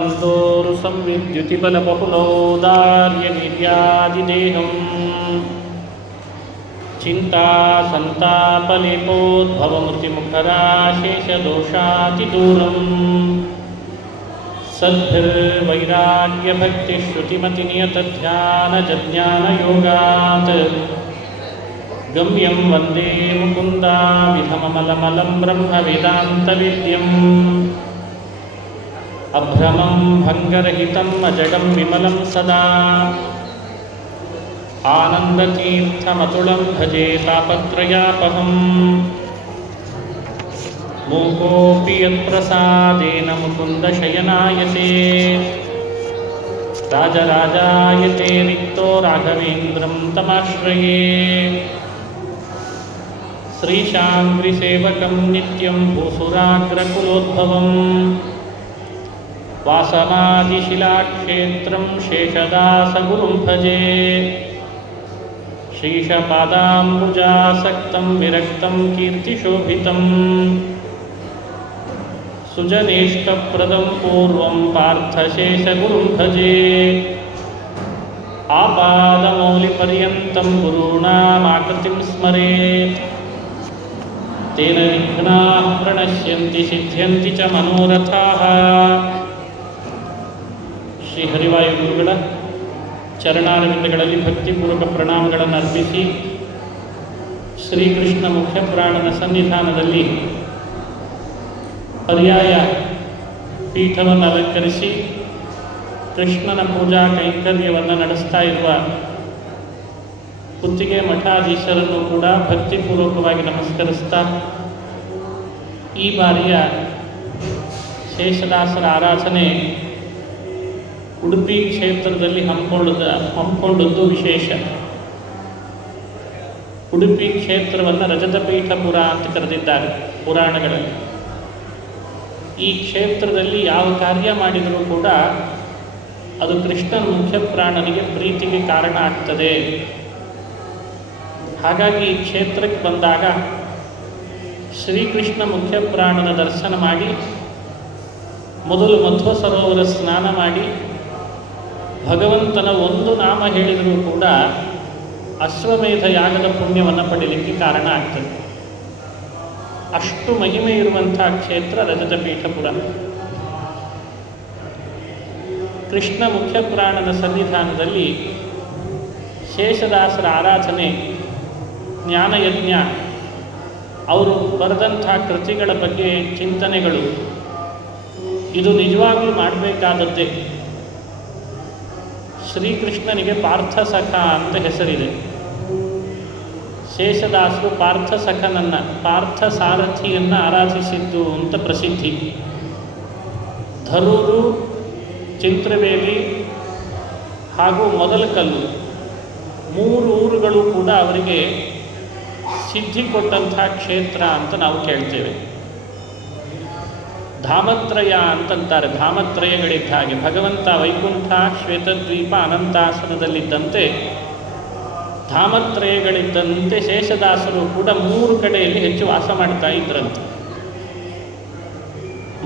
ಸಂತೋರು ಸಂವಿದ್ಯುತಿಬಲಬಹುಲೋದಾರ್ಯನಿರ್ಯಾದಿದೇಹಂ ಚಿಂತಾ ಸಂತಾಪಲೇಪೋದ್ಭವಮೃತಿಮುಖರಾಶೇಷದೋಷಾತಿದೂರಂ ಸದ್ಭಿರ್ವೈರಾಗ್ಯಭಕ್ತಿಶ್ರುತಿಮತಿನಿಯತಧ್ಯಾನಜಜ್ಞಾನಯೋಗಾತ್ ಗಮ್ಯಂ ವಂದೇ ಮುಕುಂದಾವಿಧಮಮಲಮಲಂ ಬ್ರಹ್ಮವೇದಾಂತವಿದ್ಯಂ ಅಭ್ರಮಂ ಭಂಗರಹಿತಂ ಅಜಡಂ ವಿಮಲಂ ಸದಾ ಆನಂದತೀರ್ಥಮತುಳಂ ಭಜೆ ತಾಪತ್ರಯಾಪಹಂ ಮೂಕೋಪಿ ಯತ್ಪ್ರಸಾದೇನ ಮುಕುಂದಶಯನಾಯತೆ ರಾಜರಾಜಾಯತೆ ರಿಕ್ತೋ ರಾಘವೇಂದ್ರಂ ತಮಾಶ್ರಯೇ ಶ್ರೀಶಾಂಗ್ರಿಸೇವಕಂ ನಿತ್ಯಂ ಭೂಸುರಾಗ್ರಕುಲೋದ್ಭವಂ ವಾಸನಾದಿಶಿಲಾಕ್ಷೇತ್ರಂ ಶೇಷದಾಸಗುರುಂ ಭಜೆ ಶ್ರೀಶಪಾದಾಂಬುಜಾಸಕ್ತಂ ವಿರಕ್ತಂ ಕೀರ್ತಿಶೋಭಿತಂ ಸುಜನೇಷ್ಟಪ್ರದಂ ಪೂರ್ವಂ ಪಾರ್ಥಶೇಷಗುರುಂ ಭಜೆ ಆಪಾದಮೌಲಿಪರ್ಯಂತಂ ಗುರುಣಾಮಾಕೃತಿಂ ಸ್ಮರೇತ್ ತೇನ ವಿಘ್ನಾಃ ಪ್ರಣಶ್ಯಂತಿ ಸಿದ್ಧ್ಯಂತಿ ಚ ಮನೋರಥಾಃ. ಶ್ರೀ ಹರಿವಾಯು ಗುರುಗಳ ಚರಣಾರವಿಂದಗಳಲ್ಲಿ ಭಕ್ತಿಪೂರ್ವಕ ಪ್ರಣಾಮಗಳನ್ನು ಅರ್ಪಿಸಿ ಶ್ರೀಕೃಷ್ಣ ಮುಖ್ಯಪ್ರಾಣನ ಸನ್ನಿಧಾನದಲ್ಲಿ ಪರ್ಯಾಯ ಪೀಠವನ್ನು ಅಲಂಕರಿಸಿ ಕೃಷ್ಣನ ಪೂಜಾ ಕೈಂಕರ್ಯವನ್ನು ನಡೆಸ್ತಾ ಇರುವ ಕುತ್ತಿಗೆ ಮಠಾಧೀಶರನ್ನು ಕೂಡ ಭಕ್ತಿಪೂರ್ವಕವಾಗಿ ನಮಸ್ಕರಿಸ್ತಾ ಈ ಬಾರಿಯ ಶೇಷದಾಸರ ಆರಾಧನೆ ಉಡುಪಿ ಕ್ಷೇತ್ರದಲ್ಲಿ ಹಮ್ಮಿಕೊಂಡದ್ದು ವಿಶೇಷ. ಉಡುಪಿ ಕ್ಷೇತ್ರವನ್ನು ರಜತಪೀಠಪುರ ಅಂತ ಕರೆದಿದ್ದಾರೆ ಪುರಾಣಗಳಲ್ಲಿ. ಈ ಕ್ಷೇತ್ರದಲ್ಲಿ ಯಾವ ಕಾರ್ಯ ಮಾಡಿದರೂ ಕೂಡ ಅದು ಕೃಷ್ಣನ ಮುಖ್ಯಪ್ರಾಣನಿಗೆ ಪ್ರೀತಿಗೆ ಕಾರಣ ಆಗ್ತದೆ. ಹಾಗಾಗಿ ಈ ಕ್ಷೇತ್ರಕ್ಕೆ ಬಂದಾಗ ಶ್ರೀಕೃಷ್ಣ ಮುಖ್ಯಪ್ರಾಣನ ದರ್ಶನ ಮಾಡಿ ಮೊದಲು ಮಧ್ವ ಸರೋವರ ಸ್ನಾನ ಮಾಡಿ ಭಗವಂತನ ಒಂದು ನಾಮ ಹೇಳಿದರೂ ಕೂಡ ಅಶ್ವಮೇಧ ಯಾಗದ ಪುಣ್ಯವನ್ನು ಪಡೀಲಿಕ್ಕೆ ಕಾರಣ ಆಗ್ತದೆ. ಅಷ್ಟು ಮಹಿಮೆ ಇರುವಂಥ ಕ್ಷೇತ್ರ ರಜತಪೀಠಪುರ. ಕೃಷ್ಣ ಮುಖ್ಯಪ್ರಾಣನ ಸನ್ನಿಧಾನದಲ್ಲಿ ಶೇಷದಾಸರ ಆರಾಧನೆ, ಜ್ಞಾನಯಜ್ಞ, ಅವರು ಬರೆದಂಥ ಕೃತಿಗಳ ಬಗ್ಗೆ ಚಿಂತನೆಗಳು, ಇದು ನಿಜವಾಗ್ಲೂ ಮಾಡಬೇಕಾದದ್ದೇ. ಶ್ರೀಕೃಷ್ಣನಿಗೆ ಪಾರ್ಥಸಖ ಅಂತ ಹೆಸರಿದೆ. ಶೇಷದಾಸರು ಪಾರ್ಥಸಖನನ್ನು, ಪಾರ್ಥ ಸಾರಥಿಯನ್ನು ಆರಾಧಿಸಿದ್ದು ಅಂತ ಪ್ರಸಿದ್ಧಿ. ಧರೂರು, ಚಿಂತ್ರವೇಲಿ ಹಾಗೂ ಮೊದಲಕಲ್ಲು 3 ಊರುಗಳು ಕೂಡ ಅವರಿಗೆ ಸಿದ್ಧಿ ಕೊಟ್ಟಂಥ ಕ್ಷೇತ್ರ ಅಂತ ನಾವು ಕೇಳ್ತೇವೆ. ಧಾಮತ್ರಯ ಅಂತಂತಾರೆ. ಧಾಮತ್ರಯಗಳಿದ್ದ ಹಾಗೆ ಭಗವಂತ ವೈಕುಂಠ, ಶ್ವೇತದ್ವೀಪ, ಅನಂತಾಸನದಲ್ಲಿದ್ದಂತೆ ಧಾಮತ್ರಯಗಳಿದ್ದಂತೆ ಶೇಷದಾಸರು ಕೂಡ 3 ಕಡೆಯಲ್ಲಿ ಹೆಚ್ಚು ವಾಸ ಮಾಡ್ತಾ ಇದ್ರಂತೆ.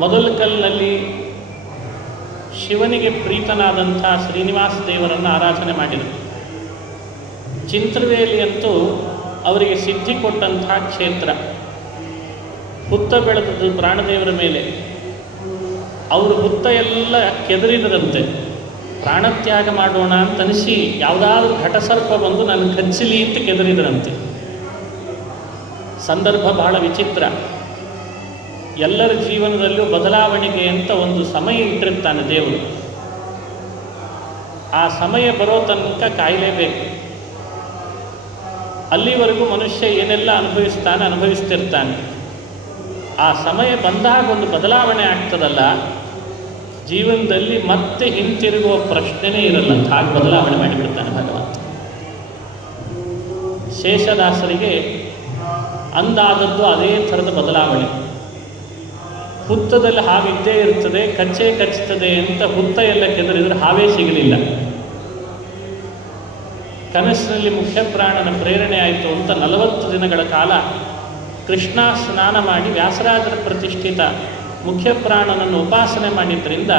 ಮೊದಲಕಲ್ಲಿನಲ್ಲಿ ಶಿವನಿಗೆ ಪ್ರೀತನಾದಂಥ ಶ್ರೀನಿವಾಸ ದೇವರನ್ನು ಆರಾಧನೆ ಮಾಡಿದರು. ಚಿಂತ್ರವೇಲಿಯಂತೂ ಅವರಿಗೆ ಸಿದ್ಧಿ ಕೊಟ್ಟಂಥ ಕ್ಷೇತ್ರ. ಹುತ್ತ ಬೆಳೆದದ್ದು ಪ್ರಾಣದೇವರ ಮೇಲೆ. ಅವರು ಹುತ್ತ ಎಲ್ಲ ಕೆದರಿದರಂತೆ. ಪ್ರಾಣತ್ಯಾಗ ಮಾಡೋಣ ಅಂತನಿಸಿ ಯಾವುದಾದ್ರೂ ಘಟಸರ್ಪ ಬಂದು ನಾನು ಕಚ್ಚಲಿ ಅಂತ ಕೆದರಿದರಂತೆ. ಸಂದರ್ಭ ಬಹಳ ವಿಚಿತ್ರ. ಎಲ್ಲರ ಜೀವನದಲ್ಲೂ ಬದಲಾವಣೆಗೆ ಅಂತ ಒಂದು ಸಮಯ ಇಟ್ಟಿರ್ತಾನೆ ದೇವರು. ಆ ಸಮಯ ಬರೋ ತನಕ ಕಾಯಲೇಬೇಕು. ಅಲ್ಲಿವರೆಗೂ ಮನುಷ್ಯ ಏನೆಲ್ಲ ಅನುಭವಿಸ್ತಿರ್ತಾನೆ. ಆ ಸಮಯ ಬಂದಾಗ ಒಂದು ಬದಲಾವಣೆ ಆಗ್ತದಲ್ಲ, ಜೀವನದಲ್ಲಿ ಮತ್ತೆ ಹಿಂತಿರುಗುವ ಪ್ರಶ್ನೆನೇ ಇರಲ್ಲ. ಹಾಗೆ ಬದಲಾವಣೆ ಮಾಡಿಬಿಡ್ತಾನೆ ಭಗವಂತ. ಶೇಷದಾಸರಿಗೆ ಅಂದಾದದ್ದು ಅದೇ ಥರದ ಬದಲಾವಣೆ. ಹುತ್ತದಲ್ಲಿ ಹಾವಿದ್ದೇ ಇರ್ತದೆ, ಕಚ್ಚುತ್ತದೆ ಅಂತ ಹುತ್ತ ಎಲ್ಲ ಕೆದರಿದ್ರೆ ಹಾವೇ ಸಿಗಲಿಲ್ಲ. ಕನಸಿನಲ್ಲಿ ಮುಖ್ಯಪ್ರಾಣನ ಪ್ರೇರಣೆ ಆಯಿತು ಅಂತ 40 ದಿನಗಳ ಕಾಲ ಕೃಷ್ಣ ಸ್ನಾನ ಮಾಡಿ ವ್ಯಾಸರಾಜರ ಪ್ರತಿಷ್ಠಿತ ಮುಖ್ಯ ಪ್ರಾಣನನ್ನು ಉಪಾಸನೆ ಮಾಡಿದ್ದರಿಂದ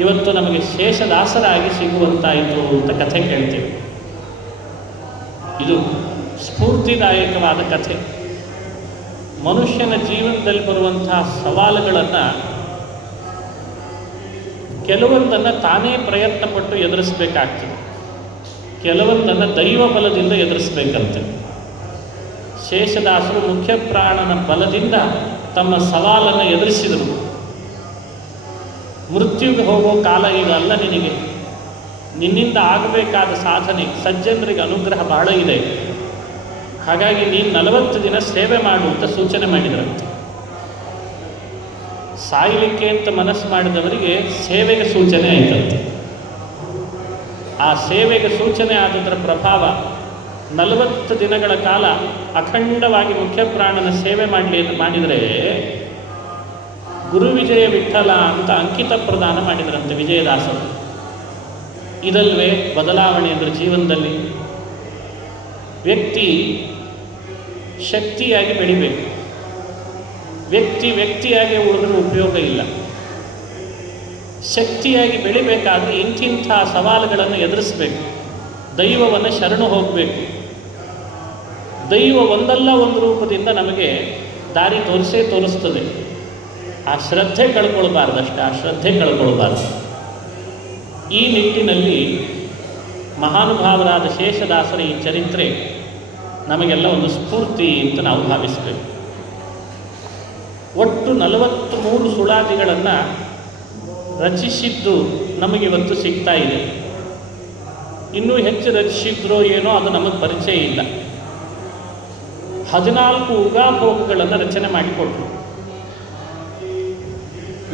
ಇವತ್ತು ನಮಗೆ ಶೇಷದಾಸರಾಗಿ ಸಿಗುವಂತಾಯಿತು ಅಂತ ಕಥೆ ಕೇಳ್ತೇವೆ. ಇದು ಸ್ಫೂರ್ತಿದಾಯಕವಾದ ಕಥೆ. ಮನುಷ್ಯನ ಜೀವನದಲ್ಲಿ ಬರುವಂತಹ ಸವಾಲುಗಳನ್ನು ಕೆಲವೊಂದನ್ನು ತಾನೇ ಪ್ರಯತ್ನಪಟ್ಟು ಎದುರಿಸಬೇಕಾಗ್ತದೆ, ಕೆಲವೊಂದನ್ನು ದೈವ ಬಲದಿಂದ ಎದುರಿಸಬೇಕಂತೆ. ಶೇಷದಾಸರು ಮುಖ್ಯ ಪ್ರಾಣನ ಬಲದಿಂದ ತಮ್ಮ ಸವಾಲನ್ನು ಎದುರಿಸಿದರು. ಮೃತ್ಯುಗೆ ಹೋಗೋ ಕಾಲ ಈಗ ಅಲ್ಲ ನಿನಗೆ, ನಿನ್ನಿಂದ ಆಗಬೇಕಾದ ಸಾಧನೆ, ಸಜ್ಜನರಿಗೆ ಅನುಗ್ರಹ ಬಹಳ ಇದೆ, ಹಾಗಾಗಿ ನೀನು 40 ದಿನ ಸೇವೆ ಮಾಡು ಅಂತ ಸೂಚನೆ ಮಾಡಿದರಂತೆ. ಸಾಯಲಿಕ್ಕೆ ಅಂತ ಮನಸ್ಸು ಮಾಡಿದವರಿಗೆ ಸೇವೆಗೆ ಸೂಚನೆ ಆಯಿತಂತೆ. ಆ ಸೇವೆಗೆ ಸೂಚನೆ ಆದದರ ಪ್ರಭಾವ 40 ದಿನಗಳ ಕಾಲ ಅಖಂಡವಾಗಿ ಮುಖ್ಯ ಪ್ರಾಣನ ಸೇವೆ ಮಾಡಿದರೆ ಗುರು ವಿಜಯ ವಿಠಲ ಅಂತ ಅಂಕಿತ ಪ್ರದಾನ ಮಾಡಿದರಂತೆ ವಿಜಯದಾಸರು. ಇದಲ್ವೇ ಬದಲಾವಣೆ ಅಂದರೆ ಜೀವನದಲ್ಲಿ ವ್ಯಕ್ತಿ ಶಕ್ತಿಯಾಗಿ ಬೆಳಿಬೇಕು. ವ್ಯಕ್ತಿಯಾಗಿ ಉಳಿದ್ರೂ ಉಪಯೋಗ ಇಲ್ಲ. ಶಕ್ತಿಯಾಗಿ ಬೆಳಿಬೇಕಾದ್ರೆ ಇಂತಿಂಥ ಸವಾಲುಗಳನ್ನು ಎದುರಿಸಬೇಕು, ದೈವವನ್ನು ಶರಣು ಹೋಗಬೇಕು. ದೈವ ಒಂದಲ್ಲ ಒಂದು ರೂಪದಿಂದ ನಮಗೆ ದಾರಿ ತೋರಿಸ್ತದೆ. ಆ ಶ್ರದ್ಧೆ ಕಳ್ಕೊಳ್ಬಾರ್ದಷ್ಟೇ, ಆ ಶ್ರದ್ಧೆ ಕಳ್ಕೊಳ್ಬಾರ್ದು. ಈ ನಿಟ್ಟಿನಲ್ಲಿ ಮಹಾನುಭಾವರಾದ ಶೇಷದಾಸರ ಈ ಚರಿತ್ರೆ ನಮಗೆಲ್ಲ ಒಂದು ಸ್ಫೂರ್ತಿ ಅಂತ ನಾವು ಭಾವಿಸಬೇಕು. ಒಟ್ಟು 43 ಸುಳಾದಿಗಳನ್ನು ರಚಿಸಿದ್ದು ನಮಗಿವತ್ತು ಸಿಗ್ತಾ ಇದೆ. ಇನ್ನೂ ಹೆಚ್ಚು ರಚಿಸಿದ್ರೋ ಏನೋ ಅದು ನಮಗೆ ಪರಿಚಯ ಇಲ್ಲ. 14 ಉಗಾಭೋಗಗಳನ್ನು ರಚನೆ ಮಾಡಿಕೊಟ್ರು.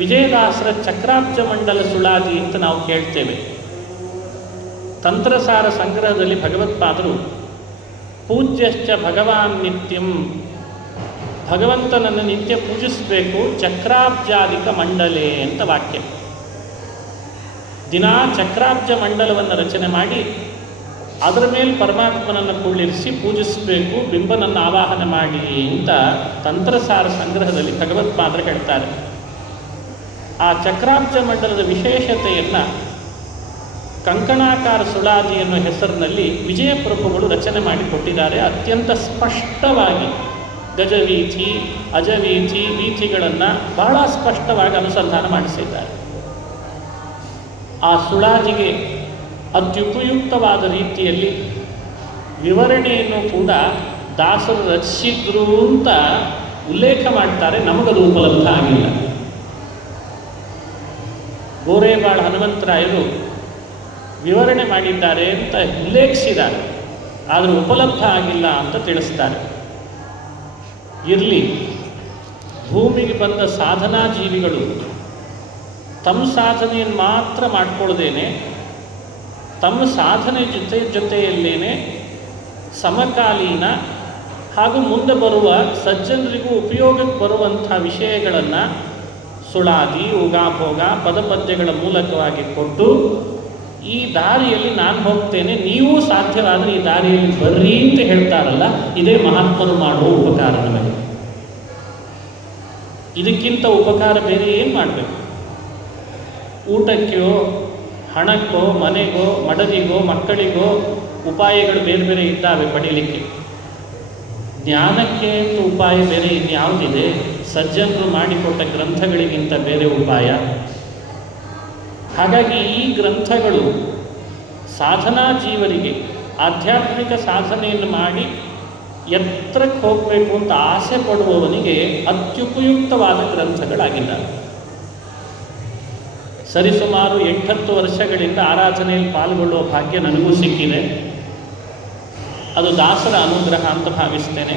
ವಿಜಯದಾಸರ ಚಕ್ರಾಬ್ಜ ಮಂಡಲ ಸುಳಾದಿ ಅಂತ ನಾವು ಕೇಳ್ತೇವೆ. ತಂತ್ರಸಾರ ಸಂಗ್ರಹದಲ್ಲಿ ಭಗವತ್ಪಾದರು ಪೂಜ್ಯಶ್ಚ ಭಗವಾನ್ ನಿತ್ಯಂ, ಭಗವಂತನನ್ನು ನಿತ್ಯ ಪೂಜಿಸಬೇಕು, ಚಕ್ರಾಬ್ಜಾದಿಕ ಮಂಡಲೆ ಅಂತ ವಾಕ್ಯ. ದಿನಾ ಚಕ್ರಾಬ್ಜ ಮಂಡಲವನ್ನು ರಚನೆ ಮಾಡಿ ಅದರ ಮೇಲೆ ಪರಮಾತ್ಮನನ್ನು ಕುಳ್ಳಿರಿಸಿ ಪೂಜಿಸಬೇಕು, ಬಿಂಬನನ್ನು ಆವಾಹನೆ ಮಾಡಿ ಅಂತ ತಂತ್ರಸಾರ ಸಂಗ್ರಹದಲ್ಲಿ ಭಗವತ್ಪಾದರು ಹೇಳ್ತಾರೆ. ಆ ಚಕ್ರಾಬ್ಜ ಮಂಡಲದ ವಿಶೇಷತೆಯನ್ನು ಕಂಕಣಾಕಾರ ಸುಳಾದಿ ಎನ್ನುವ ಹೆಸರಿನಲ್ಲಿ ವಿಜಯಪ್ರಭುಗಳು ರಚನೆ ಮಾಡಿಕೊಟ್ಟಿದ್ದಾರೆ. ಅತ್ಯಂತ ಸ್ಪಷ್ಟವಾಗಿ ಗಜವೀಥಿ, ಅಜವೀಥಿ, ವೀಥಿಗಳನ್ನು ಬಹಳ ಸ್ಪಷ್ಟವಾಗಿ ಅನುಸಂಧಾನ ಮಾಡಿಸಿದ್ದಾರೆ. ಆ ಸುಳಾದಿಗೆ ಅತ್ಯುಪಯುಕ್ತವಾದ ರೀತಿಯಲ್ಲಿ ವಿವರಣೆಯನ್ನು ಕೂಡ ದಾಸರು ರಚಿಸಿದ್ರು ಅಂತ ಉಲ್ಲೇಖ ಮಾಡ್ತಾರೆ. ನಮಗದು ಉಪಲಬ್ಧ ಆಗಿಲ್ಲ. ಗೋರೇಬಾಳ್ ಹನುಮಂತರಾಯರು ವಿವರಣೆ ಮಾಡಿದ್ದಾರೆ ಅಂತ ಉಲ್ಲೇಖಿಸಿದ್ದಾರೆ, ಆದರೆ ಉಪಲಬ್ಧ ಆಗಿಲ್ಲ ಅಂತ ತಿಳಿಸ್ತಾರೆ. ಇರಲಿ, ಭೂಮಿಗೆ ಬಂದ ಸಾಧನಾ ಜೀವಿಗಳು ತಮ್ಮ ಸಾಧನೆಯನ್ನು ಮಾತ್ರ ಮಾಡಿಕೊಳ್ಳದೇನೆ ತಮ್ಮ ಸಾಧನೆ ಜೊತೆಯಲ್ಲೇನೆ ಸಮಕಾಲೀನ ಹಾಗೂ ಮುಂದೆ ಬರುವ ಸಜ್ಜನರಿಗೂ ಉಪಯೋಗಕ್ಕೆ ಬರುವಂಥ ವಿಷಯಗಳನ್ನು ಸುಳಾದಿ, ಉಗಾಭೋಗ, ಪದಪದ್ಯಗಳ ಮೂಲಕವಾಗಿ ಕೊಟ್ಟು ಈ ದಾರಿಯಲ್ಲಿ ನಾನು ಹೋಗ್ತೇನೆ, ನೀವು ಸಾಧ್ಯವಾದರೆ ಈ ದಾರಿಯಲ್ಲಿ ಬರ್ರಿ ಅಂತ ಹೇಳ್ತಾರಲ್ಲ, ಇದೇ ಮಹಾತ್ಮರು ಮಾಡುವ ಉಪಕಾರ. ನಮಗೆ ಇದಕ್ಕಿಂತ ಉಪಕಾರ ಬೇರೆ ಏನು ಮಾಡಬೇಕು? ಊಟಕ್ಕೋ, ಹಣಕ್ಕೋ, ಮನೆಗೋ, ಮಡದಿಗೋ, ಮಕ್ಕಳಿಗೋ ಉಪಾಯಗಳು ಬೇರೆ ಬೇರೆ ಇದ್ದಾವೆ ಪಡೀಲಿಕ್ಕೆ. ಜ್ಞಾನಕ್ಕೆ ಅಂತ ಉಪಾಯ ಬೇರೆ ಇನ್ಯಾವುದಿದೆ? ಸಜ್ಜನರು ಮಾಡಿಕೊಟ್ಟ ಗ್ರಂಥಗಳಿಗಿಂತ ಬೇರೆ ಉಪಾಯ. ಹಾಗಾಗಿ ಈ ಗ್ರಂಥಗಳು ಸಾಧನಾ ಜೀವರಿಗೆ ಆಧ್ಯಾತ್ಮಿಕ ಸಾಧನೆಯನ್ನು ಮಾಡಿ ಎತ್ತರಕ್ಕೆ ಹೋಗಬೇಕು ಅಂತ ಆಸೆ ಪಡುವವನಿಗೆ ಅತ್ಯುಪಯುಕ್ತವಾದ ಗ್ರಂಥಗಳಾಗಿದ್ದಾವೆ. ಸರಿಸುಮಾರು 8-10 ವರ್ಷಗಳಿಂದ ಆರಾಧನೆಯಲ್ಲಿ ಪಾಲ್ಗೊಳ್ಳುವ ಭಾಗ್ಯ ನನಗೂ ಸಿಕ್ಕಿದೆ. ಅದು ದಾಸರ ಅನುಗ್ರಹ ಅಂತ ಭಾವಿಸ್ತೇನೆ.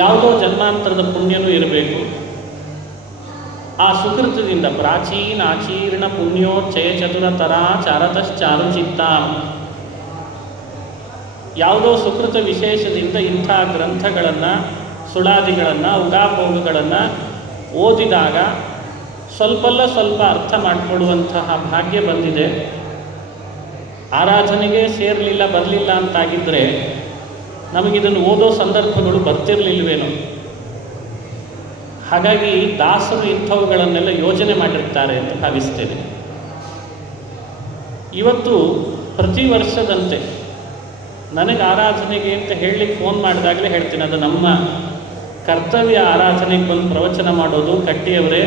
ಯಾವುದೋ ಜನ್ಮಾಂತರದ ಪುಣ್ಯನೂ ಇರಬೇಕು. ಆ ಸುಕೃತದಿಂದ ಪ್ರಾಚೀನ ಆಚೀರ್ಣ ಪುಣ್ಯೋಚ್ಚಯ ಚತುರತರ ಚಾರತಶ್ಚಾರು ಚಿತ್ತ, ಯಾವುದೋ ಸುಕೃತ ವಿಶೇಷದಿಂದ ಇಂಥ ಗ್ರಂಥಗಳನ್ನು, ಸುಳಾದಿಗಳನ್ನು, ಉಗಾಭೋಗಗಳನ್ನು ಓದಿದಾಗ ಸ್ವಲ್ಪ ಅರ್ಥ ಮಾಡಿಕೊಳ್ಳುವಂತಹ ಭಾಗ್ಯ ಬಂದಿದೆ. ಆರಾಧನೆಗೆ ಬರಲಿಲ್ಲ ಅಂತಾಗಿದ್ದರೆ ನಮಗಿದನ್ನು ಓದೋ ಸಂದರ್ಭಗಳು ಬರ್ತಿರಲಿಲ್ವೇನೋ. ಹಾಗಾಗಿ ದಾಸರು ಇಂಥವುಗಳನ್ನೆಲ್ಲ ಯೋಜನೆ ಮಾಡಿರ್ತಾರೆ ಅಂತ ಭಾವಿಸ್ತೇನೆ. ಇವತ್ತು ಪ್ರತಿ ವರ್ಷದಂತೆ ನನಗೆ ಆರಾಧನೆಗೆ ಅಂತ ಹೇಳಲಿಕ್ಕೆ ಫೋನ್ ಮಾಡಿದಾಗಲೇ ಹೇಳ್ತೀನಿ, ಅದು ನಮ್ಮ ಕರ್ತವ್ಯ ಆರಾಧನೆಗೆ ಬಂದು ಪ್ರವಚನ ಮಾಡೋದು. ಕಟ್ಟಿಯವರೇ,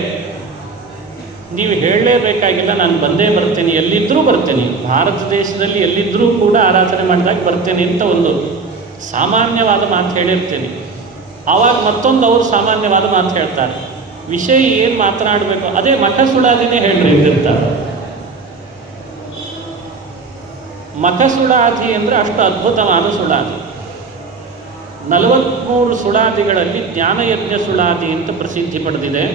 ನೀವು ಹೇಳಲೇಬೇಕಾಗಿಲ್ಲ, ನಾನು ಬಂದೇ ಬರ್ತೇನೆ, ಎಲ್ಲಿದ್ದರೂ ಬರ್ತೇನೆ, ಭಾರತ ದೇಶದಲ್ಲಿ ಎಲ್ಲಿದ್ದರೂ ಕೂಡ ಆರಾಧನೆ ಮಾಡಿದಾಗ ಬರ್ತೇನೆ ಅಂತ ಒಂದು ಸಾಮಾನ್ಯವಾದ ಮಾತು ಹೇಳಿರ್ತೇನೆ. ಆವಾಗ ಮತ್ತೊಂದು ಅವರು ಸಾಮಾನ್ಯವಾದ ಮಾತು ಹೇಳ್ತಾರೆ, ವಿಷಯ ಏನು ಮಾತನಾಡಬೇಕು ಅದೇ ಮಖ ಸುಳಾದಿನೇ ಹೇಳ್ರಿ ಎಂದಿರ್ತಾರೆ. ಮಖ ಸುಳಾದಿ ಅಂದರೆ ಅಷ್ಟು ಅದ್ಭುತವಾದ ಸುಳಾದಿ. 43 ಸುಳಾದಿಗಳಲ್ಲಿ ಜ್ಞಾನಯಜ್ಞ ಸುಳಾದಿ ಅಂತ ಪ್ರಸಿದ್ಧಿ ಪಡೆದಿದೆ.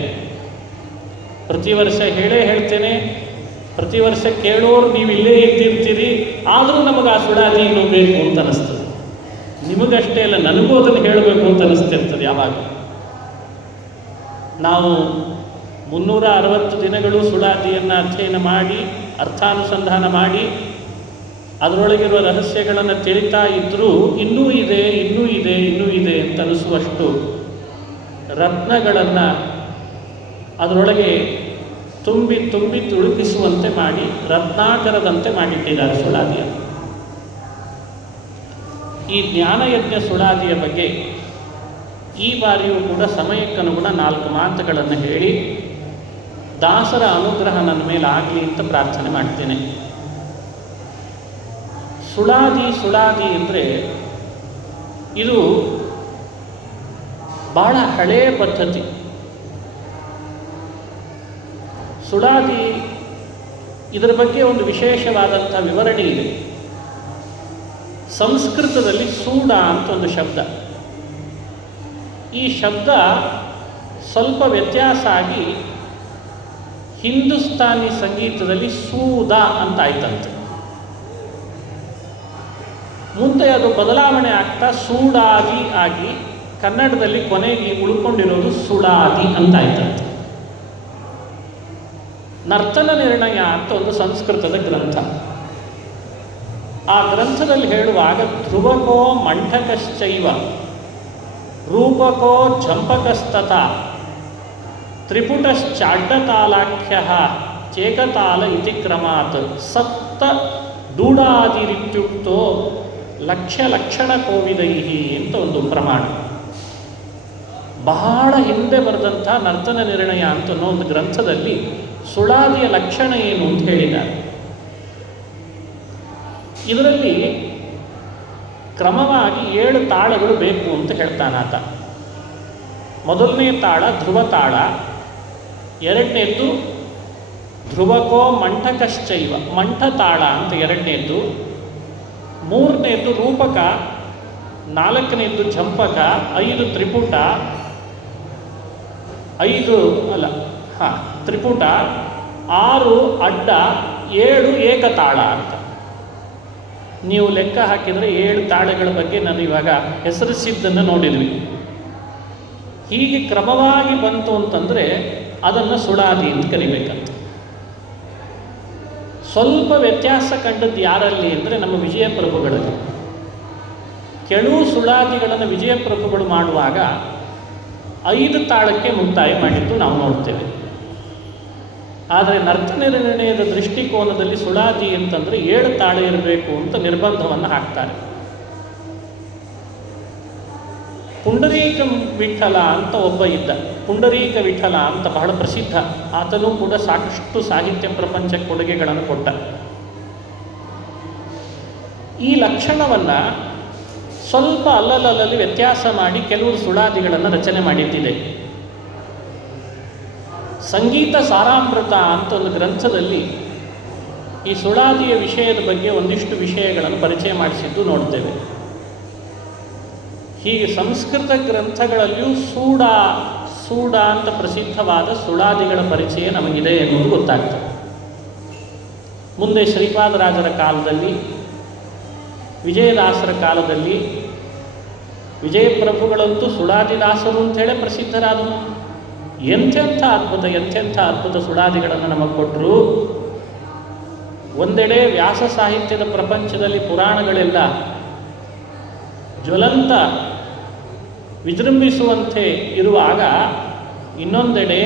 ಪ್ರತಿ ವರ್ಷ ಹೇಳ್ತೇನೆ, ಪ್ರತಿ ವರ್ಷ ಕೇಳೋರು ನೀವು ಇಲ್ಲೇ ಇದ್ದಿರ್ತೀರಿ, ಆದರೂ ನಮಗೆ ಆ ಸುಳಾದಿ ಇನ್ನೂ ಬೇಕು ಅಂತ ಅನಿಸ್ತದೆ. ನಿಮಗಷ್ಟೇ ಅಲ್ಲ, ನನಗೂ ಅದನ್ನು ಹೇಳಬೇಕು ಅಂತ ಅನಿಸ್ತಿರ್ತದೆ. ಯಾವಾಗ ನಾವು 360 ದಿನಗಳು ಸುಳಾದಿಯನ್ನು ಅಧ್ಯಯನ ಮಾಡಿ ಅರ್ಥಾನುಸಂಧಾನ ಮಾಡಿ ಅದರೊಳಗಿರುವ ರಹಸ್ಯಗಳನ್ನು ತಿಳಿತಾ ಇದ್ದರೂ ಇನ್ನೂ ಇದೆ ಅಂತ ಅನಿಸುವಷ್ಟು ರತ್ನಗಳನ್ನು ಅದರೊಳಗೆ ತುಂಬಿ ತುಳುಕಿಸುವಂತೆ ಮಾಡಿ ರತ್ನಾಕರದಂತೆ ಮಾಡಿಟ್ಟಿದ್ದಾರೆ ಸುಳಾದಿಯನ್ನು. ಈ ಜ್ಞಾನಯಜ್ಞ ಸುಳಾದಿಯ ಬಗ್ಗೆ ಈ ಬಾರಿಯೂ ಕೂಡ ಸಮಯಕ್ಕನುಗುಣ 4 ಮಾತುಗಳನ್ನು ಹೇಳಿ ದಾಸರ ಅನುಗ್ರಹ ನನ್ನ ಮೇಲೆ ಆಗಲಿ ಅಂತ ಪ್ರಾರ್ಥನೆ ಮಾಡ್ತೇನೆ. ಸುಳಾದಿ ಅಂದರೆ ಇದು ಬಹಳ ಹಳೆಯ ಪದ್ಧತಿ. ಸುಳಾದಿ ಇದರ ಬಗ್ಗೆ ಒಂದು ವಿಶೇಷವಾದಂಥ ವಿವರಣೆ ಇದೆ. ಸಂಸ್ಕೃತದಲ್ಲಿ ಸೂಡ ಅಂತ ಒಂದು ಶಬ್ದ. ಈ ಶಬ್ದ ಸ್ವಲ್ಪ ವ್ಯತ್ಯಾಸ ಆಗಿ ಹಿಂದೂಸ್ತಾನಿ ಸಂಗೀತದಲ್ಲಿ ಸೂದ ಅಂತ ಆಯ್ತಂತೆ. ಮುಂದೆ ಅದು ಬದಲಾವಣೆ ಆಗ್ತಾ ಸೂಡಾದಿ ಆಗಿ ಕನ್ನಡದಲ್ಲಿ ಕೊನೆಗೆ ಉಳ್ಕೊಂಡಿರೋದು ಸುಳಾದಿ ಅಂತ ಆಯ್ತಂತೆ. ನರ್ತನ ನಿರ್ಣಯ ಅಂತ ಒಂದು ಸಂಸ್ಕೃತದ ಗ್ರಂಥ. ಆ ಗ್ರಂಥದಲ್ಲಿ ಹೇಳುವಾಗ ಧ್ರುವಕೋ ಮಂಠಕಶ್ಚೈವ ರೂಪಕೋ ಝಂಪಕಸ್ತತ ತ್ರಿಪುಟಶ್ಚಾಡ್ಡತಾಲಾಖ್ಯ ಚೇಕತಾಲ ಇತಿ ಕ್ರಮಾತ್ ಸಪ್ತ ಡೂಡಾದಿರಿತ್ಯುಕ್ತೋ ಲಕ್ಷಣ ಕೋವಿದೈಹಿ ಅಂತ ಒಂದು ಪ್ರಮಾಣ. ಬಹಳ ಹಿಂದೆ ಬರೆದಂಥ ನರ್ತನ ನಿರ್ಣಯ ಅಂತ ಅನ್ನೋ ಒಂದು ಗ್ರಂಥದಲ್ಲಿ ಸುಳಾದಿಯ ಲಕ್ಷಣ ಏನು ಅಂತ ಹೇಳಿದ್ದಾರೆ. ಇದರಲ್ಲಿ ಕ್ರಮವಾಗಿ 7 ತಾಳಗಳು ಬೇಕು ಅಂತ ಹೇಳ್ತಾನಾತ. ಮೊದಲನೇ ತಾಳ ಧ್ರುವ ತಾಳ, ಎರಡನೇದ್ದು ಧ್ರುವಕೋ ಮಂಠಕಶ್ಚೈವ ಮಂಠ ತಾಳ ಅಂತ ಎರಡನೇದ್ದು, ಮೂರನೇದ್ದು ರೂಪಕ, ನಾಲ್ಕನೇದ್ದು ಝಂಪಕ, 5 ತ್ರಿಪುಟ, ತ್ರಿಪುಟ, 6 ಅಡ್ಡ, 7 ಏಕತಾಳ ಅಂತ. ನೀವು ಲೆಕ್ಕ ಹಾಕಿದರೆ 7 ತಾಳಗಳ ಬಗ್ಗೆ ನಾನು ಇವಾಗ ಹೆಸರಿಸಿದ್ದನ್ನು ನೋಡಿದ್ವಿ. ಹೀಗೆ ಕ್ರಮವಾಗಿ ಬಂತು ಅಂತಂದರೆ ಅದನ್ನು ಸುಳಾದಿ ಅಂತ ಕರಿಬೇಕಂತ. ಸ್ವಲ್ಪ ವ್ಯತ್ಯಾಸ ಕಂಡದ್ದು ಯಾರಲ್ಲಿ ಅಂದರೆ ನಮ್ಮ ವಿಜಯಪ್ರಭುಗಳಲ್ಲಿ. ಕೆಲವು ಸುಳಾದಿಗಳನ್ನು ವಿಜಯಪ್ರಭುಗಳು ಮಾಡುವಾಗ 5 ತಾಳಕ್ಕೆ ಮುಕ್ತಾಯ ಮಾಡಿದ್ದು ನಾವು ನೋಡ್ತೇವೆ. ಆದರೆ ನರ್ತನ ನಿರ್ಣಯದ ದೃಷ್ಟಿಕೋನದಲ್ಲಿ ಸುಳಾದಿ ಅಂತಂದರೆ 7 ತಾಳ ಇರಬೇಕು ಅಂತ ನಿರ್ಬಂಧವನ್ನು ಹಾಕ್ತಾರೆ. ಪುಂಡರೀಕ ವಿಠಲ ಅಂತ ಒಬ್ಬ ಇದ್ದ, ಪುಂಡರೀಕ ವಿಠಲ ಅಂತ ಬಹಳ ಪ್ರಸಿದ್ಧ. ಆತನೂ ಕೂಡ ಸಾಕಷ್ಟು ಸಾಹಿತ್ಯ ಪ್ರಪಂಚಕ್ಕೆ ಕೊಡುಗೆಗಳನ್ನು ಕೊಟ್ಟ. ಈ ಲಕ್ಷಣವನ್ನು ಸ್ವಲ್ಪ ಅಲ್ಲಲ್ಲಿ ವ್ಯತ್ಯಾಸ ಮಾಡಿ ಕೆಲವರು ಸುಳಾದಿಗಳನ್ನು ರಚನೆ ಮಾಡಿದ್ದಿದೆ. ಸಂಗೀತ ಸಾರಾಮೃತ ಅಂತ ಒಂದು ಗ್ರಂಥದಲ್ಲಿ ಈ ಸುಳಾದಿಯ ವಿಷಯದ ಬಗ್ಗೆ ಒಂದಿಷ್ಟು ವಿಷಯಗಳನ್ನು ಪರಿಚಯ ಮಾಡಿಸಿದ್ದು ನೋಡ್ತೇವೆ. ಹೀಗೆ ಸಂಸ್ಕೃತ ಗ್ರಂಥಗಳಲ್ಲಿಯೂ ಸೂಡ ಅಂತ ಪ್ರಸಿದ್ಧವಾದ ಸುಳಾದಿಗಳ ಪರಿಚಯ ನಮಗಿದೆ ಎನ್ನುವುದು ಗೊತ್ತಾಗ್ತದೆ. ಮುಂದೆ ಶ್ರೀಪಾದರಾಜರ ಕಾಲದಲ್ಲಿ, ವಿಜಯದಾಸರ ಕಾಲದಲ್ಲಿ, ವಿಜಯಪ್ರಭುಗಳಂತೂ ಸುಳಾದಿದಾಸರು ಅಂಥೇಳಿ ಪ್ರಸಿದ್ಧರಾದರು. ಎಂಥೆಂಥ ಅದ್ಭುತ ಸುಳಾದಿಗಳನ್ನು ನಮಗೆ ಕೊಟ್ಟರು. ಒಂದೆಡೆ ವ್ಯಾಸ ಸಾಹಿತ್ಯದ ಪ್ರಪಂಚದಲ್ಲಿ ಪುರಾಣಗಳೆಲ್ಲ ಜ್ವಲಂತ ವಿಜೃಂಭಿಸುವಂತೆ ಇರುವಾಗ ಇನ್ನೊಂದೆಡೆ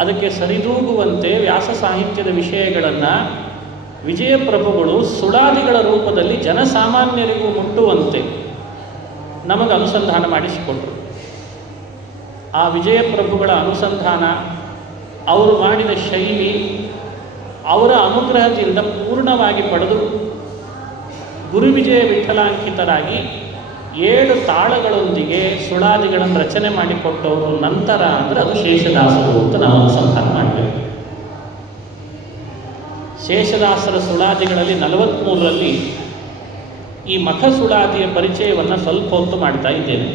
ಅದಕ್ಕೆ ಸರಿದೂಗುವಂತೆ ವ್ಯಾಸ ಸಾಹಿತ್ಯದ ವಿಷಯಗಳನ್ನು ವಿಜಯಪ್ರಭುಗಳು ಸುಳಾದಿಗಳ ರೂಪದಲ್ಲಿ ಜನಸಾಮಾನ್ಯರಿಗೂ ಮುಟ್ಟುವಂತೆ ನಮಗೆ ಅನುಸಂಧಾನ ಮಾಡಿಸಿಕೊಟ್ರು. ಆ ವಿಜಯಪ್ರಭುಗಳ ಅನುಸಂಧಾನ, ಅವರು ಮಾಡಿದ ಶೈಲಿ, ಅವರ ಅನುಗ್ರಹದಿಂದ ಪೂರ್ಣವಾಗಿ ಪಡೆದು ಗುರುವಿಜಯ ವಿಠಲಾಂಕಿತರಾಗಿ 7 ತಾಳಗಳೊಂದಿಗೆ ಸುಳಾದಿಗಳನ್ನು ರಚನೆ ಮಾಡಿಕೊಟ್ಟವರು ನಂತರ ಅಂದರೆ ಅದು ಶೇಷದಾಸರು ಅಂತ ನಾವು ಅನುಸಂಧಾನ ಮಾಡಬೇಕು. ಶೇಷದಾಸರ ಸುಳಾದಿಗಳಲ್ಲಿ 43ರಲ್ಲಿ ಈ ಮಖ ಸುಳಾದಿಯ ಪರಿಚಯವನ್ನು ಸ್ವಲ್ಪ ಹೊತ್ತು ಮಾಡ್ತಾ ಇದ್ದೇನೆ.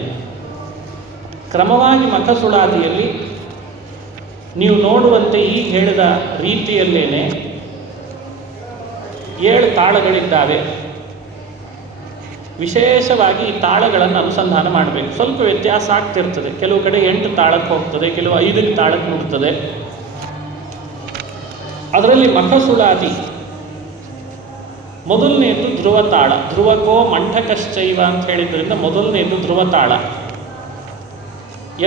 ಕ್ರಮವಾಗಿ ಮಖ ಸುಳಾದಿಯಲ್ಲಿ ನೀವು ನೋಡುವಂತೆ ಈಗ ಹೇಳಿದ ರೀತಿಯಲ್ಲೇನೆ 7 ತಾಳಗಳಿದ್ದಾವೆ. ವಿಶೇಷವಾಗಿ ಈ ತಾಳಗಳನ್ನು ಅನುಸಂಧಾನ ಮಾಡಬೇಕು. ಸ್ವಲ್ಪ ವ್ಯತ್ಯಾಸ ಆಗ್ತಿರ್ತದೆ. ಕೆಲವು ಕಡೆ 8 ತಾಳಕ್ಕೆ ಹೋಗ್ತದೆ, ಕೆಲವು 5 ತಾಳಕ್ಕೆ ನುಡ್ತದೆ. ಅದರಲ್ಲಿ ಮಖ ಸುಳಾದಿ ಮೊದಲನೇದು ಧ್ರುವ ತಾಳ. ಧ್ರುವಕೋ ಮಂಠಕಶ್ಚೈವ ಅಂತ ಹೇಳಿದ್ರಿಂದ ಮೊದಲನೇದು ಧ್ರುವ ತಾಳ.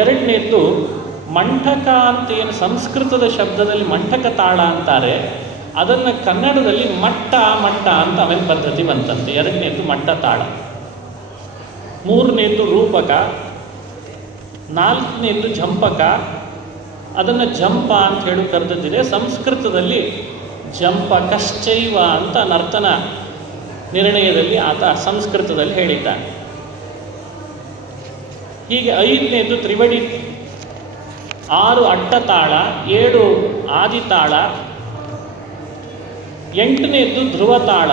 ಎರಡನೇದು ಮಂಠಕ ಅಂತ ಏನು ಸಂಸ್ಕೃತದ ಶಬ್ದದಲ್ಲಿ ಮಂಠಕ ತಾಳ ಅಂತಾರೆ, ಅದನ್ನು ಕನ್ನಡದಲ್ಲಿ ಮಟ್ಟ ಅಂತ ಆಮೇಲೆ ಪದ್ಧತಿ ಬಂತಂತೆ. ಎರಡನೇದು ಮಟ್ಟ ತಾಳ. ಮೂರನೇದು ರೂಪಕ. ನಾಲ್ಕನೇದು ಝಂಪಕ. ಅದನ್ನು ಜಂಪ ಅಂತ ಹೇಳಿ ಕರೆದಿದ್ದರೆ ಸಂಸ್ಕೃತದಲ್ಲಿ ಜಂಪಕಶ್ಚೈವ ಅಂತ ನರ್ತನ ನಿರ್ಣಯದಲ್ಲಿ ಆತ ಸಂಸ್ಕೃತದಲ್ಲಿ ಹೇಳಿದ್ದಾನೆ. ಹೀಗೆ 5ನೇದು ತ್ರಿವಡಿ, 6 ಅಡ್ಡತಾಳ, 7 ಆದಿತಾಳ, 8ನೇದು ಧ್ರುವತಾಳ.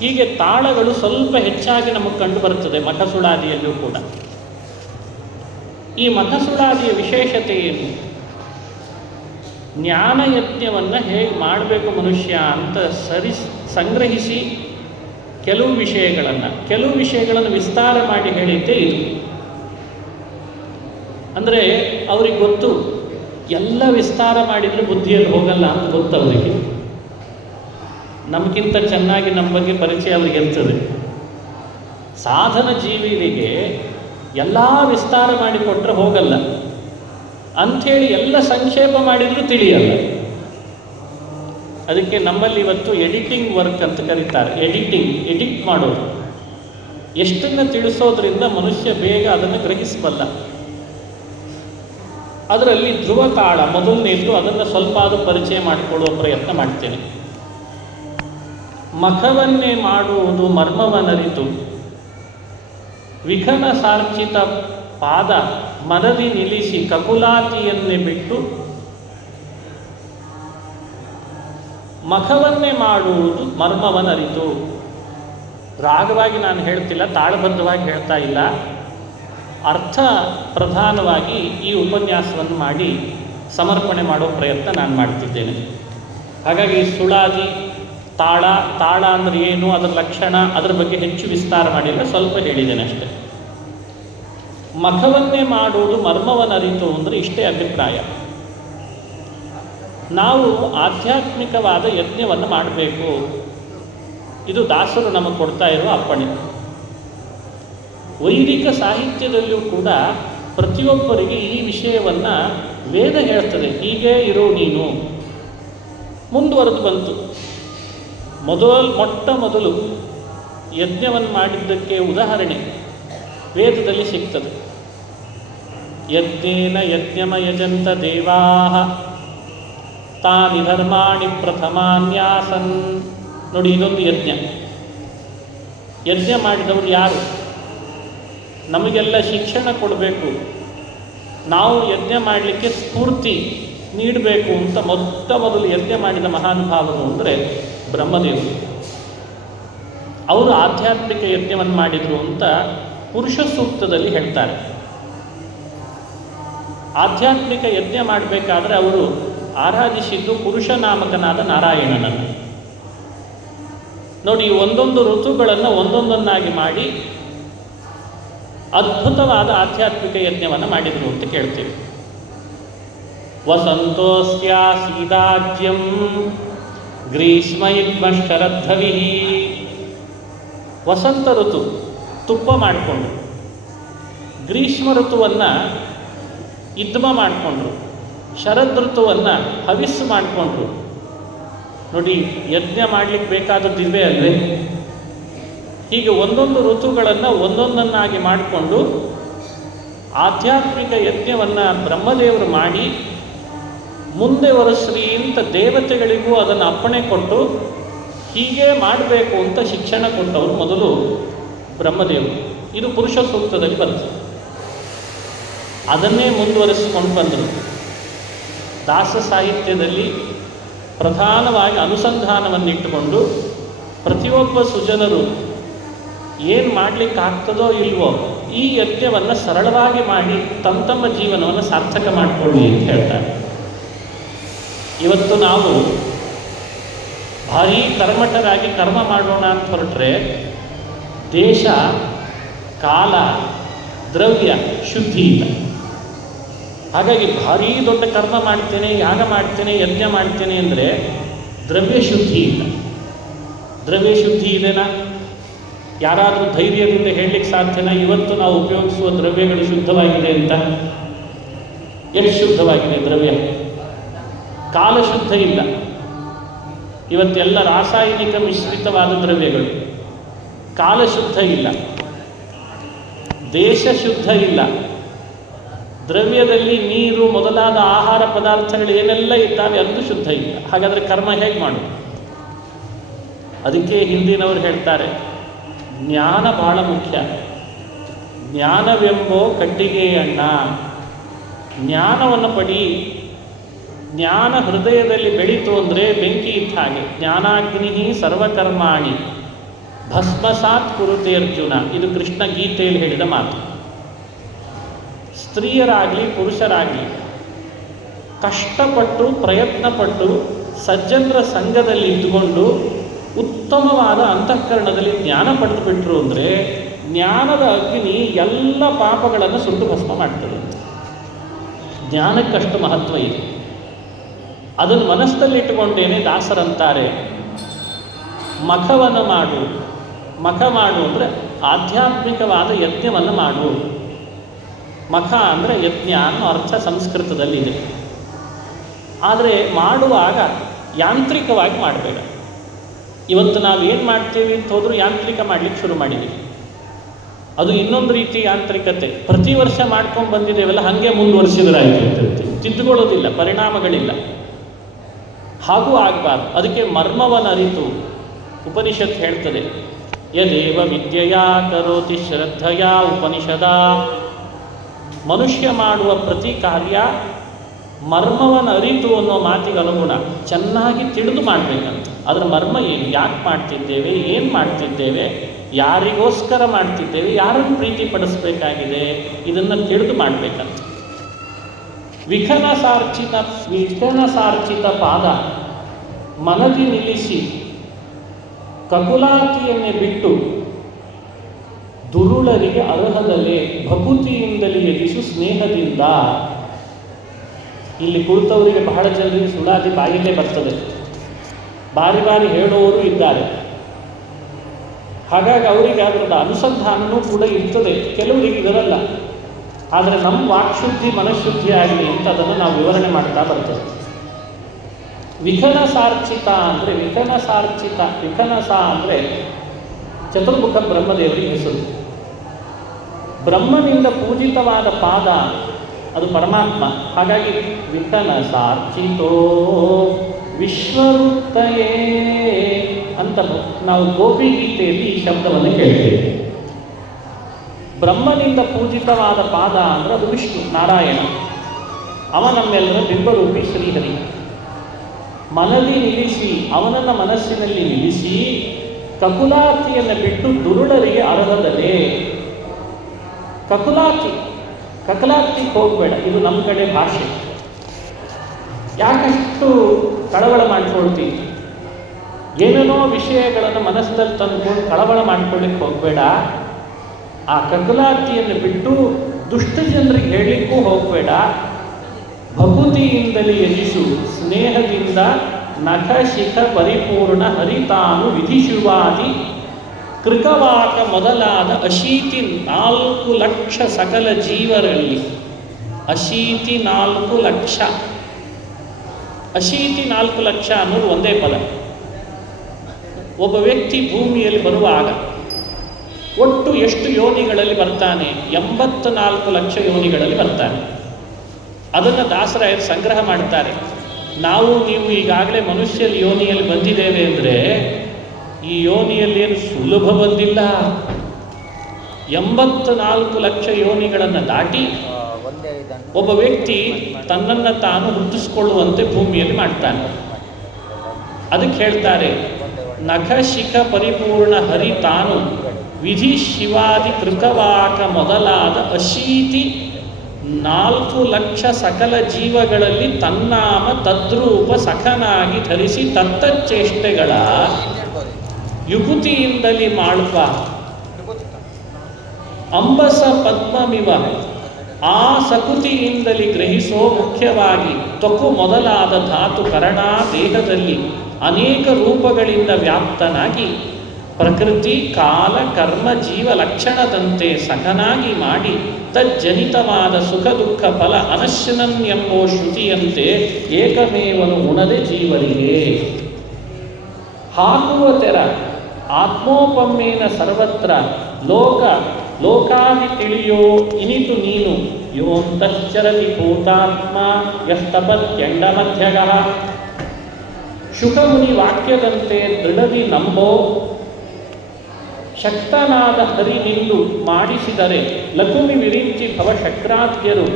ಹೀಗೆ ತಾಳಗಳು ಸ್ವಲ್ಪ ಹೆಚ್ಚಾಗಿ ನಮಗೆ ಕಂಡು ಬರುತ್ತದೆ ಮಖಸುಳಾದಿಯಲ್ಲೂ ಕೂಡ. ಈ ಮಖಸುಳಾದಿಯ ವಿಶೇಷತೆ ಏನು? ಜ್ಞಾನಯಜ್ಞವನ್ನು ಹೇಗೆ ಮಾಡಬೇಕು ಮನುಷ್ಯ ಅಂತ ಸಂಗ್ರಹಿಸಿ ಕೆಲವು ವಿಷಯಗಳನ್ನು ವಿಸ್ತಾರ ಮಾಡಿ ಹೇಳಿದ್ದೇ ಇದು. ಅಂದರೆ ಅವ್ರಿಗೆ ಗೊತ್ತು, ಎಲ್ಲ ವಿಸ್ತಾರ ಮಾಡಿದರೆ ಬುದ್ಧಿಯಲ್ಲಿ ಹೋಗಲ್ಲ ಅಂತ ಗೊತ್ತು ಅವರಿಗೆ. ನಮಗಿಂತ ಚೆನ್ನಾಗಿ ನಮ್ಮ ಬಗ್ಗೆ ಪರಿಚಯ ಅವರಿಗೆ ಇರ್ತದೆ. ಸಾಧನ ಜೀವಿಗಳಿಗೆ ಎಲ್ಲ ವಿಸ್ತಾರ ಮಾಡಿಕೊಟ್ರೆ ಹೋಗಲ್ಲ ಅಂಥೇಳಿ ಎಲ್ಲ ಸಂಕ್ಷೇಪ ಮಾಡಿದರೂ ತಿಳಿಯಲ್ಲ. ಅದಕ್ಕೆ ನಮ್ಮಲ್ಲಿ ಇವತ್ತು ಎಡಿಟಿಂಗ್ ವರ್ಕ್ ಅಂತ ಕರೀತಾರೆ. ಎಡಿಟ್ ಮಾಡೋದು. ಎಷ್ಟನ್ನು ತಿಳಿಸೋದ್ರಿಂದ ಮನುಷ್ಯ ಬೇಗ ಅದನ್ನು ಗ್ರಹಿಸಬಲ್ಲ. ಅದರಲ್ಲಿ ಧ್ರುವತಾಳ ಮೊದಲನೇದು, ಅದನ್ನು ಸ್ವಲ್ಪ ಆದರೂ ಪರಿಚಯ ಮಾಡಿಕೊಳ್ಳುವ ಪ್ರಯತ್ನ ಮಾಡ್ತೇನೆ. ಮಖವನ್ನೇ ಮಾಡುವುದು ಮರ್ಮವನರಿತು, ವಿಘನ ಸಾರ್ಚಿತ ಪಾದ ಮನದಿ ನಿಲ್ಲಿಸಿ ಕಕುಲಾತಿಯನ್ನೇ ಬಿಟ್ಟು, ಮಖವನ್ನೇ ಮಾಡುವುದು ಮರ್ಮವನರಿತು. ರಾಗವಾಗಿ ನಾನು ಹೇಳ್ತಿಲ್ಲ, ತಾಳಬದ್ಧವಾಗಿ ಹೇಳ್ತಾ ಇಲ್ಲ, ಅರ್ಥ ಪ್ರಧಾನವಾಗಿ ಈ ಉಪನ್ಯಾಸವನ್ನು ಮಾಡಿ ಸಮರ್ಪಣೆ ಮಾಡೋ ಪ್ರಯತ್ನ ನಾನು ಮಾಡ್ತಿದ್ದೇನೆ. ಹಾಗಾಗಿ ಸುಳಾದಿ, ತಾಳ ಅಂದರೆ ಏನು, ಅದರ ಲಕ್ಷಣ, ಅದರ ಬಗ್ಗೆ ಹೆಚ್ಚು ವಿಸ್ತಾರ ಮಾಡಿಲ್ಲ, ಸ್ವಲ್ಪ ಹೇಳಿದ್ದೇನೆ ಅಷ್ಟೆ. ಮಖವನ್ನೇ ಮಾಡುವುದು ಮರ್ಮವನರಿತು ಅಂದರೆ ಇಷ್ಟೇ ಅಭಿಪ್ರಾಯ. ನಾವು ಆಧ್ಯಾತ್ಮಿಕವಾದ ಯಜ್ಞವನ್ನು ಮಾಡಬೇಕು. ಇದು ದಾಸರು ನಮಗೆ ಕೊಡ್ತಾ ಇರುವ ಅಪ್ಪಣೆ. ವೈದಿಕ ಸಾಹಿತ್ಯದಲ್ಲಿಯೂ ಕೂಡ ಪ್ರತಿಯೊಬ್ಬರಿಗೆ ಈ ವಿಷಯವನ್ನು ವೇದ ಹೇಳ್ತದೆ, ಹೀಗೇ ಇರೋ ನೀನು. ಮುಂದುವರೆದು ಬಂತು. ಮೊಟ್ಟ ಮೊದಲು ಯಜ್ಞವನ್ನು ಮಾಡಿದ್ದಕ್ಕೆ ಉದಾಹರಣೆ ವೇದದಲ್ಲಿ ಸಿಗ್ತದೆ. ಯಜ್ಞೇನ ಯಜ್ಞಮ ಯಜಂತ ದೇವಾಃ ತಾನಿ ಧರ್ಮಾಣಿ ಪ್ರಥಮಾನ್ಯಾಸನ್. ನೋಡಿ, ಇದೊಂದು ಯಜ್ಞ ಮಾಡಿದವರು ಯಾರು? ನಮಗೆಲ್ಲ ಶಿಕ್ಷಣ ಕೊಡಬೇಕು, ನಾವು ಯಜ್ಞ ಮಾಡಲಿಕ್ಕೆ ಸ್ಫೂರ್ತಿ ನೀಡಬೇಕು ಅಂತ ಮೊದಲು ಯಜ್ಞ ಮಾಡಿದ ಮಹಾನುಭಾವರು ಅಂದರೆ ಬ್ರಹ್ಮದೇವರು. ಅವರು ಆಧ್ಯಾತ್ಮಿಕ ಯಜ್ಞವನ್ನು ಮಾಡಿದರು ಅಂತ ಪುರುಷ ಸೂಕ್ತದಲ್ಲಿ ಹೇಳ್ತಾರೆ. ಆಧ್ಯಾತ್ಮಿಕ ಯಜ್ಞ ಮಾಡಬೇಕಾದ್ರೆ ಅವರು ಆರಾಧಿಸಿದ್ದು ಪುರುಷ ನಾಮಕನಾದ ನಾರಾಯಣನನ್ನು. ನೋಡಿ, ಒಂದೊಂದು ಋತುಗಳನ್ನು ಒಂದೊಂದನ್ನಾಗಿ ಮಾಡಿ ಅದ್ಭುತವಾದ ಆಧ್ಯಾತ್ಮಿಕ ಯಜ್ಞವನ್ನು ಮಾಡಿದರು ಅಂತ ಕೇಳ್ತೀವಿ. ವಸಂತೋಸ್ಯ ಸೀದಾಜ್ಯಂ ಗ್ರೀಷ್ಮಯುಗ್ಮ ಶರದ್ಧವಿ. ವಸಂತ ಋತು ತುಪ್ಪ ಮಾಡಿಕೊಂಡು, ಗ್ರೀಷ್ಮ ಋತುವನ್ನು ಇದ್ಮ ಮಾಡಿಕೊಂಡ್ರು, ಶರದೃತುವನ್ನು ಹವಿಸ್ಸು ಮಾಡಿಕೊಂಡ್ರು. ನೋಡಿ, ಯಜ್ಞ ಮಾಡಲಿಕ್ಕೆ ಬೇಕಾದದ್ದು ಇವೆ ಅಲ್ವೇ? ಹೀಗೆ ಒಂದೊಂದು ಋತುಗಳನ್ನು ಒಂದೊಂದನ್ನಾಗಿ ಮಾಡಿಕೊಂಡು ಆಧ್ಯಾತ್ಮಿಕ ಯಜ್ಞವನ್ನು ಬ್ರಹ್ಮದೇವರು ಮಾಡಿ ಮುಂದೆ ಒರೆಸ್ರಿ ಅಂತ ದೇವತೆಗಳಿಗೂ ಅದನ್ನು ಅಪ್ಪಣೆ ಕೊಟ್ಟು ಹೀಗೆ ಮಾಡಬೇಕು ಅಂತ ಶಿಕ್ಷಣ ಕೊಟ್ಟವರು ಮೊದಲು ಬ್ರಹ್ಮದೇವರು. ಇದು ಪುರುಷ ಸೂಕ್ತದಲ್ಲಿ ಬರ್ತದೆ. ಅದನ್ನೇ ಮುಂದುವರೆಸಿಕೊಂಡು ಬಂದರು. ದಾಸ ಸಾಹಿತ್ಯದಲ್ಲಿ ಪ್ರಧಾನವಾಗಿ ಅನುಸಂಧಾನವನ್ನಿಟ್ಟುಕೊಂಡು ಪ್ರತಿಯೊಬ್ಬ ಸುಜನರು ಏನು ಮಾಡಲಿಕ್ಕಾಗ್ತದೋ ಇಲ್ವೋ ಈ ಯಜ್ಞವನ್ನು ಸರಳವಾಗಿ ಮಾಡಿ ತಮ್ಮ ಜೀವನವನ್ನು ಸಾರ್ಥಕ ಮಾಡಿಕೊಳ್ಳಿ ಅಂತ ಹೇಳ್ತಾರೆ. ಇವತ್ತು ನಾವು ಭಾರೀ ಕರ್ಮಠರಾಗಿ ಕರ್ಮ ಮಾಡೋಣ ಅಂತ ಹೊರಟ್ರೆ ದೇಶ, ಕಾಲ, ದ್ರವ್ಯ ಶುದ್ಧಿ ಇಲ್ಲ. ಹಾಗಾಗಿ ಭಾರೀ ದೊಡ್ಡ ಕರ್ಮ ಮಾಡ್ತೇನೆ, ಯಾಗ ಮಾಡ್ತೇನೆ, ಯಜ್ಞ ಮಾಡ್ತೇನೆ ಅಂದರೆ ದ್ರವ್ಯ ಶುದ್ಧಿ ಇಲ್ಲ. ದ್ರವ್ಯ ಶುದ್ಧಿ ಇದೆನಾ? ಯಾರಾದರೂ ಧೈರ್ಯದಿಂದ ಹೇಳಲಿಕ್ಕೆ ಸಾಧ್ಯನಾ ಇವತ್ತು ನಾವು ಉಪಯೋಗಿಸುವ ದ್ರವ್ಯಗಳು ಶುದ್ಧವಾಗಿದೆ ಅಂತ? ಎಷ್ಟು ಶುದ್ಧವಾಗಿದೆ ದ್ರವ್ಯ? ಕಾಲ ಶುದ್ಧ ಇಲ್ಲ. ಇವತ್ತೆಲ್ಲ ರಾಸಾಯನಿಕ ಮಿಶ್ರಿತವಾದ ದ್ರವ್ಯಗಳು. ಕಾಲ ಶುದ್ಧ ಇಲ್ಲ, ದೇಶ ಶುದ್ಧ ಇಲ್ಲ, ದ್ರವ್ಯದಲ್ಲಿ ನೀರು ಮೊದಲಾದ ಆಹಾರ ಪದಾರ್ಥಗಳು ಏನೆಲ್ಲ ಇದ್ದಾವೆ ಅದು ಶುದ್ಧ ಇಲ್ಲ. ಹಾಗಾದರೆ ಕರ್ಮ ಹೇಗೆ ಮಾಡೋದು? ಅದಕ್ಕೆ ಹಿಂದಿನವರು ಹೇಳ್ತಾರೆ, ಜ್ಞಾನ ಬಹಳ ಮುಖ್ಯ. ಜ್ಞಾನವೆಂಬೋ ಕಟ್ಟಿಗೆ ಅಣ್ಣ. ಜ್ಞಾನವನ್ನು ಪಡಿ. ಜ್ಞಾನ ಹೃದಯದಲ್ಲಿ ಬೆಳೀತು ಅಂದರೆ ಬೆಂಕಿ ಇದ್ದ ಹಾಗೆ. ಜ್ಞಾನಾಗ್ನಿ ಸರ್ವಕರ್ಮಾಣಿ ಭಸ್ಮಸಾತ್ ಕುರುತೆ ಅರ್ಜುನ. ಇದು ಕೃಷ್ಣ ಗೀತೆಯಲ್ಲಿ ಹೇಳಿದ ಮಾತು. ಸ್ತ್ರೀಯರಾಗಲಿ ಪುರುಷರಾಗಲಿ ಕಷ್ಟಪಟ್ಟು ಪ್ರಯತ್ನಪಟ್ಟು ಸಜ್ಜನರ ಸಂಘದಲ್ಲಿ ಇದ್ದುಕೊಂಡು ಉತ್ತಮವಾದ ಅಂತಃಕರಣದಲ್ಲಿ ಜ್ಞಾನ ಪಡೆದು ಬಿಟ್ಟರು ಅಂದರೆ ಜ್ಞಾನದ ಅಗ್ನಿ ಎಲ್ಲ ಪಾಪಗಳನ್ನು ಸುಟ್ಟು ಭಸ್ಮ ಮಾಡ್ತದೆ. ಜ್ಞಾನಕ್ಕಷ್ಟು ಮಹತ್ವ ಇದೆ. ಅದನ್ನು ಮನಸ್ಸಲ್ಲಿಟ್ಟುಕೊಂಡೇನೆ ದಾಸರಂತಾರೆ, ಮಖವನ್ನು ಮಾಡು. ಮಖ ಮಾಡು ಅಂದರೆ ಆಧ್ಯಾತ್ಮಿಕವಾದ ಯಜ್ಞವನ್ನು ಮಾಡು. ಮಖ ಅಂದರೆ ಯಜ್ಞ ಅನ್ನೋ ಅರ್ಥ ಸಂಸ್ಕೃತದಲ್ಲಿದೆ. ಆದರೆ ಮಾಡುವಾಗ ಯಾಂತ್ರಿಕವಾಗಿ ಮಾಡಬೇಡ. ಇವತ್ತು ನಾವೇನು ಮಾಡ್ತೀವಿ ಅಂತ ಹೋದರೂ ಯಾಂತ್ರಿಕ ಮಾಡಲಿಕ್ಕೆ ಶುರು ಮಾಡಿದ್ದೀವಿ. ಅದು ಇನ್ನೊಂದು ರೀತಿ ಯಾಂತ್ರಿಕತೆ. ಪ್ರತಿ ವರ್ಷ ಮಾಡ್ಕೊಂಡು ಬಂದಿದ್ದೇವಲ್ಲ, ಹಾಗೆ ಮುಂದುವರಿಸಿದ್ರಾಯ್ತು ಅಂತ ತಿದ್ದುಕೊಳ್ಳೋದಿಲ್ಲ, ಪರಿಣಾಮಗಳಿಲ್ಲ. ಹಾಗೂ ಆಗಬಾರ್ದು. ಅದಕ್ಕೆ ಮರ್ಮವನ್ನು ಅರಿತು ಉಪನಿಷತ್ ಹೇಳ್ತದೆ, ಯದೇವ ವಿದ್ಯೆಯಾ ಕರೋತಿ ಶ್ರದ್ಧೆಯ ಉಪನಿಷದ. ಮನುಷ್ಯ ಮಾಡುವ ಪ್ರತಿ ಕಾರ್ಯ ಮರ್ಮವನ್ನು ಅರಿತು ಅನ್ನೋ ಮಾತಿಗೆ ಅನುಗುಣ ಚೆನ್ನಾಗಿ ತಿಳಿದು ಮಾಡಬೇಕಂತ. ಅದರ ಮರ್ಮ ಏನು, ಯಾಕೆ ಮಾಡ್ತಿದ್ದೇವೆ, ಏನು ಮಾಡ್ತಿದ್ದೇವೆ, ಯಾರಿಗೋಸ್ಕರ ಮಾಡ್ತಿದ್ದೇವೆ, ಯಾರನ್ನು ಪ್ರೀತಿ ಪಡಿಸ್ಬೇಕಾಗಿದೆ, ಇದನ್ನು ತಿಳಿದು ಮಾಡಬೇಕಂತ. ವಿಘ್ನಸಾರ್ಚಿತ ಪಾದ ಮನದಿ ನಿಲ್ಲಿಸಿ ಕಕುಲಾತಿಯನ್ನೇ ಬಿಟ್ಟು ದುರುಳರಿಗೆ ಅರ್ಹದಲ್ಲೇ ಭಕುತಿಯಿಂದಲೇ ಯಜಿಸು ಸ್ನೇಹದಿಂದ. ಇಲ್ಲಿ ಕುಳಿತವರಿಗೆ ಬಹಳ ಜನರಿಗೆ ಸುಳಾದಿ ಬಾಯಿಲೇ ಬರ್ತದೆ, ಬಾರಿ ಬಾರಿ ಹೇಳುವವರು ಇದ್ದಾರೆ. ಹಾಗಾಗಿ ಅವರಿಗೆ ಅದರದ ಅನುಸಂಧಾನವೂ ಕೂಡ ಇರ್ತದೆ, ಕೆಲವರಿಗೆ ಇರಲ್ಲ. ಆದರೆ ನಮ್ಮ ವಾಕ್ಶುದ್ಧಿ ಮನಃಶುದ್ಧಿ ಆಗಲಿ ಅಂತ ಅದನ್ನು ನಾವು ವಿವರಣೆ ಮಾಡ್ತಾ ಬರ್ತದೆ. ವಿಘನಸಾರ್ಚಿತ ಅಂದರೆ ವಿಘನಸ ಅಂದರೆ ಚತುರ್ಮುಖ ಬ್ರಹ್ಮದೇವರಿಗೆ ಹೆಸರು. ಬ್ರಹ್ಮನಿಂದ ಪೂಜಿತವಾದ ಪಾದ ಅದು ಪರಮಾತ್ಮ. ಹಾಗಾಗಿ ವಿಘನಸಾರ್ಚಿತೋ ವಿಶ್ವವೃತ್ತಯೇ ಅಂತ ನಾವು ಗೋಪಿ ಗೀತೆಯಲ್ಲಿ ಈ ಶಬ್ದವನ್ನು ಕೇಳ್ತೇವೆ. ಬ್ರಹ್ಮನಿಂದ ಪೂಜಿತವಾದ ಪಾದ ಅಂದರೆ ಅದು ವಿಷ್ಣು ನಾರಾಯಣ. ಅವ ನಮ್ಮೆಲ್ಲರ ಬಿಂಬರೂಪಿ ಶ್ರೀಹರಿ. ಮನದಿ ನಿಲ್ಲಿಸಿ, ಅವನನ್ನು ಮನಸ್ಸಿನಲ್ಲಿ ನಿಲ್ಲಿಸಿ ಕಕುಲಾತಿಯನ್ನು ಬಿಟ್ಟು ದುರುಳರಿಗೆ ಅರ್ಹದಲ್ಲೇ. ಕಕಲಾತಿಗೆ ಹೋಗಬೇಡ. ಇದು ನಮ್ಮ ಕಡೆ ಭಾಷೆ. ಯಾಕಷ್ಟು ಕಳವಳ ಮಾಡ್ಕೊಳ್ತೀವಿ? ಏನೇನೋ ವಿಷಯಗಳನ್ನು ಮನಸ್ಸಲ್ಲಿ ತಂದುಕೊಂಡು ಕಳವಳ ಮಾಡ್ಕೊಳ್ಳಿಕ್ಕೆ ಹೋಗಬೇಡ. ಆ ಕಕಲಾತಿಯನ್ನು ಬಿಟ್ಟು ದುಷ್ಟ ಜನರಿಗೆ ಹೇಳಲಿಕ್ಕೂ ಹೋಗಬೇಡ. ಭಕುತಿಯಿಂದಲೇ ಯಜಿಸು, ಸ್ನೇಹದಿಂದ ನಖ ಶಿಖ ಪರಿಪೂರ್ಣ ಹರಿತಾನು ವಿಧಿಶುವಾದಿ ಕೃಕವಾಕ ಮೊದಲಾದ 84 ಲಕ್ಷ ಸಕಲ ಜೀವರಲ್ಲಿ 84 ಲಕ್ಷ. 84 ಲಕ್ಷ ಅನ್ನೋದು ಒಂದೇ ಪದ. ಒಬ್ಬ ವ್ಯಕ್ತಿ ಭೂಮಿಯಲ್ಲಿ ಬರುವಾಗ ಒಟ್ಟು ಎಷ್ಟು ಯೋನಿಗಳಲ್ಲಿ ಬರ್ತಾನೆ? 84 ಲಕ್ಷ ಯೋನಿಗಳಲ್ಲಿ ಬರ್ತಾನೆ. ಅದನ್ನು ದಾಸರಾಯರು ಸಂಗ್ರಹ ಮಾಡ್ತಾರೆ. ನಾವು ನೀವು ಈಗಾಗಲೇ ಮನುಷ್ಯ ಯೋನಿಯಲ್ಲಿ ಬಂದಿದ್ದೇವೆ ಅಂದರೆ ಈ ಯೋನಿಯಲ್ಲಿ ಏನು ಸುಲಭ ಬಂದಿಲ್ಲ. 84 ಲಕ್ಷ ಯೋನಿಗಳನ್ನು ದಾಟಿ ಒಬ್ಬ ವ್ಯಕ್ತಿ ತನ್ನನ್ನು ತಾನು ಹುಟ್ಟಿಸ್ಕೊಳ್ಳುವಂತೆ ಭೂಮಿಯಲ್ಲಿ ಮಾಡ್ತಾನೆ. ಅದಕ್ಕೆ ಹೇಳ್ತಾರೆ, ನಖ ಶಿಖ ಪರಿಪೂರ್ಣ ಹರಿ ತಾನು ವಿಧಿ ಶಿವಾದಿ ಕೃಕವಾಕ ಮೊದಲಾದ 84 ಲಕ್ಷ ಸಕಲ ಜೀವಗಳಲ್ಲಿ ತನ್ನಾಮ ತದ್ರೂಪ ಸಖನಾಗಿ ಧರಿಸಿ ತತ್ತಚೇಷ್ಟೆಗಳ ಯುಗುತಿಯಿಂದಲಿ ಮಾಡುವ ಅಂಬಸ ಪದ್ಮಮಿವ ಆ ಸಕುತಿಯಿಂದಲಿ ಗ್ರಹಿಸೋ ಮುಖ್ಯವಾಗಿ ತೊಕು ಮೊದಲಾದ ಧಾತು ಕರಣ ದೇಹದಲ್ಲಿ ಅನೇಕ ರೂಪಗಳಿಂದ ವ್ಯಾಪ್ತನಾಗಿ ಪ್ರಕೃತಿ ಕಾಲ ಕರ್ಮ ಜೀವ ಲಕ್ಷಣದಂತೆ ಸಖನಾಗಿ ಮಾಡಿ ತಜ್ಜನಿತವಾದ ಸುಖ ದುಃಖ ಫಲ ಅನಶ್ಯನನ್ಯಂಬೋ ಶ್ರುತಿಯಂತೆ ಏಕಮೇವನು ಉಣದೆ ಜೀವರಿಗೆ ಹಾಕುವ ತೆರ ಆತ್ಮೋಪಮ್ಮೇನ ಸರ್ವತ್ರ ಲೋಕಾದಿ ತಿಳಿಯೋ ಇನಿತು ನೀನು ಯೋಂತಶ್ಚರತಿ ಭೂತಾತ್ಮ ಯಸ್ತಪತ್ಯಂಡ ಮಧ್ಯಗಃ ಶುಕಮುನಿ ವಾಕ್ಯದಂತೆ ದೃಢದಿ ನಂಬೋ ಶಕ್ತನಾದ ಹರಿ ನಿಂದು ಮಾಡಿಸಿದರೆ ಲಕುಮಿ ವಿರಿಂಚಿ ಭವಶಕ್ರಾದ್ಯರು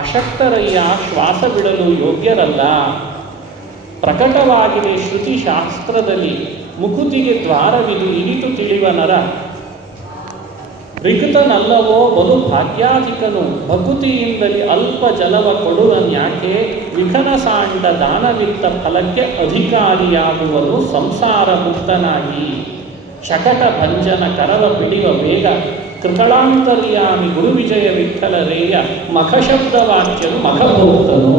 ಅಶಕ್ತರಯ್ಯ ಶ್ವಾಸ ಬಿಡಲು ಯೋಗ್ಯರಲ್ಲ. ಪ್ರಕಟವಾಗಿದೆ ಶ್ರುತಿ ಶಾಸ್ತ್ರದಲ್ಲಿ ಮುಕುತಿಗೆ ದ್ವಾರವಿದು ಇನಿತು ತಿಳಿವ ನರ ರಿಕೃತನಲ್ಲವೋ ಬಲು ಭಾಗ್ಯಾಧಿಕನು ಭಕುತಿಯಿಂದಲೇ ಅಲ್ಪ ಜಲವ ಕೊಡುವನ್ಯಾಕೆ ವಿಖನ ಸಾಂಡ ದಾನವಿತ್ತ ಫಲಕ್ಕೆ ಅಧಿಕಾರಿಯಾಗುವನು ಸಂಸಾರ ಮುಕ್ತನಾಗಿ ಶಕಟ ಭಂಜನ ಕರವ ಬಿಡಿವ ವೇಗ ಕೃಕಳಾಂತರ್ಯಾಮಿ ಗುರುವಿಜಯ ವಿಠಲರೇಯ ಮಖಶಬ್ದವಾಕ್ಯನು ಮಖಭೂತನು.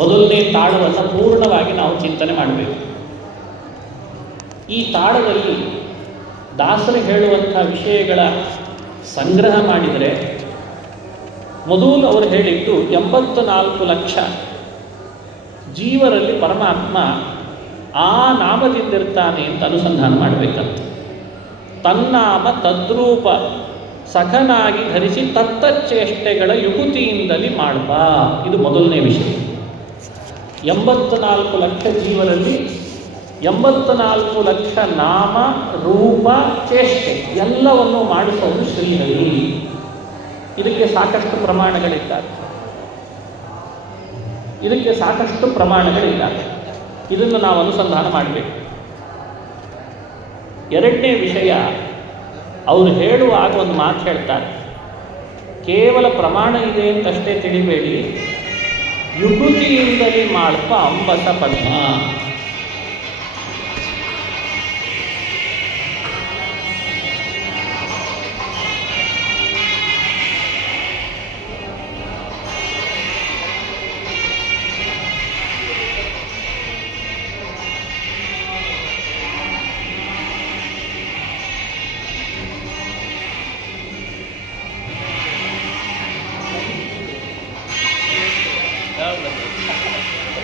ಮೊದಲನೇ ತಾಳವನ್ನು ಪೂರ್ಣವಾಗಿ ನಾವು ಚಿಂತನೆ ಮಾಡಬೇಕು. ಈ ತಾಳದಲ್ಲಿ ದಾಸರು ಹೇಳುವಂಥ ವಿಷಯಗಳ ಸಂಗ್ರಹ ಮಾಡಿದರೆ ಮೊದಲು ಅವರು ಹೇಳಿದ್ದು 84 ಲಕ್ಷ ಜೀವರಲ್ಲಿ ಪರಮಾತ್ಮ ಆ ನಾಮದಿಂದಿರ್ತಾನೆ ಅಂತ ಅನುಸಂಧಾನ ಮಾಡಬೇಕಂತ. ತನ್ನಾಮ ತದ್ರೂಪ ಸಖನಾಗಿ ಧರಿಸಿ ತತ್ತಚೇಷ್ಟೆಗಳ ಯುಗುತಿಯಿಂದಲೇ ಮಾಡುವ, ಇದು ಮೊದಲನೇ ವಿಷಯ. 84 ಲಕ್ಷ ಜೀವರಲ್ಲಿ 84 ಲಕ್ಷ ನಾಮ ರೂಪ ಚೇಷ್ಟೆ ಎಲ್ಲವನ್ನು ಮಾಡಿಸುವುದು ಶ್ರೀಹರಿ. ಇದಕ್ಕೆ ಸಾಕಷ್ಟು ಪ್ರಮಾಣಗಳಿದ್ದಾರೆ. ಇದನ್ನು ನಾವು ಅನುಸಂಧಾನ ಮಾಡಬೇಕು. ಎರಡನೇ ವಿಷಯ, ಅವರು ಹೇಳುವಾಗ ಒಂದು ಮಾತು ಹೇಳ್ತಾರೆ, ಕೇವಲ ಪ್ರಮಾಣ ಇದೆ ಅಂತಷ್ಟೇ ತಿಳಿಬೇಡಿ, ಯುಗುತಿಯಿಂದಲೇ ಮಾಡ್ಪ ಅಂಬಸ ಪದ್ಮ.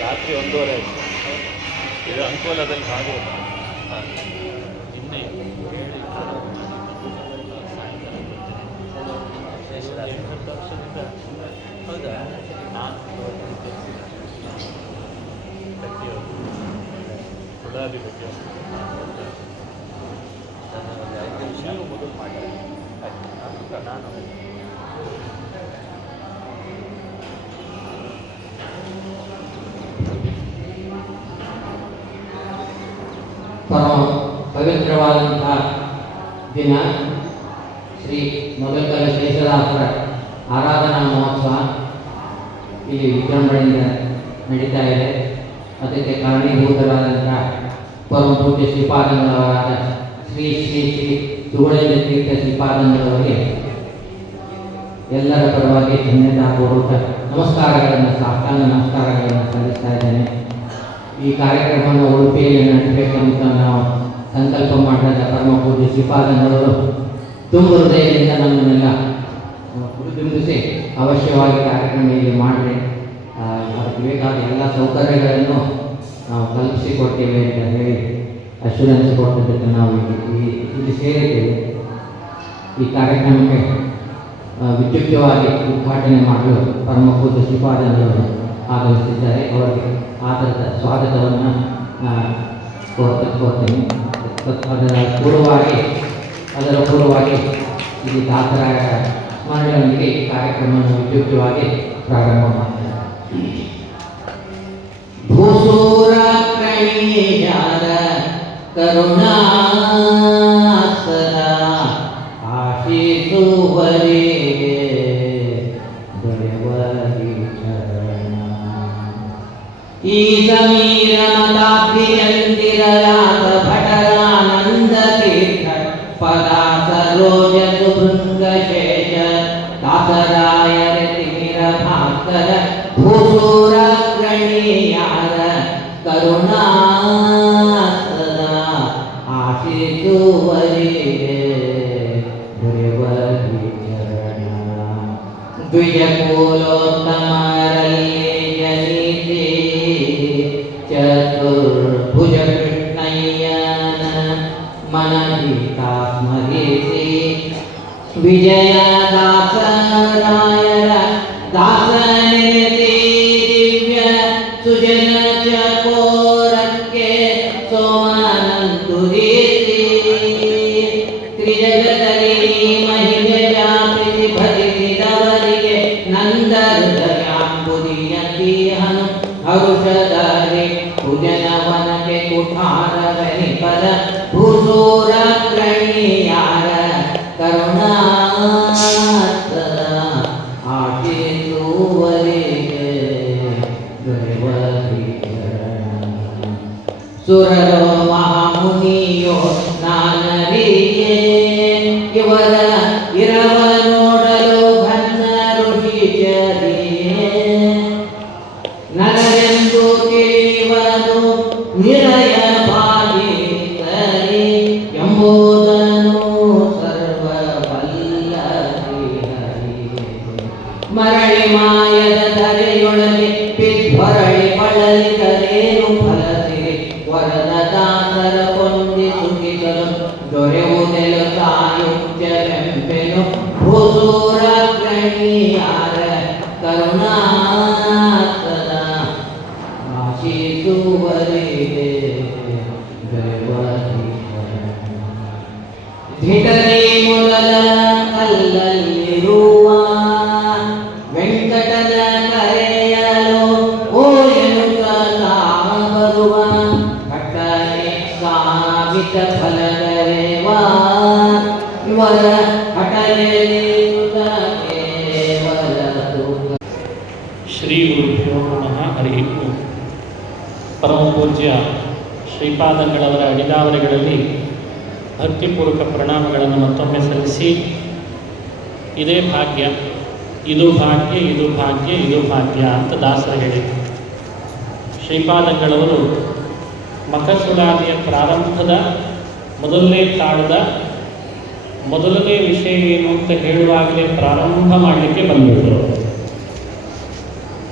ರಾತ್ರಿ 1:30 ಇದು ಅಂಕೋಲದಲ್ಲಿ ಭಾಗವತ. ನಿನ್ನೆ ಹೌದಾ? ಗುಲಾಬಿ ಬಗ್ಗೆ ನೀವು ಮೊದಲು ಮಾಡಿ, ನಾನು ಪರಮ ಪವಿತ್ರವಾದಂತಹ ದಿನ ಶ್ರೀ ಮೊದಲ ಶೇಷದಾಸರ ಆರಾಧನಾ ಮಹೋತ್ಸವ ಇಲ್ಲಿ ವಿಜೃಂಭಣೆಯಿಂದ ನಡೀತಾ ಇದೆ. ಅದಕ್ಕೆ ಕಾರಣೀಭೂತರಾದಂತಹ ಪರಮ ಪೂಜ್ಯ ಶ್ರೀಪಾದಂಗಳವರಾದ ಶ್ರೀ ಶ್ರೀ ಶ್ರೀ ಸುಗುಣೇಂದ್ರ ತೀರ್ಥ ಶ್ರೀಪಾದಂಗಳವರಿಗೆ ಎಲ್ಲರ ಪರವಾಗಿ ಧನ್ಯತಾಪೂರ್ವಕ ನಮಸ್ಕಾರಗಳನ್ನು ಸಲ್ಲಿಸ್ತಾ ಇದ್ದೇನೆ. ಈ ಕಾರ್ಯಕ್ರಮವನ್ನು ಉಡುಪಿಯಲ್ಲಿ ನಡೆಸಬೇಕಂತ ನಾವು ಸಂಕಲ್ಪ ಮಾಡಿದ ಪರಮ ಪೂಜ್ಯ ಶ್ರೀಪಾದಂಗಳವರು ತುಂಬ ಹೃದಯದಿಂದ ನಮ್ಮನ್ನೆಲ್ಲ ಬಿಂಬಿಸಿ ಅವಶ್ಯವಾಗಿ ಕಾರ್ಯಕ್ರಮ ಇಲ್ಲಿ ಮಾಡಿರಿ, ಅದಕ್ಕೆ ಬೇಕಾದ ಎಲ್ಲ ಸೌಕರ್ಯಗಳನ್ನು ನಾವು ಕಲ್ಪಿಸಿಕೊಡ್ತೀವಿ ಅಂತ ಹೇಳಿ ಅಶ್ಯೂರೆನ್ಸ್ ಕೊಟ್ಟಿದ್ದಕ್ಕೆ ನಾವು ಇಲ್ಲಿ ಸೇರಿದ್ದೇವೆ. ಈ ಕಾರ್ಯಕ್ರಮಕ್ಕೆ ವಿದ್ಯುಕ್ತವಾಗಿ ಉದ್ಘಾಟನೆ ಮಾಡಲು ಪರಮ ಪೂಜ್ಯ ಶ್ರೀಪಾದಂಗಳವರು ಆಗಮಿಸಿದ್ದಾರೆ. ಅವರಿಗೆ ಆಧಾರದ ಸ್ವಾಗತವನ್ನು ಕೋರ್ತೇನೆ. ಅದರ ಪೂರ್ವವಾಗಿ ಇಲ್ಲಿ ದಾಸರಾಯ ಸ್ಮರಣೆಯೊಂದಿಗೆ ಈ ಕಾರ್ಯಕ್ರಮವನ್ನು ವಿದ್ಯುಕ್ತವಾಗಿ ಪ್ರಾರಂಭ ಮಾಡ್ತಾರೆ. ಭೂಸೂರ ಕೈಯಾರ ಕರುಣಾಸರ ಆಶಿಸುವರಿಗೆ ದೊರೆವರಿ ಚರಣ. ಈ ಸಮೀರ ಮತಾಭಿಯಂತಿರಯಾತ ಭಟರಾನಂದ ತೀರ್ಥ ಪದಾ ಸರೋಜ ಸುಭೃಂಗ ಶೇಷ ದಾಸರಾಯರ ತಿಮಿರ ಭಾಸ್ಕರ ಭೂಸೂರ ಗಣಿಯಾರ ಕರುಣಾಸದ ಆಶಿಸುವರಿಗೆ ದೊರೆವರಿ ಚರಣ. ದ್ವಿಜಕುಲೋತ್ತಮರಲ್ಲಿ ಜನಿಸಿ ಚತುರ್ಭುಜ ಕೃಷ್ಣಯ್ಯನ ಮನಹಿತ ಸ್ಮರಿಸಿ ವಿಜಯದಾಸರಾಯರ ದಾಸನೆಸಿ ದಿವ್ಯ ಸುಜನ ಚಕೋರಕ್ಕೆ ಸೋಮನಂತುರಿಸಿ ತ್ರಿಜಗದಲ್ಲಿ ಮಹಿಮೆ ವ್ಯಾಪಿಸಿ ಭಜಿಸಿದವರಿಗೆ ನಂದ ಹೃದಯಾಂಬುದಿಯಂತಿಹನು ಹರುಷದಲ್ಲಿ ಪುಜನವನಕ್ಕೆ ಕುಠಾರಗಣಿಪದ ಭೂಸೂರ ಗಣಿಯಾರ ಕರುಣಾಸದ ಆಶಿಸುವರಿಗೆ ದೊರೆವರಿ ಚರಣ. ಸುರರೋ ಮಹಾಮುನಿಯೋ ನಾನರಿಗೆ ಇವರ ಇರವ ನೋಡಲು ಘನ್ನ ಋಷಿಚರಿಯೇ ನಗರೆಂದು ತಿಳಿಯುವುದು ನಿರಯ ಭಾಗಿಸರಿ ಎಂಬುದನ್ನು ಸರ್ವಬಲ್ಲ ಶ್ರೀಹರಿಗೆ. ಮರಳಿ ಮಾಯದ ಧರೆಯೊಳಗೆ ಪಿಧ್ವರಳಿ ಬಳಲಿದರೇನು ಫಲಸಿರಿ ವರದ ದಾಸರ ಕೊಂದಿ ಸುಖಿಸಲು ದೊರೆಯುವುದೆಲು ತಾಯುಜ್ಯವೆಂಪೆನು ಭೂಸೂರ ಗಣಿಯಾರ ಕರುಣಾಸದ ಆಶಿಸುವರಿಗೆ ದೊರೆವರಿ ಚರಣ. ಧಿಟರಿ ಮೊದಲ ಕಲ್ಲಲ್ಲಿರುವ ವೆಂಕಟನ ಕರೆಯಲು ಓ ಎನ್ನುತ್ತ ತಾವ ಬರುವ ಕಟ್ಟನೆ ಸಾವಿತ ಫಲದರೇವ ಇವರ ಹಠಲೆಯುತ ಕೇವಲ ತೂಕ. ಶ್ರೀ ಗುರುಭ್ಯೋ ನಮಃ. ಹರಿ ಓಂ. ಪರಮ ಪೂಜ್ಯ ಶ್ರೀಪಾದಂಗಳವರ ಅಡಿದಾವರೆಗಳಲ್ಲಿ ಭಕ್ತಿಪೂರ್ವಕ ಪ್ರಣಾಮಗಳನ್ನು ಮತ್ತೊಮ್ಮೆ ಸಲ್ಲಿಸಿ, ಇದೇ ಭಾಗ್ಯ, ಇದು ಭಾಗ್ಯ, ಇದು ಭಾಗ್ಯ, ಇದು ಭಾಗ್ಯ ಅಂತ ದಾಸರು ಹೇಳಿದರು. ಶ್ರೀಪಾದಂಗಳವರು ಮಖಸುಳಾದಿಯ ಪ್ರಾರಂಭದ ಮೊದಲನೇ ತಾಳದ ಮೊದಲನೇ ವಿಷಯ ಏನು ಅಂತ ಹೇಳುವಾಗಲೇ ಪ್ರಾರಂಭ ಮಾಡಲಿಕ್ಕೆ ಬಂದಿದ್ದರು.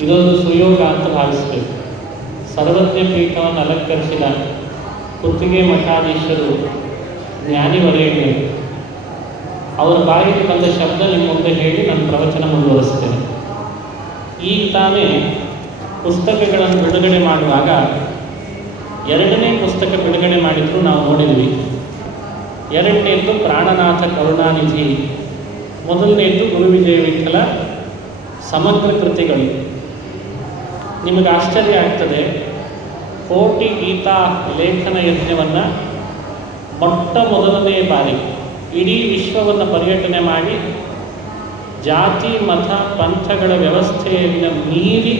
ಇದೊಂದು ಸುಯೋಗ ಅಂತ ಭಾವಿಸಬೇಕು. ಸರ್ವಜ್ಞ ಪೀಠವನ್ನು ಅಲಂಕರಿಸಿದ ಕುತ್ತಿಗೆ ಮಠಾಧೀಶರು ಜ್ಞಾನಿವರೇಣ್ಯರು, ಅವರ ಬಾಯಿಗೆ ಬಂದ ಶಬ್ದ ನಿಮ್ಮ ಮುಂದೆ ಹೇಳಿ ನನ್ನ ಪ್ರವಚನ ಮುಂದುವರಿಸ್ತೇನೆ. ಈಗ ತಾನೇ ಪುಸ್ತಕಗಳನ್ನು ಬಿಡುಗಡೆ ಮಾಡುವಾಗ ಎರಡನೇ ಪುಸ್ತಕ ಬಿಡುಗಡೆ ಮಾಡಿದ್ರು, ನಾವು ನೋಡಿದ್ವಿ. ಎರಡನೇದ್ದು ಪ್ರಾಣನಾಥ ಕರುಣಾನಿಧಿ, ಮೊದಲನೇದ್ದು ಗುರುವಿಜಯ ವಿಠಲ ಸಮಗ್ರ ಕೃತಿಗಳು. ನಿಮಗೆ ಆಶ್ಚರ್ಯ ಆಗ್ತದೆ, ಕೋಟಿ ಗೀತಾ ಲೇಖನ ಯಜ್ಞವನ್ನು ಮೊಟ್ಟ ಮೊದಲನೇ ಬಾರಿ ಇಡೀ ವಿಶ್ವವನ್ನು ಪರ್ಯಟನೆ ಮಾಡಿ ಜಾತಿ ಮತ ಪಂಥಗಳ ವ್ಯವಸ್ಥೆಯನ್ನು ಮೀರಿ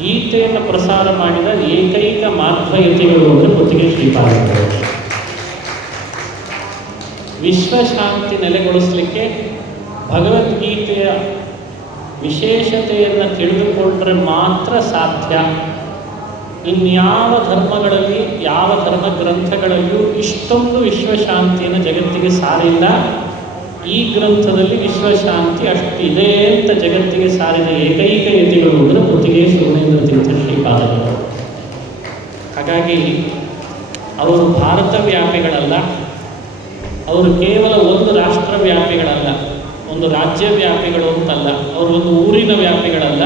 ಗೀತೆಯನ್ನು ಪ್ರಸಾರ ಮಾಡಿದ ಏಕೈಕ ಮಾಧ್ವಯತಿಗಳು ಅಂದರೆ ಕುತ್ತಿಗೆ ಶ್ರೀಪಾದಂಗಳು. ವಿಶ್ವಶಾಂತಿ ನೆಲೆಗೊಳಿಸಲಿಕ್ಕೆ ಭಗವದ್ಗೀತೆಯ ವಿಶೇಷತೆಯನ್ನು ತಿಳಿದುಕೊಂಡ್ರೆ ಮಾತ್ರ ಸಾಧ್ಯ. ಇನ್ಯಾವ ಧರ್ಮಗಳಲ್ಲಿ, ಯಾವ ಧರ್ಮ ಗ್ರಂಥಗಳಲ್ಲೂ ಇಷ್ಟೊಂದು ವಿಶ್ವಶಾಂತಿಯನ್ನು ಜಗತ್ತಿಗೆ ಸಾರಿಲ್ಲ. ಈ ಗ್ರಂಥದಲ್ಲಿ ವಿಶ್ವಶಾಂತಿ ಅಷ್ಟಿದೆ ಅಂತ ಜಗತ್ತಿಗೆ ಸಾರಿದ ಏಕೈಕ ಯತಿಗಳು ಅಂದರೆ ಮುತ್ತಿಗೆ ಸೋಮೇಂದ್ರ ತೀರ್ಥ ಶ್ರೀಪಾದಗಳು. ಹಾಗಾಗಿ ಅವರು ಭಾರತ ವ್ಯಾಪಿಗಳಲ್ಲ, ಅವರು ಕೇವಲ ಒಂದು ರಾಷ್ಟ್ರ ವ್ಯಾಪಿಗಳಲ್ಲ, ಒಂದು ರಾಜ್ಯ ವ್ಯಾಪಿಗಳು ಅಂತಲ್ಲ, ಅವರು ಒಂದು ಊರಿನ ವ್ಯಾಪಿಗಳಲ್ಲ,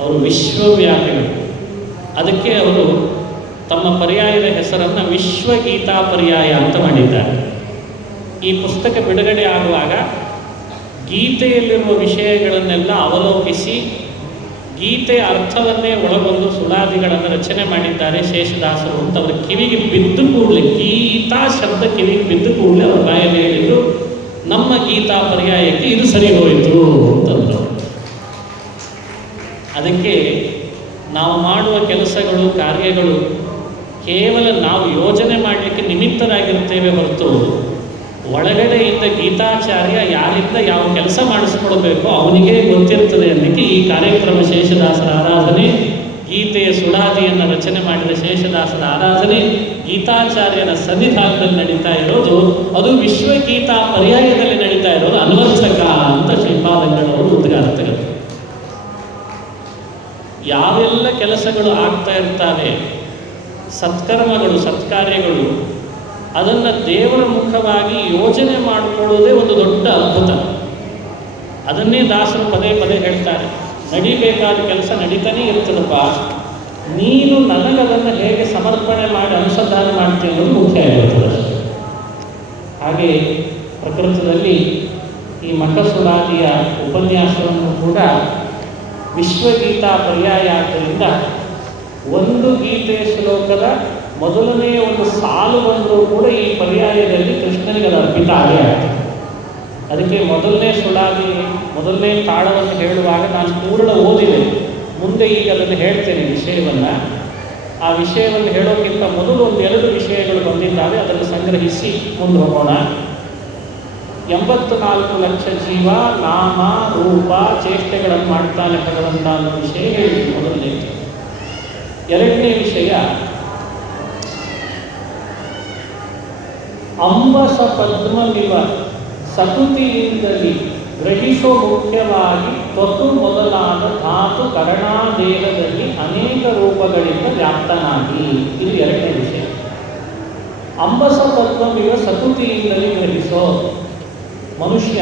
ಅವರು ವಿಶ್ವವ್ಯಾಪಿಗಳು. ಅದಕ್ಕೆ ಅವರು ತಮ್ಮ ಪರ್ಯಾಯದ ಹೆಸರನ್ನು ವಿಶ್ವಗೀತಾ ಪರ್ಯಾಯ ಅಂತ ಮಾಡಿದ್ದಾರೆ. ಈ ಪುಸ್ತಕ ಬಿಡುಗಡೆ ಆಗುವಾಗ ಗೀತೆಯಲ್ಲಿರುವ ವಿಷಯಗಳನ್ನೆಲ್ಲ ಅವಲೋಕಿಸಿ ಗೀತೆಯ ಅರ್ಥವನ್ನೇ ಒಳಗೊಂಡು ಸುಳಾದಿಗಳನ್ನು ರಚನೆ ಮಾಡಿದ್ದಾರೆ ಶೇಷದಾಸರು ಅಂತ ಅವರ ಕಿವಿಗೆ ಬಿದ್ದು ಕೂಡಲೇ, ಗೀತಾ ಶಬ್ದ ಕಿವಿಗೆ ಬಿದ್ದು ಕೂಡಲೇ ಅವರ ಬಾಯಲ್ಲಿ ಹೇಳಿದರು, ನಮ್ಮ ಗೀತಾ ಪರ್ಯಾಯಕ್ಕೆ ಇದು ಸರಿ ಹೋಯಿತು ಅಂತಂದರು. ಅದಕ್ಕೆ ನಾವು ಮಾಡುವ ಕೆಲಸಗಳು, ಕಾರ್ಯಗಳು ಕೇವಲ ನಾವು ಯೋಜನೆ ಮಾಡಲಿಕ್ಕೆ ನಿಮಿತ್ತರಾಗಿರ್ತೇವೆ ಹೊರತು ಒಳಗಡೆಯಿಂದ ಗೀತಾಚಾರ್ಯ ಯಾರಿಂದ ಯಾವ ಕೆಲಸ ಮಾಡಿಸ್ಕೊಳ್ಬೇಕೋ ಅವನಿಗೆ ಗೊತ್ತಿರ್ತದೆ ಅನ್ನಕ್ಕೆ ಈ ಕಾರ್ಯಕ್ರಮ ಶೇಷದಾಸರ ಆರಾಧನೆ, ಗೀತೆಯ ಸುಳಾದಿಯನ್ನು ರಚನೆ ಮಾಡಿದ ಶೇಷದಾಸರ ಆರಾಧನೆ ಗೀತಾಚಾರ್ಯರ ಸನ್ನಿಧಾನದಲ್ಲಿ ನಡೀತಾ ಇರೋದು, ಅದು ವಿಶ್ವಗೀತಾ ಪರ್ಯಾಯದಲ್ಲಿ ನಡೀತಾ ಇರೋದು ಅನ್ವರ್ಥಕ ಅಂತ ಶ್ರೀಪಾದಂಗಳವರು ಉದ್ಗಾರ ತೆಗೆದರು. ಯಾವೆಲ್ಲ ಕೆಲಸಗಳು ಆಗ್ತಾ ಇರ್ತವೆ, ಸತ್ಕರ್ಮಗಳು, ಸತ್ಕಾರ್ಯಗಳು, ಅದನ್ನು ದೇವರ ಮುಖವಾಗಿ ಯೋಜನೆ ಮಾಡಿಕೊಳ್ಳೋದೇ ಒಂದು ದೊಡ್ಡ ಅದ್ಭುತ. ಅದನ್ನೇ ದಾಸರು ಪದೇ ಪದೇ ಹೇಳ್ತಾರೆ, ನಡಿಬೇಕಾದ ಕೆಲಸ ನಡೀತಾನೇ ಇರ್ತದಪ್ಪ, ನೀನು ನನಗದನ್ನು ಹೇಗೆ ಸಮರ್ಪಣೆ ಮಾಡಿ ಅನುಸಂಧಾನ ಮಾಡ್ತೀನಿ ಅನ್ನೋದು ಮುಖ್ಯ ಆಗಿರ್ತದೆ. ಹಾಗೆ ಪ್ರಕೃತದಲ್ಲಿ ಈ ಮಖಸುಳಾದಿಯ ಉಪನ್ಯಾಸವನ್ನು ಕೂಡ ವಿಶ್ವಗೀತಾ ಪರ್ಯಾಯ ಆದ್ದರಿಂದ ಒಂದು ಗೀತೆಯ ಶ್ಲೋಕದ ಮೊದಲನೆಯ ಒಂದು ಸಾಲು ಬಂದರೂ ಕೂಡ ಈ ಪರ್ಯಾಯದಲ್ಲಿ ಕೃಷ್ಣನಿಗೆ ಅದು ಅರ್ಪಿತ ಆಗೇ ಆಗ್ತದೆ. ಅದಕ್ಕೆ ಮೊದಲನೇ ಸುಳಾದಿ, ಮೊದಲನೇ ತಾಳವನ್ನು ಹೇಳುವಾಗ ನಾನು ಪೂರ್ಣ ಓದಿದೆ, ಮುಂದೆ ಈಗ ಅದನ್ನು ಹೇಳ್ತೇನೆ ವಿಷಯವನ್ನು. ಆ ವಿಷಯವನ್ನು ಹೇಳೋಕ್ಕಿಂತ ಮೊದಲು ಒಂದೆರಡು ವಿಷಯಗಳು ಬಂದಿದ್ದಾವೆ, ಅದನ್ನು ಸಂಗ್ರಹಿಸಿ ಮುಂದೆ ಹೋಗೋಣ. 84 ಲಕ್ಷ ಜೀವ ನಾಮ ರೂಪ ಚೇಷ್ಟೆಗಳನ್ನು ಮಾಡ್ತಾನೆ ಭಗವಂತ ಅನ್ನೋ ವಿಷಯ ಹೇಳಿದ್ದು ಮೊದಲನೇ. ಎರಡನೇ ವಿಷಯ, ಅಂಬಸ ಪದ್ಮವಿವ ಸಕುತಿಯಿಂದಲಿ ಗ್ರಹಿಸೋ ಮುಖ್ಯವಾಗಿ ತ್ವತು ಮೊದಲಾದ ಧಾತು ಕರಣಾದೇಹದಲ್ಲಿ ಅನೇಕ ರೂಪಗಳಿಂದ ವ್ಯಾಪ್ತನಾಗಿ. ಇದು ಎರಡನೇ ವಿಷಯ. ಅಂಬಸ ಪದ್ಮವಿವ ಸಕುತಿಯಿಂದಲಿ ಗ್ರಹಿಸೋ, ಮನುಷ್ಯ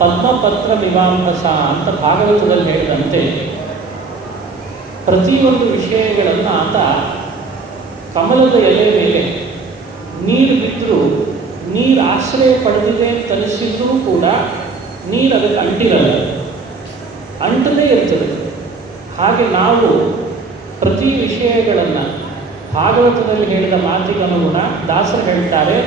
ಪದ್ಮಪತ್ರ ವಿವಾಂಬಸ ಅಂತ ಭಾಗವತದಲ್ಲಿ ಹೇಳಿದಂತೆ ಪ್ರತಿಯೊಂದು ವಿಷಯಗಳನ್ನು ಆತ ಕಮಲದ ಎಲೆ ಮೇಲೆ ನೀರು ಬಿದ್ದರೂ, ನೀರು ಆಶ್ರಯ ಪಡೆದಿದೆ ತರಿಸಿದ್ರೂ ಕೂಡ ನೀರು ಅದಕ್ಕೆ ಅಂಟಿರಲ್ಲ, ಅಂಟದೇ ಇರ್ತದೆ. ಹಾಗೆ ನಾವು ಪ್ರತಿ ವಿಷಯಗಳನ್ನು ಭಾಗವತದಲ್ಲಿ ಹೇಳಿದ ಮಾತಿಗನುಗುಣ ದಾಸರು ಹೇಳ್ತಾರೆ,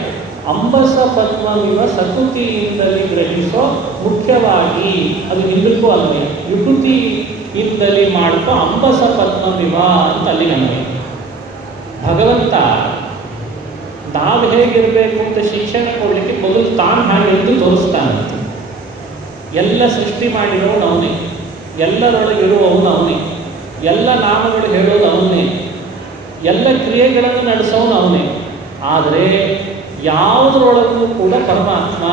ಅಂಬಸ ಪದ್ಮವಿವ ಸಕುತಿಯಿಂದಲೇ ಗ್ರಹಿಸೋ ಮುಖ್ಯವಾಗಿ, ಅದು ಹಿಂದಕ್ಕೂ ಅಲ್ಲದೆ ವಿಕೃತಿಯಿಂದಲೇ ಮಾಡ್ಕೋ ಅಂಬಸ ಪದ್ಮವಿವ ಅಂತ ಅಲ್ಲಿ ನಮಗೆ ಭಗವಂತ ನಾವು ಹೇಗಿರಬೇಕು ಅಂತ ಶಿಕ್ಷಣ ಕೊಡಲಿಕ್ಕೆ ಮೊದಲು ತಾನು ಹಾಗೆ ಎಂದು ತೋರಿಸ್ತಾನಂತೆ. ಎಲ್ಲ ಸೃಷ್ಟಿ ಮಾಡಿರೋನು ಅವನೇ, ಎಲ್ಲರೊಳಗಿರುವವನು ಅವನೇ, ಎಲ್ಲ ನಾಮಗಳು ಹೇಳೋದು ಅವನೇ, ಎಲ್ಲ ಕ್ರಿಯೆಗಳನ್ನು ನಡೆಸೋನು ಅವನೇ. ಆದರೆ ಯಾವುದರೊಳಗೂ ಕೂಡ ಪರಮಾತ್ಮ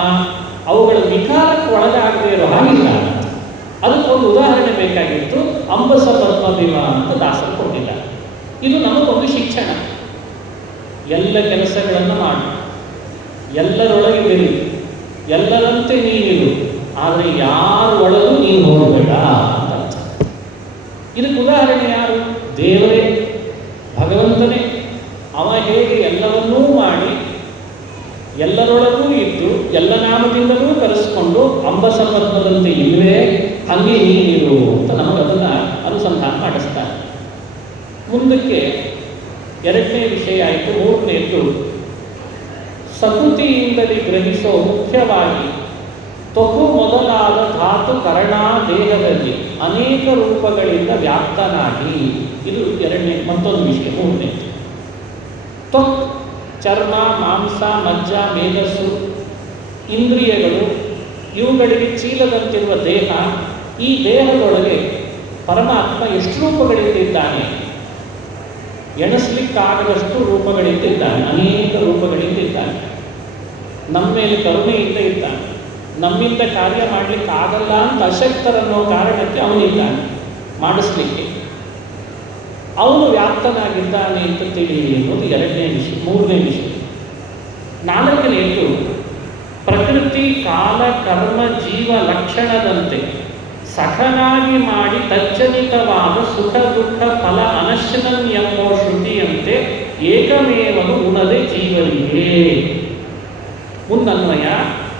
ಅವುಗಳ ವಿಕಾರಕ್ಕೆ ಒಳಗಾಗದೇ ಇರೋ ಹಾಗಿಲ್ಲ. ಅದಕ್ಕೊಂದು ಉದಾಹರಣೆ ಬೇಕಾಗಿತ್ತು, ಅಂಬಸ ಪದ್ಮವಿವ ಅಂತ ದಾಸರು ಕೊಟ್ಟಿದ್ದಾರೆ. ಇದು ನಮಗೊಂದು ಶಿಕ್ಷಣ. ಎಲ್ಲ ಕೆಲಸಗಳನ್ನು ಮಾಡು, ಎಲ್ಲರೊಳಗೆ ಬೆರಿ, ಎಲ್ಲರಂತೆ ನೀನಿರು, ಆದರೆ ಯಾರ ಒಳಗೂ ನೀನು ಹೋಗಬೇಡ ಅಂತ ಅರ್ಥ. ಇದಕ್ಕೆ ಉದಾಹರಣೆ ಯಾರು? ದೇವರೇ, ಭಗವಂತನೇ. ಅವ ಹೇಗೆ ಎಲ್ಲವನ್ನೂ ಮಾಡಿ ಎಲ್ಲರೊಳಗೂ ಇದ್ದು ಎಲ್ಲ ನಾಮದಿಂದಲೂ ಕರೆಸ್ಕೊಂಡು ಅಂಬಸ ಪದ್ಮದಂತೆ ಇಲ್ಲವೇ ಹಂಗೆ ನೀನಿರು ಅಂತ ನಮಗದನ್ನು ಅನುಸಂಧಾನ ಮಾಡಿಸ್ತಾರೆ. ಮುಂದಕ್ಕೆ ಎರಡನೇ ವಿಷಯ ಆಯಿತು. ಮೂರನೇದು, ಸಕುತಿಯಿಂದಲೇ ಗ್ರಹಿಸೋ ಮುಖ್ಯವಾಗಿ ತೊಕು ಮೊದಲಾದ ಧಾತು ಕರಣಾ ದೇಹದಲ್ಲಿ ಅನೇಕ ರೂಪಗಳಿಂದ ವ್ಯಾಪ್ತನಾಗಿ. ಇದು ಎರಡನೇ ಮತ್ತೊಂದು ವಿಷಯ. ಮೂರನೇ, ತ್ವಕ್ ಚರ್ಮ, ಮಾಂಸ, ಮಜ್ಜ, ಮೇಧಸ್ಸು, ಇಂದ್ರಿಯಗಳು, ಇವುಗಳಿಗೆ ಚೀಲದಂತಿರುವ ದೇಹ. ಈ ದೇಹದೊಳಗೆ ಪರಮಾತ್ಮ ಎಷ್ಟು ರೂಪಗಳಿಂದಿದ್ದಾನೆ? ಎಣಿಸ್ಲಿಕ್ಕಾಗದಷ್ಟು ರೂಪಗಳಿಂದಿದ್ದಾನೆ, ಅನೇಕ ರೂಪಗಳಿಂದಿದ್ದಾನೆ. ನಮ್ಮ ಮೇಲೆ ಕರುಣೆಯಿಂದ ಇದ್ದಾನೆ. ನಮ್ಮಿಂದ ಕಾರ್ಯ ಮಾಡಲಿಕ್ಕೆ ಆಗಲ್ಲ ಅಂತ ಅಶಕ್ತರನ್ನೋ ಕಾರಣಕ್ಕೆ ಅವನಿದ್ದಾನೆ ಮಾಡಿಸ್ಲಿಕ್ಕೆ. ಅವನು ವ್ಯಾಪ್ತನಾಗಿದ್ದಾನೆ ಅಂತ ತಿಳಿಯಿರಿ ಅನ್ನೋದು 2ನೇ ವಿಷಯ. 3ನೇ ವಿಷಯ. 4ನೇದು ಪ್ರಕೃತಿ ಕಾಲ ಕರ್ಮ ಜೀವ ಲಕ್ಷಣದಂತೆ ಸಖನಾಗಿ ಮಾಡಿ ತಜ್ಜನಿತವಾದ ಸುಖ ದುಃಖ ಫಲ ಅನಶ್ವರನ್ ಎಂಬೋ ಶ್ರುತಿಯಂತೆ ಏಕಮೇವನು ಉಣದೆ ಜೀವನಿಗೆ. ಮುನ್ನನ್ವಯ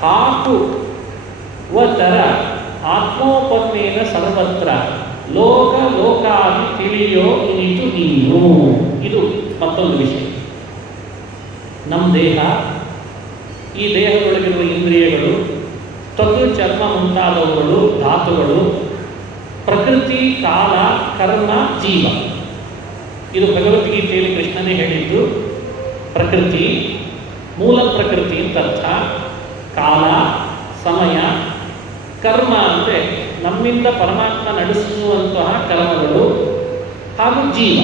ಹಾಕುವತರ ಆತ್ಮೋಪನ್ನೇನ ಸರ್ವತ್ರ ಲೋಕ ಲೋಕಾದಿ ತಿಳಿಯೋ ಇನಿತು ನೀನು. ಇದು ಮತ್ತೊಂದು ವಿಷಯ. ನಮ್ಮ ದೇಹ, ಈ ದೇಹದೊಳಗಿರುವ ಇಂದ್ರಿಯಗಳು, ತ್ವಕು ಚರ್ಮ ಮುಂತಾದವುಗಳು, ಧಾತುಗಳು, ಪ್ರಕೃತಿ ಕಾಲ ಕರ್ಮ ಜೀವ. ಇದು ಭಗವದ್ಗೀತೆಯಲ್ಲಿ ಕೃಷ್ಣನೇ ಹೇಳಿದ್ದು. ಪ್ರಕೃತಿ ಮೂಲ ಪ್ರಕೃತಿ ಅಂತ ಅರ್ಥ, ಕಾಲ ಸಮಯ, ಕರ್ಮ ಅಂದರೆ ನಮ್ಮಿಂದ ಪರಮಾತ್ಮ ನಡೆಸುವಂತಹ ಕರ್ಮಗಳು, ಹಾಗೂ ಜೀವ.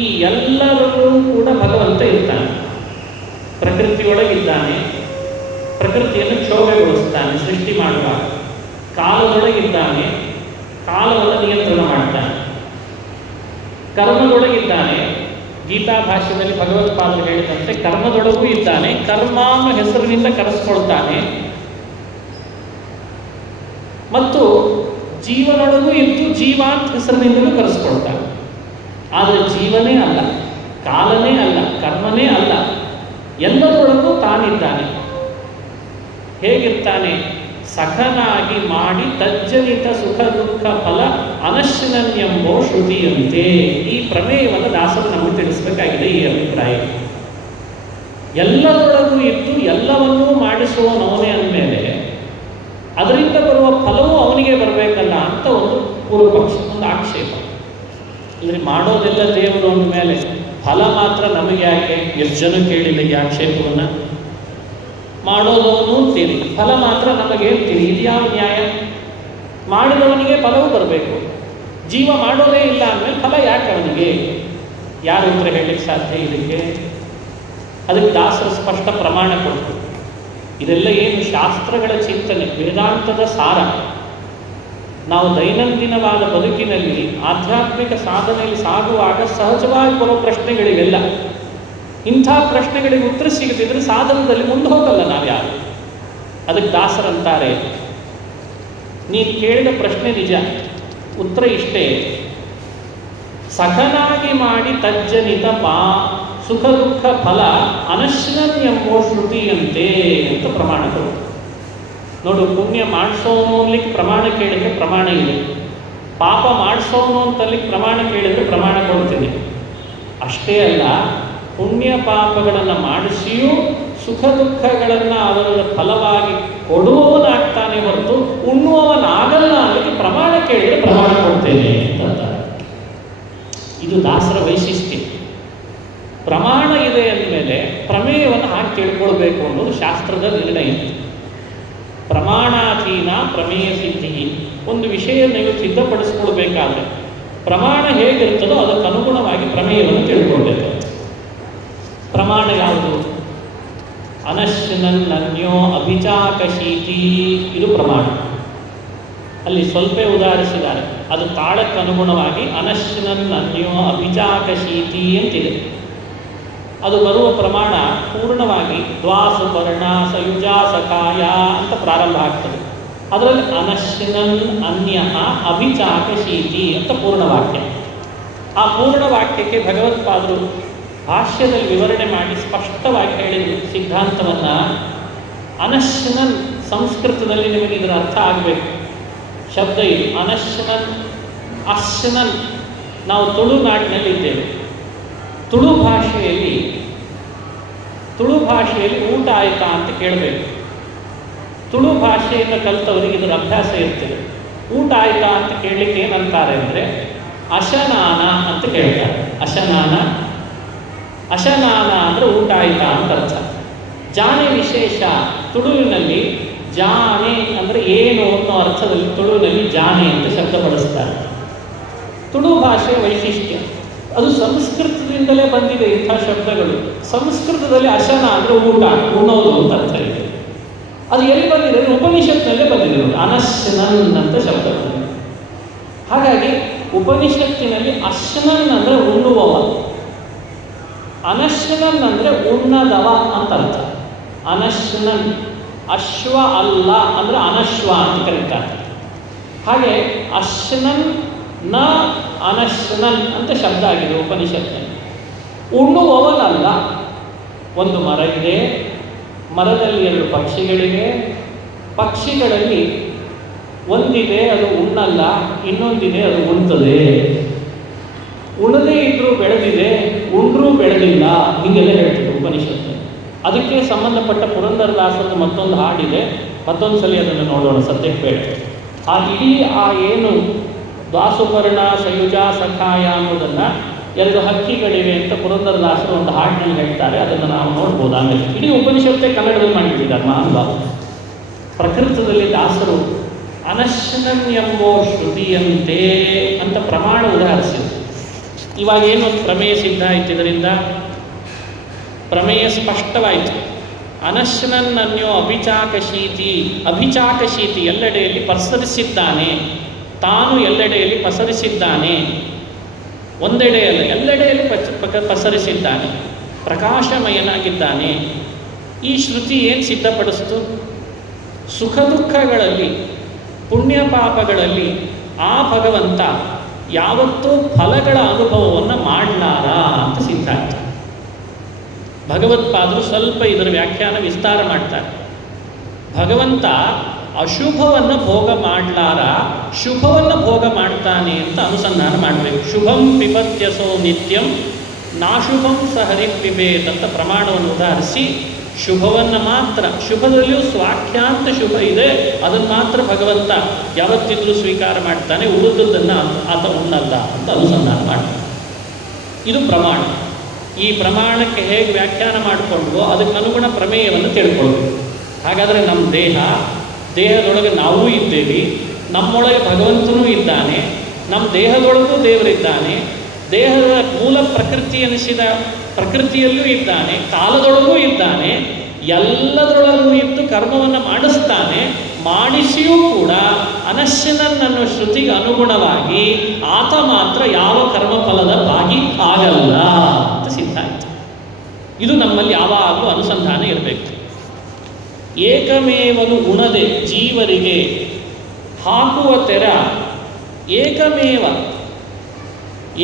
ಈ ಎಲ್ಲರೂ ಕೂಡ ಭಗವಂತ ಇರ್ತಾನೆ. ಪ್ರಕೃತಿಯೊಳಗಿದ್ದಾನೆ, ಪ್ರಕೃತಿಯನ್ನು ಕ್ಷೋಭೆಗೊಳಿಸ್ತಾನೆ ಸೃಷ್ಟಿ ಮಾಡುವಾಗ. ಕಾಲದೊಳಗಿದ್ದಾನೆ, ಕಾಲವನ್ನು ನಿಯಂತ್ರಣ ಮಾಡ್ತಾನೆ. ಕರ್ಮದೊಳಗಿದ್ದಾನೆ. ಗೀತಾ ಭಾಷ್ಯದಲ್ಲಿ ಭಗವತ್ಪಾದರು ಹೇಳಿದಂತೆ ಕರ್ಮದೊಳಗೂ ಇದ್ದಾನೆ, ಕರ್ಮ ಅನ್ನೋ ಹೆಸರಿನಿಂದ ಕರೆಸ್ಕೊಳ್ತಾನೆ. ಮತ್ತು ಜೀವನೊಳಗೂ ಇದ್ದು ಜೀವ ಅಂತ ಹೆಸರಿನಿಂದಲೂ ಕರೆಸ್ಕೊಳ್ತಾನೆ. ಆದರೆ ಜೀವನೇ ಅಲ್ಲ, ಕಾಲನೇ ಅಲ್ಲ, ಕರ್ಮನೇ ಅಲ್ಲ, ಎಲ್ಲದರೊಳಗೂ ತಾನಿದ್ದಾನೆ. ಹೇಗಿರ್ತಾನೆ? ಸಖನಾಗಿ ಮಾಡಿ ತಜ್ಜನಿತ ಸುಖ ದುಃಖ ಫಲ ಅನಶ್ವರನ್ಯಂಬೋ ಶ್ರುತಿಯಂತೆ. ಈ ಪ್ರಮೇಯವನ್ನು ದಾಸರು ನಮಗೆ ತಿಳಿಸಬೇಕಾಗಿದೆ. ಈ ಅಭಿಪ್ರಾಯ ಎಲ್ಲದರೊಳಗೂ ಇದ್ದು ಎಲ್ಲವನ್ನೂ ಮಾಡಿಸುವವನವನೇ ಅಂದಮೇಲೆ ಅದರಿಂದ ಬರುವ ಫಲವೂ ಅವನಿಗೆ ಬರಬೇಕಲ್ಲ ಅಂತ ಒಂದು ಪೂರ್ವಪಕ್ಷ, ಒಂದು ಆಕ್ಷೇಪ. ಅಂದರೆ ಮಾಡೋದೆಲ್ಲ ದೇವರು ಅಂದಮೇಲೆ ಫಲ ಮಾತ್ರ ನಮಗೆ ಯಾಕೆ? ಎಷ್ಟು ಜನ ಕೇಳಿಲ್ಲ ಈ ಆಕ್ಷೇಪವನ್ನು? ಮಾಡೋದವನು ಅಂತೀರಿ, ಫಲ ಮಾತ್ರ ನಮಗೆ ಅಂತೀರಿ. ಇದು ಯಾವ ನ್ಯಾಯ? ಮಾಡಿದವನಿಗೆ ಫಲವೂ ಬರಬೇಕು. ಜೀವ ಮಾಡೋದೇ ಇಲ್ಲ ಅಂದಮೇಲೆ ಫಲ ಯಾಕೆ ಅವನಿಗೆ? ಯಾರು ಉತ್ತರ ಹೇಳಲಿಕ್ಕೆ ಸಾಧ್ಯ ಇದಕ್ಕೆ? ಅದಕ್ಕೆ ದಾಸರು ಸ್ಪಷ್ಟ ಪ್ರಮಾಣ ಕೊಟ್ಟರು. ಇದೆಲ್ಲ ಏನು ಶಾಸ್ತ್ರಗಳ ಚಿಂತನೆ, ವೇದಾಂತದ ಸಾರ. ನಾವು ದೈನಂದಿನವಾದ ಬದುಕಿನಲ್ಲಿ ಆಧ್ಯಾತ್ಮಿಕ ಸಾಧನೆಯಲ್ಲಿ ಸಾಗುವಾಗ ಸಹಜವಾಗಿ ಬರೋ ಪ್ರಶ್ನೆಗಳಿವೆಲ್ಲ. ಇಂಥ ಪ್ರಶ್ನೆಗಳಿಗೆ ಉತ್ತರ ಸಿಗದಿದ್ರೆ ಸಾಧನದಲ್ಲಿ ಮುಂದೆ ಹೋಗಲ್ಲ ನಾವು ಯಾರು. ಅದಕ್ಕೆ ದಾಸರಂತಾರೆ, ನೀನು ಕೇಳಿದ ಪ್ರಶ್ನೆ ನಿಜ, ಉತ್ತರ ಇಷ್ಟೇ: ಸಖನಾಗಿ ಮಾಡಿ ತಜ್ಜನಿತ ಸುಖ ದುಃಖ ಫಲ ಅನಶ್ವರನ್ ಎಂಬೋ ಶ್ರುತಿಯಂತೆ ಅಂತ ಪ್ರಮಾಣಗಳು. ನೋಡು, ಪುಣ್ಯ ಮಾಡಿಸೋನು ಅನ್ಲಿಕ್ಕೆ ಪ್ರಮಾಣ ಕೇಳಿದರೆ ಪ್ರಮಾಣ ಇದೆ, ಪಾಪ ಮಾಡಿಸೋನು ಅಂತಲ್ಲಿಕ್ಕೆ ಪ್ರಮಾಣ ಕೇಳಿದರೆ ಪ್ರಮಾಣ ಕೊಡ್ತೀನಿ. ಅಷ್ಟೇ ಅಲ್ಲ, ಪುಣ್ಯ ಪಾಪಗಳನ್ನು ಮಾಡಿಸಿಯೂ ಸುಖ ದುಃಖಗಳನ್ನು ಅವರ ಫಲವಾಗಿ ಕೊಡುವವನಾಗ್ತಾನೆ ಹೊರತು ಉಣ್ಣುವವನಾಗಲ್ಲ ಅನ್ನೋಕ್ಕೆ ಪ್ರಮಾಣ ಕೇಳಿದರೆ ಪ್ರಮಾಣ ಕೊಡ್ತೇನೆ ಅಂತಾರೆ. ಇದು ದಾಸರ ವೈಶಿಷ್ಟ್ಯ. ಪ್ರಮಾಣ ಇದೆ ಅಂದಮೇಲೆ ಪ್ರಮೇಯವನ್ನು ಹಾಕಿ ತಿಳ್ಕೊಳ್ಬೇಕು ಅನ್ನೋದು ಶಾಸ್ತ್ರದ ನಿರ್ಣಯ. ಪ್ರಮಾಣಾಧೀನ ಪ್ರಮೇಯ ಸಿದ್ಧಿ. ಒಂದು ವಿಷಯ ನೀವು ಸಿದ್ಧಪಡಿಸ್ಕೊಳ್ಬೇಕಾದ್ರೆ ಪ್ರಮಾಣ ಹೇಗಿರ್ತದೋ ಅದಕ್ಕೆ ಅನುಗುಣವಾಗಿ ಪ್ರಮೇಯವನ್ನು ತಿಳ್ಕೊಳ್ಬೇಕು. ಪ್ರಮಾಣ ಯಾವುದು? ಅನಶ್ವರನ್ನನ್ಯೋ ಅಭಿಚಾಕಶೀತಿ, ಇದು ಪ್ರಮಾಣ. ಅಲ್ಲಿ ಸ್ವಲ್ಪ ಉದಾಹರಿಸಿದ್ದಾರೆ. ಅದು ತಾಳಕ್ಕೆ ಅನುಗುಣವಾಗಿ ಅನಶ್ವರನ್ನನ್ಯೋ ಅಭಿಚಾಕಶೀತಿ ಅಂತಿದೆ. ಅದು ಬರುವ ಪ್ರಮಾಣ ಪೂರ್ಣವಾಗಿ ದ್ವಾಸು ವರ್ಣ ಸಯುಜಾ ಸಕಾಯ ಅಂತ ಪ್ರಾರಂಭ ಆಗ್ತದೆ. ಅದರಲ್ಲಿ ಅನಶ್ವರನ್ ಅನ್ಯ ಅಭಿಚಾಕಶೀತಿ ಅಂತ ಪೂರ್ಣವಾಕ್ಯ. ಆ ಪೂರ್ಣವಾಕ್ಯಕ್ಕೆ ಭಗವತ್ಪಾದರು ಭಾಷ್ಯದಲ್ಲಿ ವಿವರಣೆ ಮಾಡಿ ಸ್ಪಷ್ಟವಾಗಿ ಹೇಳಿದರು ಸಿದ್ಧಾಂತವನ್ನು. ಅನಶ್ವರನ್ ಸಂಸ್ಕೃತದಲ್ಲಿ ನಿಮಗೆ ಇದರ ಅರ್ಥ ಆಗಬೇಕು. ಶಬ್ದ ಇದು ಅನಶ್ವರನ್, ಅಶ್ವರನ್. ನಾವು ತುಳುನಾಡಿನಲ್ಲಿದ್ದೇವೆ. ತುಳು ಭಾಷೆಯಲ್ಲಿ ಊಟ ಆಯಿತಾ ಅಂತ ಕೇಳಬೇಕು. ತುಳು ಭಾಷೆಯನ್ನು ಕಲಿತವರಿಗೆ ಇದರ ಅಭ್ಯಾಸ ಇರ್ತದೆ. ಊಟ ಆಯಿತಾ ಅಂತ ಕೇಳಲಿಕ್ಕೆ ಏನಂತಾರೆ ಅಂದರೆ ಅಶನಾನ ಅಂತ ಕೇಳ್ತಾರೆ. ಅಶನಾನ ಅಂದರೆ ಊಟ ಆಯಿತಾ ಅಂತ ಅರ್ಥ. ಜಾನೆ ವಿಶೇಷ. ತುಳುವಿನಲ್ಲಿ ಜಾನೆ ಅಂದರೆ ಏನು ಅನ್ನೋ ಅರ್ಥದಲ್ಲಿ ತುಳುವಿನಲ್ಲಿ ಜಾನೆ ಅಂತ ಶಬ್ದ ಬಳಸ್ತಾರೆ. ತುಳು ಭಾಷೆಯ ವೈಶಿಷ್ಟ್ಯ. ಅದು ಸಂಸ್ಕೃತದಿಂದಲೇ ಬಂದಿದೆ ಇಂಥ ಶಬ್ದಗಳು. ಸಂಸ್ಕೃತದಲ್ಲಿ ಅಶನ ಅಂದರೆ ಊಟ, ಉಣ್ಣೋದು ಅಂತ ಅರ್ಥ ಇದೆ. ಅದು ಎಲ್ಲಿ ಬಂದಿದೆ? ಉಪನಿಷತ್ನಲ್ಲೇ ಬಂದಿದೆ. ಅನಶ್ನನ್ ಅಂತ ಶಬ್ದ ಬಂದಿದೆ. ಹಾಗಾಗಿ ಉಪನಿಷತ್ತಿನಲ್ಲಿ ಅಶ್ನನ್ ಅಂದರೆ ಉಣ್ಣುವವ, ಅನಶ್ನನ್ ಅಂದರೆ ಉಣ್ಣದವ ಅಂತ ಅರ್ಥ. ಅನಶ್ನನ್, ಅಶ್ವ ಅಲ್ಲ ಅಂದರೆ ಅನಶ್ವ ಅಂತ ಕರೀತಾರೆ. ಹಾಗೆ ಅಶ್ನನ್ ನ ಅನಶ್ನನ್ ಅಂತ ಶಬ್ದ ಆಗಿದೆ ಉಪನಿಷತ್ನಲ್ಲಿ. ಉಣ್ಣುವವನಲ್ಲ. ಒಂದು ಮರ ಇದೆ, ಮರದಲ್ಲಿ 2 ಪಕ್ಷಿಗಳಿವೆ. ಪಕ್ಷಿಗಳಲ್ಲಿ ಒಂದಿದೆ ಅದು ಉಣ್ಣಲ್ಲ, ಇನ್ನೊಂದಿದೆ ಅದು ಉಣ್ತದೆ. ಉಣ್ಣದೇ ಇದ್ರೂ ಬೆಳೆದಿದೆ, ಉಂಡ್ರೂ ಬೆಳೆದಿಲ್ಲ, ಹೀಗೆಲ್ಲ ಹೇಳ್ತಿದೆ ಉಪನಿಷತ್ತು. ಅದಕ್ಕೆ ಸಂಬಂಧಪಟ್ಟ ಪುರಂದರದಾಸರದ ಮತ್ತೊಂದು ಹಾಡಿದೆ, ಮತ್ತೊಂದು ಸಲ ಅದನ್ನು ನೋಡೋಣ, ಸದ್ಯಕ್ಕೆ ಬೇಡ. ಆ ಇಡೀ ಏನು ದ್ವಾಸುಪರ್ಣ ಸಯುಜ ಸಖಾಯ ಅನ್ನೋದನ್ನು 2 ಹಕ್ಕಿಗಳಿವೆ ಅಂತ ಪುರಂದರದಾಸರು ಒಂದು ಹಾಡಿನಲ್ಲಿ ಹೇಳ್ತಾರೆ. ಅದನ್ನು ನಾವು ನೋಡ್ಬೋದು. ಆಮೇಲೆ ಇಡೀ ಉಪನಿಷತ್ತೇ ಕನ್ನಡದಲ್ಲಿ ಮಾಡಿಬಿಟ್ಟಿದ್ದಾರೆ ಮಹಾನುಭಾವ. ಪ್ರಕೃತದಲ್ಲಿ ದಾಸರು ಅನಶ್ನನ್ ಎಂಬೋ ಶ್ರುತಿಯಂತೆ ಅಂತ ಪ್ರಮಾಣ ಉದಾಹರಿಸಿದರು. ಇವಾಗ ಏನು ಪ್ರಮೇಯ ಸಿದ್ಧ ಆಯ್ತು, ಇದರಿಂದ ಪ್ರಮೇಯ ಸ್ಪಷ್ಟವಾಯಿತು. ಅನಶ್ನನ್ ಅನ್ಯೋ ಅಭಿಚಾಕಶೀತಿ, ಅಭಿಚಾಕಶೀತಿ ಎಲ್ಲೆಡೆಯಲ್ಲಿ ಪಸರಿಸಿದ್ದಾನೆ, ತಾನು ಎಲ್ಲೆಡೆಯಲ್ಲಿ ಪಸರಿಸಿದ್ದಾನೆ, ಒಂದೆಡೆಯಲ್ಲ ಎಲ್ಲೆಡೆಯಲ್ಲಿ ಪಸರಿಸಿದ್ದಾನೆ, ಪ್ರಕಾಶಮಯನಾಗಿದ್ದಾನೆ. ಈ ಶ್ರುತಿ ಏನು ಸಿದ್ಧಪಡಿಸ್ತು? ಸುಖ ದುಃಖಗಳಲ್ಲಿ, ಪುಣ್ಯ ಪಾಪಗಳಲ್ಲಿ ಆ ಭಗವಂತ ಯಾವತ್ತೂ ಫಲಗಳ ಅನುಭವವನ್ನು ಮಾಡಲಾರ ಅಂತ ಸಿದ್ಧ ಆಯಿತು. ಭಗವತ್ಪಾದರು ಸ್ವಲ್ಪ ಇದರ ವ್ಯಾಖ್ಯಾನ ವಿಸ್ತಾರ ಮಾಡ್ತಾರೆ. ಭಗವಂತ ಅಶುಭವನ್ನು ಭೋಗ ಮಾಡಲಾರ, ಶುಭವನ್ನು ಭೋಗ ಮಾಡ್ತಾನೆ ಅಂತ ಅನುಸಂಧಾನ ಮಾಡಬೇಕು. ಶುಭಂ ಪಿಬತ್ಯಸೋ ನಿತ್ಯಂ ನಾಶುಭಂ ಸಹರಿ ಪಿಬೇತ್ ಅಂತ ಪ್ರಮಾಣವನ್ನು ಉದಾಹರಿಸಿ, ಶುಭವನ್ನು ಮಾತ್ರ, ಶುಭದಲ್ಲಿಯೂ ಸ್ವಾಖ್ಯಾಂತ ಶುಭ ಇದೆ, ಅದನ್ನು ಮಾತ್ರ ಭಗವಂತ ಯಾವತ್ತಿದ್ರೂ ಸ್ವೀಕಾರ ಮಾಡ್ತಾನೆ, ಉಳಿದದ್ದನ್ನು ಆತ ಉಣ್ಣಲ್ಲ ಅಂತ ಅನುಸಂಧಾನ ಮಾಡ್ತಾನೆ. ಇದು ಪ್ರಮಾಣ. ಈ ಪ್ರಮಾಣಕ್ಕೆ ಹೇಗೆ ವ್ಯಾಖ್ಯಾನ ಮಾಡಿಕೊಂಡು ಅದಕ್ಕೆ ಅನುಗುಣ ಪ್ರಮೇಯವನ್ನು ತಿಳ್ಕೊಳ್ಬೇಕು. ಹಾಗಾದರೆ ನಮ್ಮ ದೇಹದೊಳಗೆ ನಾವೂ ಇದ್ದೇವೆ, ನಮ್ಮೊಳಗೆ ಭಗವಂತನೂ ಇದ್ದಾನೆ, ನಮ್ಮ ದೇಹದೊಳಗೂ ದೇವರಿದ್ದಾನೆ, ದೇಹದ ಮೂಲ ಪ್ರಕೃತಿ ಎನಿಸಿದ ಪ್ರಕೃತಿಯಲ್ಲೂ ಇದ್ದಾನೆ, ಕಾಲದೊಳಗೂ ಇದ್ದಾನೆ, ಎಲ್ಲದರೊಳಗೂ ಇದ್ದು ಕರ್ಮವನ್ನು ಮಾಡಿಸ್ತಾನೆ. ಮಾಡಿಸಿಯೂ ಕೂಡ ಅನಶ್ನನ್ನೋ ಶ್ರುತಿಗೆ ಅನುಗುಣವಾಗಿ ಆತ ಮಾತ್ರ ಯಾವ ಕರ್ಮಫಲದ ಭಾಗಿ ಆಗಲ್ಲ ಅಂತ ಸಿದ್ಧ ಆಯಿತು. ಇದು ನಮ್ಮಲ್ಲಿ ಯಾವಾಗಲೂ ಅನುಸಂಧಾನ ಇರಬೇಕು. ಏಕಮೇವನು ಉಣದೆ ಜೀವರಿಗೆ ಹಾಕುವ ತೆರ ಏಕಮೇವ,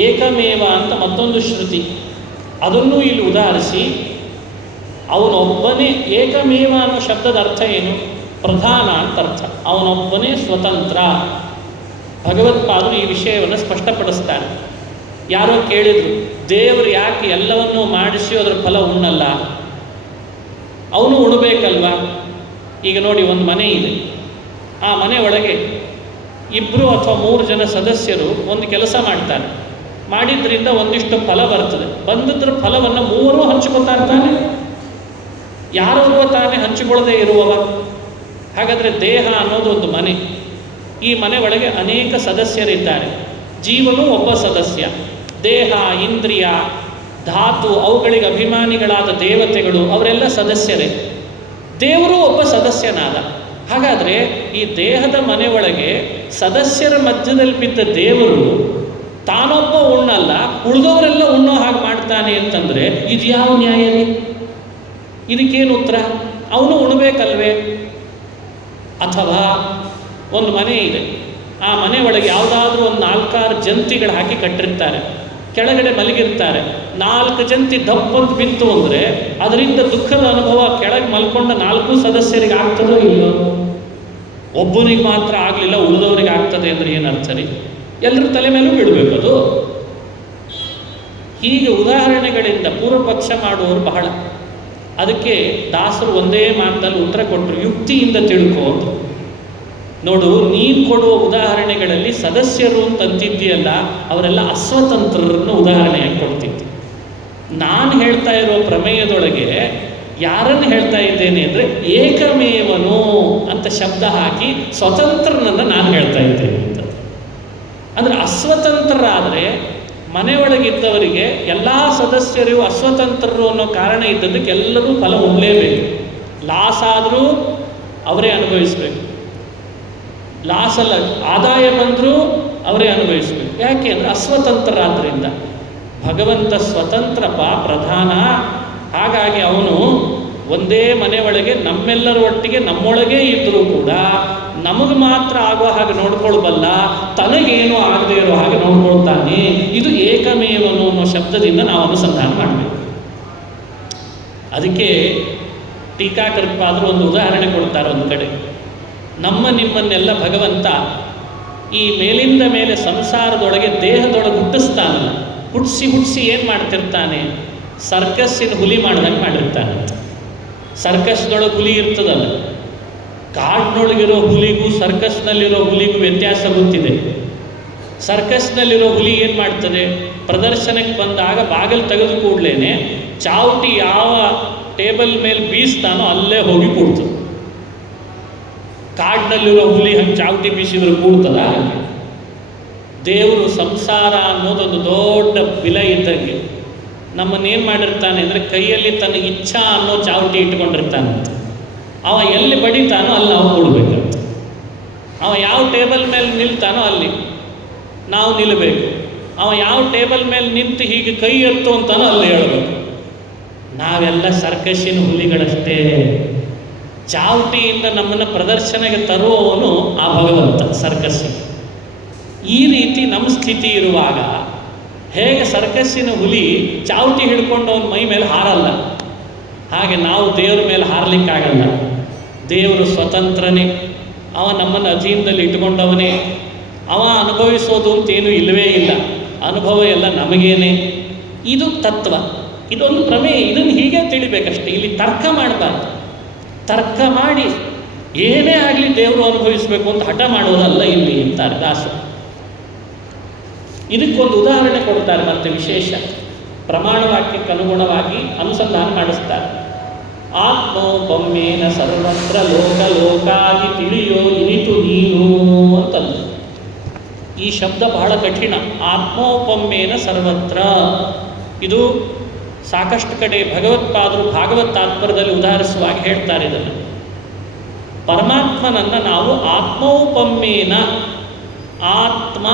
ಏಕಮೇವ ಅಂತ ಮತ್ತೊಂದು ಶ್ರುತಿ, ಅದನ್ನು ಇಲ್ಲಿ ಉದಾಹರಿಸಿ ಅವನೊಬ್ಬನೇ, ಏಕಮೇವ ಅನ್ನೋ ಶಬ್ದದ ಅರ್ಥ ಏನು? ಪ್ರಧಾನ ಅಂತ ಅರ್ಥ. ಅವನೊಬ್ಬನೇ ಸ್ವತಂತ್ರ. ಭಗವತ್ಪಾದರು ಈ ವಿಷಯವನ್ನು ಸ್ಪಷ್ಟಪಡಿಸ್ತಾರೆ. ಯಾರೋ ಕೇಳಿದರು, ದೇವರು ಯಾಕೆ ಎಲ್ಲವನ್ನೂ ಮಾಡಿಸಿ ಅದರ ಫಲ ಉಣ್ಣಲ್ಲ? ಅವನು ಉಣಬೇಕಲ್ವಾ? ಈಗ ನೋಡಿ, ಒಂದು ಮನೆ ಇದೆ, ಆ ಮನೆ ಒಳಗೆ 2 ಅಥವಾ 3 ಜನ ಸದಸ್ಯರು ಒಂದು ಕೆಲಸ ಮಾಡ್ತಾರೆ. ಮಾಡಿದ್ರಿಂದ ಒಂದಿಷ್ಟು ಫಲ ಬರ್ತದೆ. ಬಂದದ್ರ ಫಲವನ್ನು 3 ಹಂಚ್ಕೊತಾ ಇರ್ತಾನೆ. ಯಾರೊಬ್ಬ ತಾನೇ ಹಂಚಿಕೊಳ್ಳದೆ ಇರುವವ? ಹಾಗಾದರೆ ದೇಹ ಅನ್ನೋದು ಒಂದು ಮನೆ. ಈ ಮನೆ ಒಳಗೆ ಅನೇಕ ಸದಸ್ಯರಿದ್ದಾರೆ. ಜೀವನು ಒಬ್ಬ ಸದಸ್ಯ. ದೇಹ, ಇಂದ್ರಿಯ, ಧಾತು, ಅವುಗಳಿಗೆ ಅಭಿಮಾನಿಗಳಾದ ದೇವತೆಗಳು ಅವರೆಲ್ಲ ಸದಸ್ಯರೇ. ದೇವರು ಒಬ್ಬ ಸದಸ್ಯನಾದ. ಹಾಗಾದರೆ ಈ ದೇಹದ ಮನೆ ಒಳಗೆ ಸದಸ್ಯರ ಮಧ್ಯದಲ್ಲಿ ಬಿದ್ದ ದೇವರು ತಾನೊಬ್ಬ ಉಣ್ಣಲ್ಲ, ಉಳಿದವರೆಲ್ಲ ಉಣ್ಣೋ ಹಾಗೆ ಮಾಡ್ತಾನೆ ಅಂತಂದರೆ ಇದು ಯಾವ ನ್ಯಾಯ ರೀ? ಇದಕ್ಕೇನು ಉತ್ತರ? ಅವನು ಉಣಬೇಕಲ್ವೇ? ಅಥವಾ ಒಂದು ಮನೆ ಇದೆ, ಆ ಮನೆ ಒಳಗೆ ಯಾವುದಾದ್ರೂ ಒಂದು 4-6 ಜಂತಿಗಳು ಹಾಕಿ ಕಟ್ಟಿರ್ತಾರೆ, ಕೆಳಗಡೆ ಮಲಗಿರ್ತಾರೆ. 4 ಜಂತಿ ದಪ್ಪಂತ ಬಿತ್ತು ಅಂದರೆ ಅದರಿಂದ ದುಃಖದ ಅನುಭವ ಕೆಳಗೆ ಮಲ್ಕೊಂಡ 4 ಸದಸ್ಯರಿಗೆ ಆಗ್ತದೋ ಇಲ್ಲೋ? ಒಬ್ಬನಿಗೆ ಮಾತ್ರ ಆಗಲಿಲ್ಲ, ಉಳಿದವರಿಗೆ ಆಗ್ತದೆ ಅಂದರೆ ಏನು ಅರ್ಥ ರೀ? ಎಲ್ಲರ ತಲೆ ಮೇಲೂ ಬಿಡಬೇಕು ಅದು. ಹೀಗೆ ಉದಾಹರಣೆಗಳಿಂದ ಪೂರ್ವಪಕ್ಷ ಮಾಡುವವರು ಬಹಳ. ಅದಕ್ಕೆ ದಾಸರು ಒಂದೇ ಮಾತಲ್ಲಿ ಉತ್ತರ ಕೊಟ್ಟರು, ಯುಕ್ತಿಯಿಂದ ತಿಳ್ಕೋ ಅಂತ. ನೋಡು, ನೀನು ಕೊಡುವ ಉದಾಹರಣೆಗಳಲ್ಲಿ ಸದಸ್ಯರು ಅಂತಂತಿದ್ದೀಯಲ್ಲ, ಅವರೆಲ್ಲ ಅಸ್ವತಂತ್ರರನ್ನು ಉದಾಹರಣೆಯಾಗಿ ಕೊಡ್ತಿದ್ದೆ. ನಾನು ಹೇಳ್ತಾ ಇರೋ ಪ್ರಮೇಯದೊಳಗೆ ಯಾರನ್ನು ಹೇಳ್ತಾ ಇದ್ದೇನೆ ಅಂದರೆ ಏಕಮೇವನು ಅಂತ ಶಬ್ದ ಹಾಕಿ ಸ್ವತಂತ್ರನನ್ನು ನಾನು ಹೇಳ್ತಾ ಇದ್ದೇನೆ ಅಂತ. ಅಂದರೆ ಅಸ್ವತಂತ್ರರಾದರೆ ಮನೆಯೊಳಗಿದ್ದವರಿಗೆ ಎಲ್ಲ ಸದಸ್ಯರು ಅಸ್ವತಂತ್ರರು ಅನ್ನೋ ಕಾರಣ ಇದ್ದದಕ್ಕೆ ಎಲ್ಲರೂ ಫಲ ಉಣ್ಲೇಬೇಕು. ಲಾಸ್ ಆದರೂ ಅವರೇ ಅನುಭವಿಸಬೇಕು, ಲಾಸ್ ಅಲ್ಲ ಆದಾಯ ಬಂದರೂ ಅವರೇ ಅನುಭವಿಸಬೇಕು. ಯಾಕೆ ಅಂದರೆ ಅಸ್ವತಂತ್ರರಾದ್ದರಿಂದ. ಭಗವಂತ ಸ್ವತಂತ್ರಪ ಪ್ರಧಾನ. ಹಾಗಾಗಿ ಅವನು ಒಂದೇ ಮನೆಯೊಳಗೆ ನಮ್ಮೆಲ್ಲರ ಒಟ್ಟಿಗೆ ನಮ್ಮೊಳಗೇ ಇದ್ದರೂ ಕೂಡ ನಮಗೆ ಮಾತ್ರ ಆಗುವ ಹಾಗೆ ನೋಡ್ಕೊಳ್ಬಲ್ಲ, ತನಗೇನು ಆಗದೆ ಇರೋ ಹಾಗೆ ನೋಡ್ಕೊಳ್ತಾನೆ. ಇದು ಏಕಮೇವನು ಅನ್ನೋ ಶಬ್ದದಿಂದ ನಾವು ಅನುಸಂಧಾನ ಮಾಡಬೇಕು. ಅದಕ್ಕೆ ಟೀಕಾಕೃತ್ಪಾದರು ಒಂದು ಉದಾಹರಣೆ ಕೊಡ್ತಾರೆ. ಒಂದು ಕಡೆ ನಿಮ್ಮನ್ನೆಲ್ಲ ಭಗವಂತ ಈ ಮೇಲಿಂದ ಮೇಲೆ ಸಂಸಾರದೊಳಗೆ ದೇಹದೊಳಗೆ ಹುಟ್ಟಿಸ್ತಾನಲ್ಲ, ಹುಟ್ಟಿಸಿ ಏನು ಮಾಡ್ತಿರ್ತಾನೆ? ಸರ್ಕಸ್ಸಿನ ಹುಲಿ ಮಾಡ್ದಂಗೆ ಮಾಡಿರ್ತಾನೆ. ಸರ್ಕಸ್ನೊಳಗೆ ಹುಲಿ ಇರ್ತದಲ್ಲ, ಕಾಡಿನೊಳಗಿರೋ ಹುಲಿಗೂ ಸರ್ಕಸ್ನಲ್ಲಿರೋ ಹುಲಿಗೂ ವ್ಯತ್ಯಾಸ ಗೊತ್ತಿದೆ. ಸರ್ಕಸ್ನಲ್ಲಿರೋ ಹುಲಿ ಏನು ಮಾಡ್ತದೆ? ಪ್ರದರ್ಶನಕ್ಕೆ ಬಂದಾಗ ಬಾಗಿಲು ತೆಗೆದು ಕೂಡಲೇ ಚಾವಟಿ ಯಾವ ಟೇಬಲ್ ಮೇಲೆ ಬೀಸ್ತಾನೋ ಅಲ್ಲೇ ಹೋಗಿ ಕೂಡ್ತದೆ. ಕಾಡಿನಲ್ಲಿರೋ ಹುಲಿ ಹಂಗೆ ಚಾವಟಿ ಬೀಸಿದ್ರು ಕೂಡ್ತದ? ದೇವರು ಸಂಸಾರ ಅನ್ನೋದೊಂದು ದೊಡ್ಡ ಬಿಲ ಇದ್ದಂಗೆ ನಮ್ಮನ್ನೇನು ಮಾಡಿರ್ತಾನೆ ಅಂದರೆ ಕೈಯಲ್ಲಿ ತನ್ನ ಇಚ್ಛಾ ಅನ್ನೋ ಚಾವಟಿ ಇಟ್ಕೊಂಡಿರ್ತಾನಂತೆ. ಅವ ಎಲ್ಲಿ ಬಡಿತಾನೋ ಅಲ್ಲಿ ನಾವು ಕೂಡಬೇಕಂತ. ಅವ ಯಾವ ಟೇಬಲ್ ಮೇಲೆ ನಿಲ್ತಾನೋ ಅಲ್ಲಿ ನಾವು ನಿಲ್ಲಬೇಕು. ಅವ ಯಾವ ಟೇಬಲ್ ಮೇಲೆ ನಿಂತು ಹೀಗೆ ಕೈ ಎತ್ತು ಅಂತಾನೋ ಅಲ್ಲಿ ಹೇಳಬೇಕು. ನಾವೆಲ್ಲ ಸರ್ಕಸ್ಸಿನ ಹುಲಿಗಳಷ್ಟೇ. ಚಾವಟಿಯಿಂದ ನಮ್ಮನ್ನು ಪ್ರದರ್ಶನಕ್ಕೆ ತರುವವನು ಆ ಭಗವಂತ ಸರ್ಕಸ್ಸಿಗೆ. ಈ ರೀತಿ ನಮ್ಮ ಸ್ಥಿತಿ ಇರುವಾಗ ಹೇಗೆ ಸರ್ಕಸ್ಸಿನ ಹುಲಿ ಚಾವಟಿ ಹಿಡ್ಕೊಂಡು ಅವನ ಮೈ ಮೇಲೆ ಹಾರಲ್ಲ, ಹಾಗೆ ನಾವು ದೇವರ ಮೇಲೆ ಹಾರಲಿಕ್ಕಾಗಲ್ಲ. ದೇವರು ಸ್ವತಂತ್ರನೇ, ಅವ ನಮ್ಮನ್ನು ಅಧೀನದಲ್ಲಿ ಇಟ್ಕೊಂಡವನೇ. ಅವ ಅನುಭವಿಸೋದು ಅಂತೇನೂ ಇಲ್ಲವೇ ಇಲ್ಲ, ಅನುಭವ ಎಲ್ಲ ನಮಗೇನೆ. ಇದು ತತ್ವ, ಇದೊಂದು ಪ್ರಮೇಯ. ಇದನ್ನು ಹೀಗೆ ತಿಳಿಬೇಕಷ್ಟೇ, ಇಲ್ಲಿ ತರ್ಕ ಮಾಡಬಾರ್ದು. ತರ್ಕ ಮಾಡಿ ಏನೇ ಆಗಲಿ ದೇವರು ಅನುಭವಿಸಬೇಕು ಅಂತ ಹಠ ಮಾಡೋದಲ್ಲ ಇಲ್ಲಿ ಅಂತಾರೆ ದಾಸರು. ಇದಕ್ಕೊಂದು ಉದಾಹರಣೆ ಕೊಡ್ತಾರೆ. ಮತ್ತೆ ವಿಶೇಷ ಪ್ರಮಾಣ ವಾಕ್ಯಕ್ಕೆ ಅನುಗುಣವಾಗಿ ಅನುಸಂಧಾನ ಮಾಡಿಸ್ತಾರೆ. ಆತ್ಮೋಪಮ್ಯೇನ ಸರ್ವತ್ರ ಲೋಕ ಲೋಕಾದಿ ತಿಳಿಯೋ ಇನಿತು ನೀನು ಅಂತಂದು. ಈ ಶಬ್ದ ಬಹಳ ಕಠಿಣ. ಆತ್ಮೋಪಮ್ಯೇನ ಸರ್ವತ್ರ, ಇದು ಸಾಕಷ್ಟು ಕಡೆ ಭಗವತ್ಪಾದರು ಭಾಗವತ್ ತಾತ್ಪರ್ಯದಲ್ಲಿ ಉದಾಹರಿಸುವಾಗ ಹೇಳ್ತಾರೆ. ಇದನ್ನು ಪರಮಾತ್ಮನನ್ನು ನಾವು ಆತ್ಮೋಪಮ್ಯೇನ, ಆತ್ಮ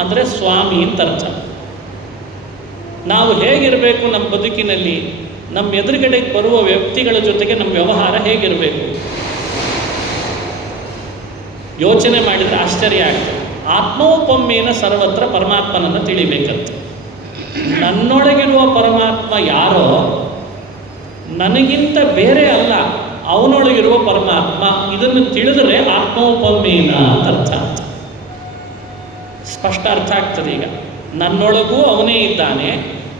ಅಂದರೆ ಸ್ವಾಮಿ ಅಂತ ಅರ್ಥ. ನಾವು ಹೇಗಿರಬೇಕು ನಮ್ಮ ಬದುಕಿನಲ್ಲಿ, ನಮ್ಮ ಎದುರುಗಡೆಗೆ ಬರುವ ವ್ಯಕ್ತಿಗಳ ಜೊತೆಗೆ ನಮ್ಮ ವ್ಯವಹಾರ ಹೇಗಿರಬೇಕು ಯೋಚನೆ ಮಾಡಿದರೆ ಆಶ್ಚರ್ಯ ಆಗ್ತದೆ. ಆತ್ಮೋಪಮ್ಯೇನ ಸರ್ವತ್ರ ಪರಮಾತ್ಮನನ್ನು ತಿಳಿಬೇಕಂತ. ನನ್ನೊಳಗಿರುವ ಪರಮಾತ್ಮ ಯಾರೋ ನನಗಿಂತ ಬೇರೆ ಅಲ್ಲ, ಅವನೊಳಗಿರುವ ಪರಮಾತ್ಮ. ಇದನ್ನು ತಿಳಿದರೆ ಆತ್ಮೋಪಮ್ಯೇನ ಅಂತ ಅರ್ಥ. ಸ್ಪಷ್ಟ ಅರ್ಥ ಆಗ್ತದೆ. ಈಗ ನನ್ನೊಳಗೂ ಅವನೇ ಇದ್ದಾನೆ,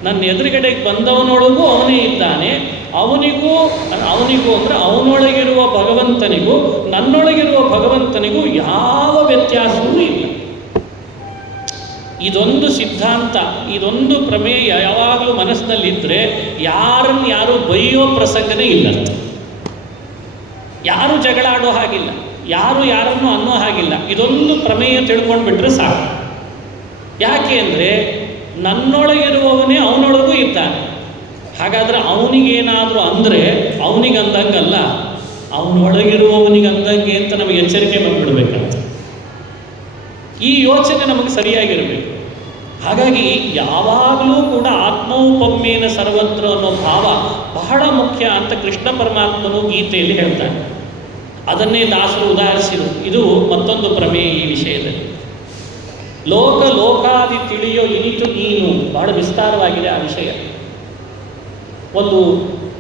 ನನ್ನ ಎದುರುಗಡೆಗೆ ಬಂದವನೊಳಗೂ ಅವನೇ ಇದ್ದಾನೆ. ಅವನಿಗೂ ಅಂದರೆ ಅವನೊಳಗಿರುವ ಭಗವಂತನಿಗೂ ನನ್ನೊಳಗಿರುವ ಭಗವಂತನಿಗೂ ಯಾವ ವ್ಯತ್ಯಾಸವೂ ಇಲ್ಲ. ಇದೊಂದು ಸಿದ್ಧಾಂತ, ಇದೊಂದು ಪ್ರಮೇಯ ಯಾವಾಗಲೂ ಮನಸ್ಸಿನಲ್ಲಿದ್ದರೆ ಯಾರು ಬೈಯೋ ಪ್ರಸಂಗನೇ ಇಲ್ಲ. ಯಾರು ಜಗಳಾಡೋ ಹಾಗಿಲ್ಲ, ಯಾರು ಯಾರನ್ನು ಅನ್ನೋ ಹಾಗಿಲ್ಲ. ಇದೊಂದು ಪ್ರಮೇಯ ತಿಳ್ಕೊಂಡು ಬಿಟ್ಟರೆ ಸಾಕು. ಯಾಕೆ ಅಂದರೆ ನನ್ನೊಳಗಿರುವವನೇ ಅವನೊಳಗೂ ಇದ್ದಾನೆ. ಹಾಗಾದರೆ ಅವನಿಗೇನಾದರೂ ಅಂದರೆ ಅವನಿಗಂದಂಗಲ್ಲ, ಅವನೊಳಗಿರುವವನಿಗಂದಂಗೆ ಅಂತ ನಮಗೆ ಎಚ್ಚರಿಕೆ ಬಂದುಬಿಡ್ಬೇಕಂತ. ಈ ಯೋಚನೆ ನಮಗೆ ಸರಿಯಾಗಿರಬೇಕು. ಹಾಗಾಗಿ ಯಾವಾಗಲೂ ಕೂಡ ಆತ್ಮೋಪಮ್ಯೇನ ಸರ್ವತ್ರ ಅನ್ನೋ ಭಾವ ಬಹಳ ಮುಖ್ಯ ಅಂತ ಕೃಷ್ಣ ಪರಮಾತ್ಮನು ಗೀತೆಯಲ್ಲಿ ಹೇಳ್ತಾನೆ. ಅದನ್ನೇ ದಾಸರು ಉದಾಹರಿಸಿದರು. ಇದು ಮತ್ತೊಂದು ಪ್ರಮೇಯ ಈ ವಿಷಯದಲ್ಲಿ. ಲೋಕ ಲೋಕಾದಿ ತಿಳಿಯೋ ಇನಿತು ನೀನು, ಬಹಳ ವಿಸ್ತಾರವಾಗಿದೆ ಆ ವಿಷಯ. ಒಂದು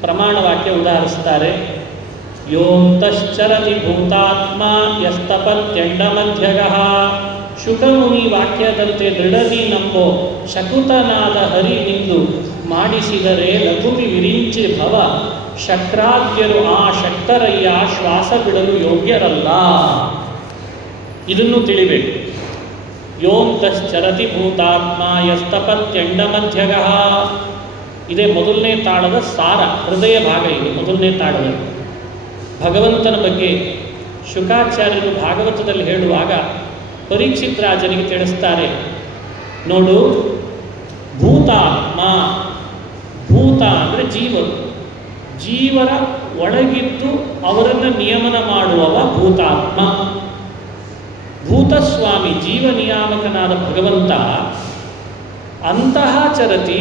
ಪ್ರಮಾಣ ವಾಕ್ಯ ಉದಾಹರಿಸ್ತಾರೆ. ಯೋಂತಶ್ಚರತಿ ಭೂತಾತ್ಮ ಯಸ್ತಪತ್ಯಂಡ ಮಧ್ಯಗಃ. ಶುಕಮುನಿ ವಾಕ್ಯದಂತೆ ದೃಢದಿ ನಂಬೋ ಶಕುತನಾದ ಹರಿ ನಿಂದು ಮಾಡಿಸಿದರೆ ಲಘುವಿ ವಿರಿಂಚಿ ಭವ. ಶಕ್ರಾದ್ಯರು ಆ ಶಕ್ತರಯ್ಯ ಶ್ವಾಸ ಬಿಡಲು ಯೋಗ್ಯರಲ್ಲ. ಇದನ್ನು ತಿಳಿಬೇಕು. ಯೋಂತಶ್ಚರತಿ ಭೂತಾತ್ಮ ಯಸ್ತಪತ್ಯಂಡ ಮಧ್ಯಗಃ. ಇದೇ ಮೊದಲನೇ ತಾಳದ ಸಾರ, ಹೃದಯ ಭಾಗ. ಇದು ಮೊದಲನೇ ತಾಳದಲ್ಲಿ ಭಗವಂತನ ಬಗ್ಗೆ ಶುಕಾಚಾರ್ಯರು ಭಾಗವತದಲ್ಲಿ ಹೇಳುವಾಗ ಪರೀಕ್ಷಿತ್ ರಾಜನಿಗೆ ತಿಳಿಸ್ತಾರೆ. ನೋಡು, ಭೂತಾತ್ಮ. ಭೂತ ಅಂದರೆ ಜೀವರು, ಜೀವರ ಒಳಗಿದ್ದು ಅವರನ್ನು ನಿಯಮನ ಮಾಡುವವ ಭೂತಾತ್ಮ. ಭೂತಸ್ವಾಮಿ ಜೀವ ನಿಯಾಮಕನಾದ ಭಗವಂತ ಅಂತಃ ಚರತಿ,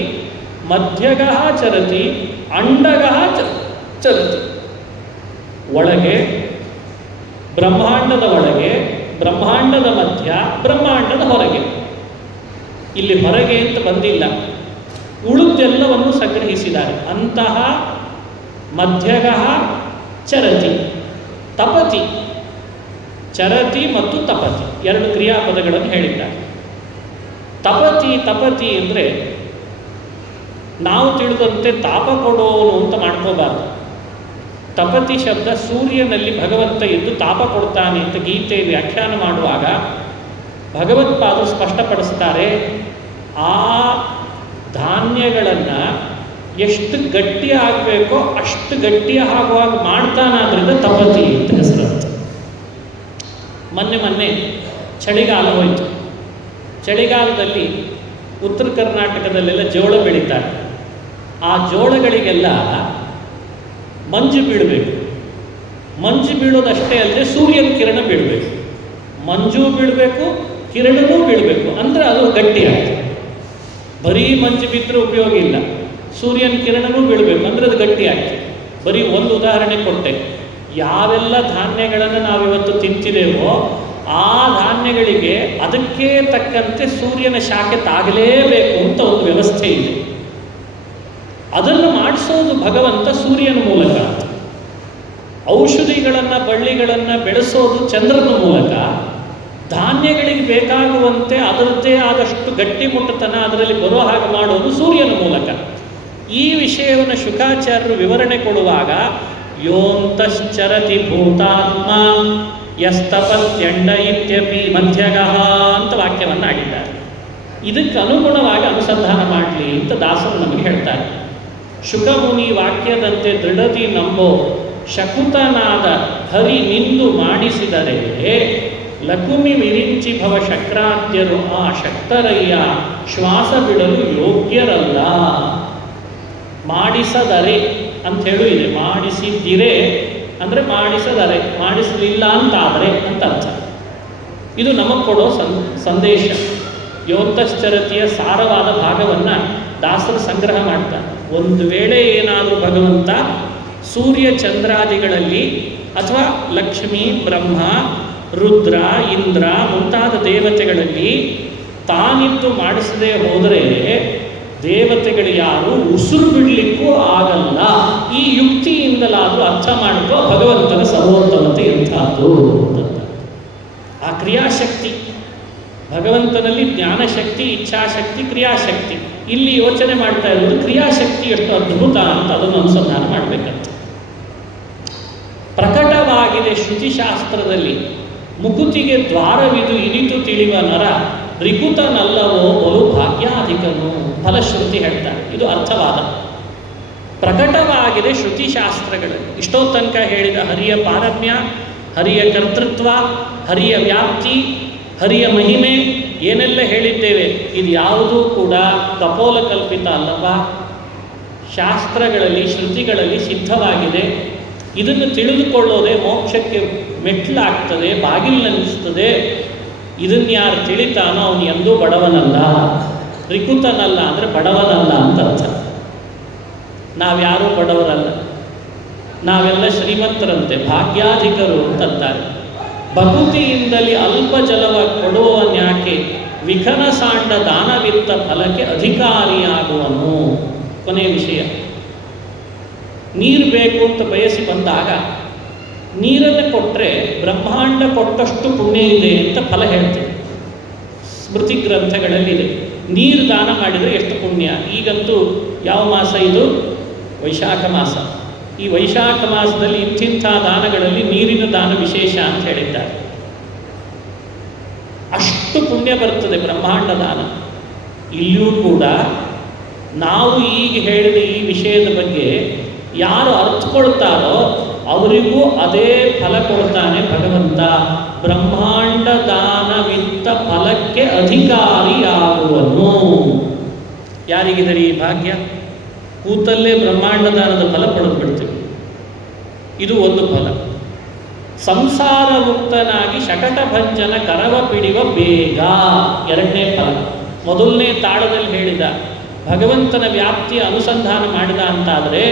ಮಧ್ಯಗಃ ಚರತಿ, ಅಂಡಗಃ ಚರತಿ. ಒಳಗೆ, ಬ್ರಹ್ಮಾಂಡದ ಒಳಗೆ, ಬ್ರಹ್ಮಾಂಡದ ಮಧ್ಯ, ಬ್ರಹ್ಮಾಂಡದ ಹೊರಗೆ. ಇಲ್ಲಿ ಹೊರಗೆ ಅಂತ ಬಂದಿಲ್ಲ, ಉಳಿದೆಲ್ಲವನ್ನು ಸಂಗ್ರಹಿಸಿದ್ದಾರೆ. ಅಂತಹ, ಮಧ್ಯಗಃ, ಚರತಿ, ತಪತಿ. ಚರತಿ ಮತ್ತು ತಪತಿ ಎರಡು ಕ್ರಿಯಾಪದಗಳನ್ನು ಹೇಳಿದ್ದಾರೆ. ತಪತಿ ತಪತಿ ಅಂದರೆ ನಾವು ತಿಳಿದಂತೆ ತಾಪ ಕೊಡೋನು ಅಂತ ಮಾಡ್ಕೋಬಾರ್ದು. ತಪತಿ ಶಬ್ದ ಸೂರ್ಯನಲ್ಲಿ ಭಗವಂತ ಇದ್ದು ತಾಪ ಕೊಡ್ತಾನೆ ಅಂತ ಗೀತೆ ವ್ಯಾಖ್ಯಾನ ಮಾಡುವಾಗ ಭಗವತ್ಪಾದರು ಸ್ಪಷ್ಟಪಡಿಸ್ತಾರೆ. ಆ ಧಾನ್ಯಗಳನ್ನು ಎಷ್ಟು ಗಟ್ಟಿ ಆಗಬೇಕೋ ಅಷ್ಟು ಗಟ್ಟಿಯ ಆಗುವಾಗ ಮಾಡ್ತಾನಾದ್ರಿಂದ ತಪತಿ ಅಂತ ಹೆಸರಂತ. ಮೊನ್ನೆ ಚಳಿಗಾಲ ಹೋಯಿತು. ಚಳಿಗಾಲದಲ್ಲಿ ಉತ್ತರ ಕರ್ನಾಟಕದಲ್ಲೆಲ್ಲ ಜೋಳ ಬೆಳೀತಾರೆ. ಆ ಜೋಳಗಳಿಗೆಲ್ಲ ಮಂಜು ಬೀಳಬೇಕು. ಮಂಜು ಬೀಳೋದಷ್ಟೇ ಅಲ್ಲದೆ ಸೂರ್ಯನ ಕಿರಣ ಬೀಳಬೇಕು. ಮಂಜು ಬೀಳಬೇಕು, ಕಿರಣವೂ ಬೀಳಬೇಕು, ಅಂದರೆ ಅದು ಗಟ್ಟಿಯಾಗ್ತದೆ. ಬರೀ ಮಂಜು ಬಿದ್ದರೆ ಉಪಯೋಗ ಇಲ್ಲ, ಸೂರ್ಯನ ಕಿರಣವೂ ಬೀಳಬೇಕು, ಅಂದರೆ ಅದು ಗಟ್ಟಿಯಾಗ್ತದೆ. ಬರೀ ಒಂದು ಉದಾಹರಣೆ ಕೊಟ್ಟೆ. ಯಾವೆಲ್ಲ ಧಾನ್ಯಗಳನ್ನು ನಾವಿವತ್ತು ತಿಂತಿದ್ದೇವೋ ಆ ಧಾನ್ಯಗಳಿಗೆ ಅದಕ್ಕೆ ತಕ್ಕಂತೆ ಸೂರ್ಯನ ಶಾಖೆ ತಾಗಲೇಬೇಕು ಅಂತ ಒಂದು ವ್ಯವಸ್ಥೆ ಇದೆ. ಅದನ್ನು ಮಾಡಿಸೋದು ಭಗವಂತ ಸೂರ್ಯನ ಮೂಲಕ. ಔಷಧಿಗಳನ್ನು, ಬಳ್ಳಿಗಳನ್ನು ಬೆಳೆಸೋದು ಚಂದ್ರನ ಮೂಲಕ. ಧಾನ್ಯಗಳಿಗೆ ಬೇಕಾಗುವಂತೆ ಅದರದ್ದೇ ಆದಷ್ಟು ಗಟ್ಟಿಮುಟ್ಟತನ ಅದರಲ್ಲಿ ಬರೋ ಹಾಗೆ ಮಾಡೋದು ಸೂರ್ಯನ ಮೂಲಕ. ಈ ವಿಷಯವನ್ನು ಶುಕಾಚಾರ್ಯರು ವಿವರಣೆ ಕೊಡುವಾಗ ಯೋಂತಶ್ಚರತಿ ಭೂತಾತ್ಮ ಯಸ್ತಪತ್ಯಂಡ ಇತ್ಯಪಿ ಮಧ್ಯಗಃ ಅಂತ ವಾಕ್ಯವನ್ನು ಆಡಿದ್ದಾರೆ. ಇದಕ್ಕೆ ಅನುಗುಣವಾಗಿ ಅನುಸಂಧಾನ ಮಾಡಲಿ ಅಂತ ದಾಸರು ನಮಗೆ ಹೇಳ್ತಾರೆ. ಶುಕಮುನಿ ವಾಕ್ಯದಂತೆ ದೃಢತಿ ನಂಬೋ ಶಕುತನಾದ ಹರಿ ನಿಂದು ಮಾಡಿಸಿದರೆ ಲಕುಮಿ ವಿರಿಂಚಿ ಭವ ಶಕ್ರಾದ್ಯರು ಆ ಶಕ್ತರಯ್ಯ ಶ್ವಾಸ ಬಿಡಲು ಯೋಗ್ಯರಲ್ಲ. ಮಾಡಿಸದರೆ ಅಂಥೇಳು ಇದೆ. ಮಾಡಿಸಿದ್ದಿರೆ ಅಂದರೆ ಮಾಡಿಸದರೆ, ಮಾಡಿಸಲಿಲ್ಲ ಅಂತಾದರೆ ಅಂತ ಅರ್ಥ. ಇದು ನಮಗೆ ಕೊಡೋ ಸಂದೇಶ. ಯೋಂತಶ್ಚರತಿಯ ಸಾರವಾದ ಭಾಗವನ್ನು ದಾಸರು ಸಂಗ್ರಹ ಮಾಡ್ತಾರೆ. ಒಂದು ವೇಳೆ ಏನಾದರೂ ಭಗವಂತ ಸೂರ್ಯ ಚಂದ್ರಾದಿಗಳಲ್ಲಿ ಅಥವಾ ಲಕ್ಷ್ಮೀ, ಬ್ರಹ್ಮ, ರುದ್ರ, ಇಂದ್ರ ಮುಂತಾದ ದೇವತೆಗಳಲ್ಲಿ ತಾನಿದ್ದು ಮಾಡಿಸದೇ ಹೋದರೆ ದೇವತೆಗಳು ಯಾರು ಉಸಿರು ಬಿಡಲಿಕ್ಕೂ ಆಗಲ್ಲ. ಈ ಯುಕ್ತಿಯಿಂದಲಾದರೂ ಅರ್ಥ ಮಾಡಿಕೋ ಭಗವಂತನ ಸರ್ವೋತ್ತಮತೆ ಎಂಥದ್ದು. ಆ ಕ್ರಿಯಾಶಕ್ತಿ ಭಗವಂತನಲ್ಲಿ ಜ್ಞಾನಶಕ್ತಿ, ಇಚ್ಛಾಶಕ್ತಿ, ಕ್ರಿಯಾಶಕ್ತಿ. ಇಲ್ಲಿ ಯೋಚನೆ ಮಾಡ್ತಾ ಇರೋದು ಕ್ರಿಯಾಶಕ್ತಿ ಎಷ್ಟು ಅದ್ಭುತ ಅಂತ ಅದನ್ನು ಅನುಸಂಧಾನ ಮಾಡಬೇಕಂತ. ಪ್ರಕಟವಾಗಿದೆ ಶ್ರುತಿಶಾಸ್ತ್ರದಲ್ಲಿ ಮುಕುತಿಗೆ ದ್ವಾರವಿದು ಇನಿತು ತಿಳಿವ ನರ ರಿಕುತನಲ್ಲವೋ ಬಲು ಭಾಗ್ಯಾಧಿಕನು. ಫಲಶ್ರುತಿ ಹೇಳ್ತಾರೆ. ಇದು ಅರ್ಥವಾದ. ಪ್ರಕಟವಾಗಿದೆ ಶ್ರುತಿಶಾಸ್ತ್ರಗಳಲ್ಲಿ. ಇಷ್ಟೋ ತನಕ ಹೇಳಿದ ಹರಿಯ ಪಾರಮ್ಯ, ಹರಿಯ ಕರ್ತೃತ್ವ, ಹರಿಯ ವ್ಯಾಪ್ತಿ, ಹರಿಯ ಮಹಿಮೆ ಏನೆಲ್ಲ ಹೇಳಿದ್ದೇವೆ, ಇದು ಯಾವುದೂ ಕೂಡ ಕಪೋಲ ಕಲ್ಪಿತ ಅಲ್ಲವ. ಶಾಸ್ತ್ರಗಳಲ್ಲಿ, ಶ್ರುತಿಗಳಲ್ಲಿ ಸಿದ್ಧವಾಗಿದೆ. ಇದನ್ನು ತಿಳಿದುಕೊಳ್ಳೋದೇ ಮೋಕ್ಷಕ್ಕೆ ಮೆಟ್ಲಾಗ್ತದೆ, ಬಾಗಿಲನ್ನಿಸ್ತದೆ. ಇದನ್ನು ಯಾರು ತಿಳಿತಾನೋ ಅವನು ಎಂದೂ ಬಡವನಲ್ಲ. ರಿಕುತನಲ್ಲ ಅಂದರೆ ಬಡವನಲ್ಲ ಅಂತ ಅರ್ಥ. ನಾವ್ಯಾರೂ ಬಡವರಲ್ಲ, ನಾವೆಲ್ಲ ಶ್ರೀಮಂತರಂತೆ, ಭಾಗ್ಯಾಧಿಕರು ಅಂತಂತಾರೆ. ಭಕುತಿಯಿಂದಲೇ ಅಲ್ಪ ಜಲವ ಕೊಡುವನ್ಯಾಕೆ ವಿಘನ ಸಾಂಡ ದಾನವಿತ್ತ ಫಲಕ್ಕೆ ಅಧಿಕಾರಿಯಾಗುವನು. ಕೊನೆಯ ವಿಷಯ, ನೀರು ಬೇಕು ಅಂತ ಬಯಸಿ ಬಂದಾಗ ನೀರನ್ನು ಕೊಟ್ಟರೆ ಬ್ರಹ್ಮಾಂಡ ಕೊಟ್ಟಷ್ಟು ಪುಣ್ಯ ಇದೆ ಅಂತ ಫಲ ಹೇಳ್ತದೆ. ಸ್ಮೃತಿ ಗ್ರಂಥಗಳಲ್ಲಿದೆ. ನೀರು ದಾನ ಮಾಡಿದರೆ ಎಷ್ಟು ಪುಣ್ಯ. ಈಗಂತೂ ಯಾವ ಮಾಸ ಇದು? ವೈಶಾಖ ಮಾಸ. ಈ ವೈಶಾಖ ಮಾಸದಲ್ಲಿ ಇಂತಿಂಥ ದಾನಗಳಲ್ಲಿ ನೀರಿನ ದಾನ ವಿಶೇಷ ಅಂತ ಹೇಳಿದ್ದಾರೆ. ಅಷ್ಟು ಪುಣ್ಯ ಬರ್ತದೆ ಬ್ರಹ್ಮಾಂಡ ದಾನ. ಇಲ್ಲಿಯೂ ಕೂಡ ನಾವು ಈಗ ಹೇಳಿದ ಈ ವಿಷಯದ ಬಗ್ಗೆ ಯಾರು ಅರ್ಥಕೊಳ್ತಾರೋ ಅವರಿಗೂ ಅದೇ ಫಲ ಕೊಡ್ತಾನೆ ಭಗವಂತ. ಬ್ರಹ್ಮಾಂಡ ದಾನವಿತ್ತ ಫಲಕ್ಕೆ ಅಧಿಕಾರಿಯಾಗುವನು. ಯಾರಿಗಿದರೆ ಈ ಭಾಗ್ಯ? ಕೂತಲ್ಲೇ ಬ್ರಹ್ಮಾಂಡ ದಾನದ ಫಲ ಪಡೆದು ಬಿಡ್ತೀವಿ. ಇದು ಒಂದು ಫಲ. ಸಂಸಾರ ಮುಕ್ತನಾಗಿ ಶಕಟ ಭಂಜನ ಕರವ ಪಿಡಿವ ಬೇಗ, ಎರಡನೇ ಫಲ. ಮೊದಲನೇ ತಾಳದಲ್ಲಿ ಹೇಳಿದ ಭಗವಂತನ ವ್ಯಾಪ್ತಿಯ ಅನುಸಂಧಾನ ಮಾಡಿದ ಅಂತಾದರೆ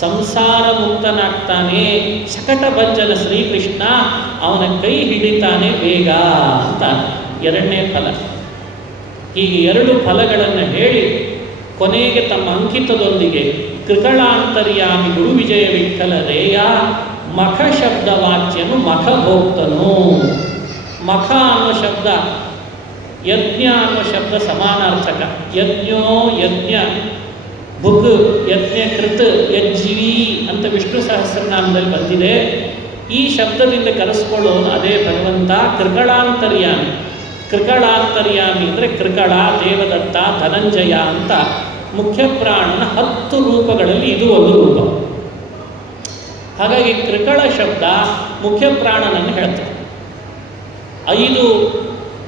ಸಂಸಾರ ಮುಕ್ತನಾಗ್ತಾನೆ. ಶಕಟ ಭಂಜನ ಶ್ರೀಕೃಷ್ಣ ಅವನ ಕೈ ಹಿಡಿತಾನೆ ಬೇಗ ಅಂತ ಎರಡನೇ ಫಲ. ಹೀಗೆ ಎರಡು ಫಲಗಳನ್ನು ಹೇಳಿ ಕೊನೆಗೆ ತಮ್ಮ ಅಂಕಿತದೊಂದಿಗೆ ಕೃಕಳಾಂತರ್ಯಾಮಿ ಗುರು ವಿಜಯ ವಿಠಲ ರೇಯ ಮಖ ಶಬ್ದ ವಾಚ್ಯನು ಮಖ ಭೋಕ್ತನು. ಮಖ ಅನ್ನೋ ಶಬ್ದ ಯಜ್ಞ ಅನ್ನೋ ಶಬ್ದ ಸಮಾನಾರ್ಥಕ. ಯಜ್ಞೋ ಯಜ್ಞ, ಭುಗ್ ಯಜ್ಞ ಕೃತ್ ಯಜ್ಜೀವಿ ಅಂತ ವಿಷ್ಣು ಸಹಸ್ರನಾಮದಲ್ಲಿ ಬಂದಿದೆ. ಈ ಶಬ್ದದಿಂದ ಕರೆಸ್ಕೊಳ್ಳೋನು ಅದೇ ಭಗವಂತ. ಕೃಕಳಾಂತರ್ಯಾಮಿ, ಕೃಕಳಾಂತರ್ಯಾಮಿ ಅಂದರೆ ಕೃಕಳ, ದೇವದತ್ತ, ಧನಂಜಯ ಅಂತ ಮುಖ್ಯ ಪ್ರಾಣನ 10 ರೂಪಗಳಲ್ಲಿ ಇದು ಒಂದು ರೂಪ. ಹಾಗಾಗಿ ಕೃಕಳ ಶಬ್ದ ಮುಖ್ಯ ಪ್ರಾಣನನ್ನು ಹೇಳ್ತದೆ. 5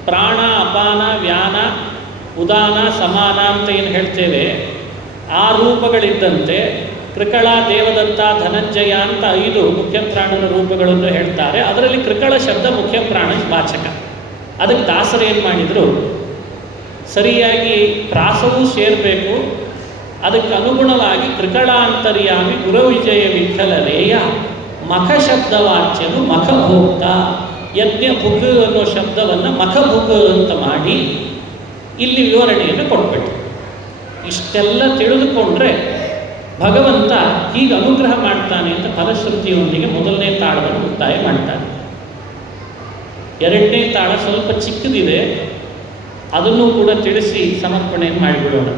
ಪ್ರಾಣ, ಅಪಾನ, ವ್ಯಾನ, ಉದಾನ, ಸಮಾನ ಅಂತ ಏನು ಹೇಳ್ತೇವೆ, ಆ ರೂಪಗಳಿದ್ದಂತೆ ಕೃಕಳ, ದೇವದತ್ತ, ಧನಂಜಯ ಅಂತ 5 ಮುಖ್ಯ ಪ್ರಾಣನ ರೂಪಗಳನ್ನು ಹೇಳ್ತಾರೆ. ಅದರಲ್ಲಿ ಕೃಕಳ ಶಬ್ದ ಮುಖ್ಯ ಪ್ರಾಣ ವಾಚಕ. ಅದಕ್ಕೆ ದಾಸರು ಏನು ಮಾಡಿದರು, ಸರಿಯಾಗಿ ಪ್ರಾಸವೂ ಸೇರಬೇಕು, ಅದಕ್ಕೆ ಅನುಗುಣವಾಗಿ ಕೃಕಳಾಂತರ್ಯಾಮಿ ಗುರು ವಿಜಯ ವಿಠಲ ರೇಯ ಮಖ ಶಬ್ದವಾಚ್ಯನು ಮಖಭೋಕ್ತ. ಯಜ್ಞ ಭುಗ್ ಅನ್ನೋ ಶಬ್ದವನ್ನು ಮಖಭುಗ್ ಅಂತ ಮಾಡಿ ಇಲ್ಲಿ ವಿವರಣೆಯನ್ನು ಕೊಟ್ಬಿಟ್ಟು ಇಷ್ಟೆಲ್ಲ ತಿಳಿದುಕೊಂಡ್ರೆ ಭಗವಂತ ಹೀಗೆ ಅನುಗ್ರಹ ಮಾಡ್ತಾನೆ ಅಂತ ಫಲಶ್ರುತಿಯೊಂದಿಗೆ ಮೊದಲನೇ ತಾಳವನ್ನು ಮುಕ್ತಾಯ ಮಾಡ್ತಾನೆ. ಎರಡನೇ ತಾಳ ಸ್ವಲ್ಪ ಚಿಕ್ಕದಿದೆ, ಅದನ್ನು ಕೂಡ ತಿಳಿಸಿ ಸಮರ್ಪಣೆಯನ್ನು ಮಾಡಿಬಿಡೋಣ.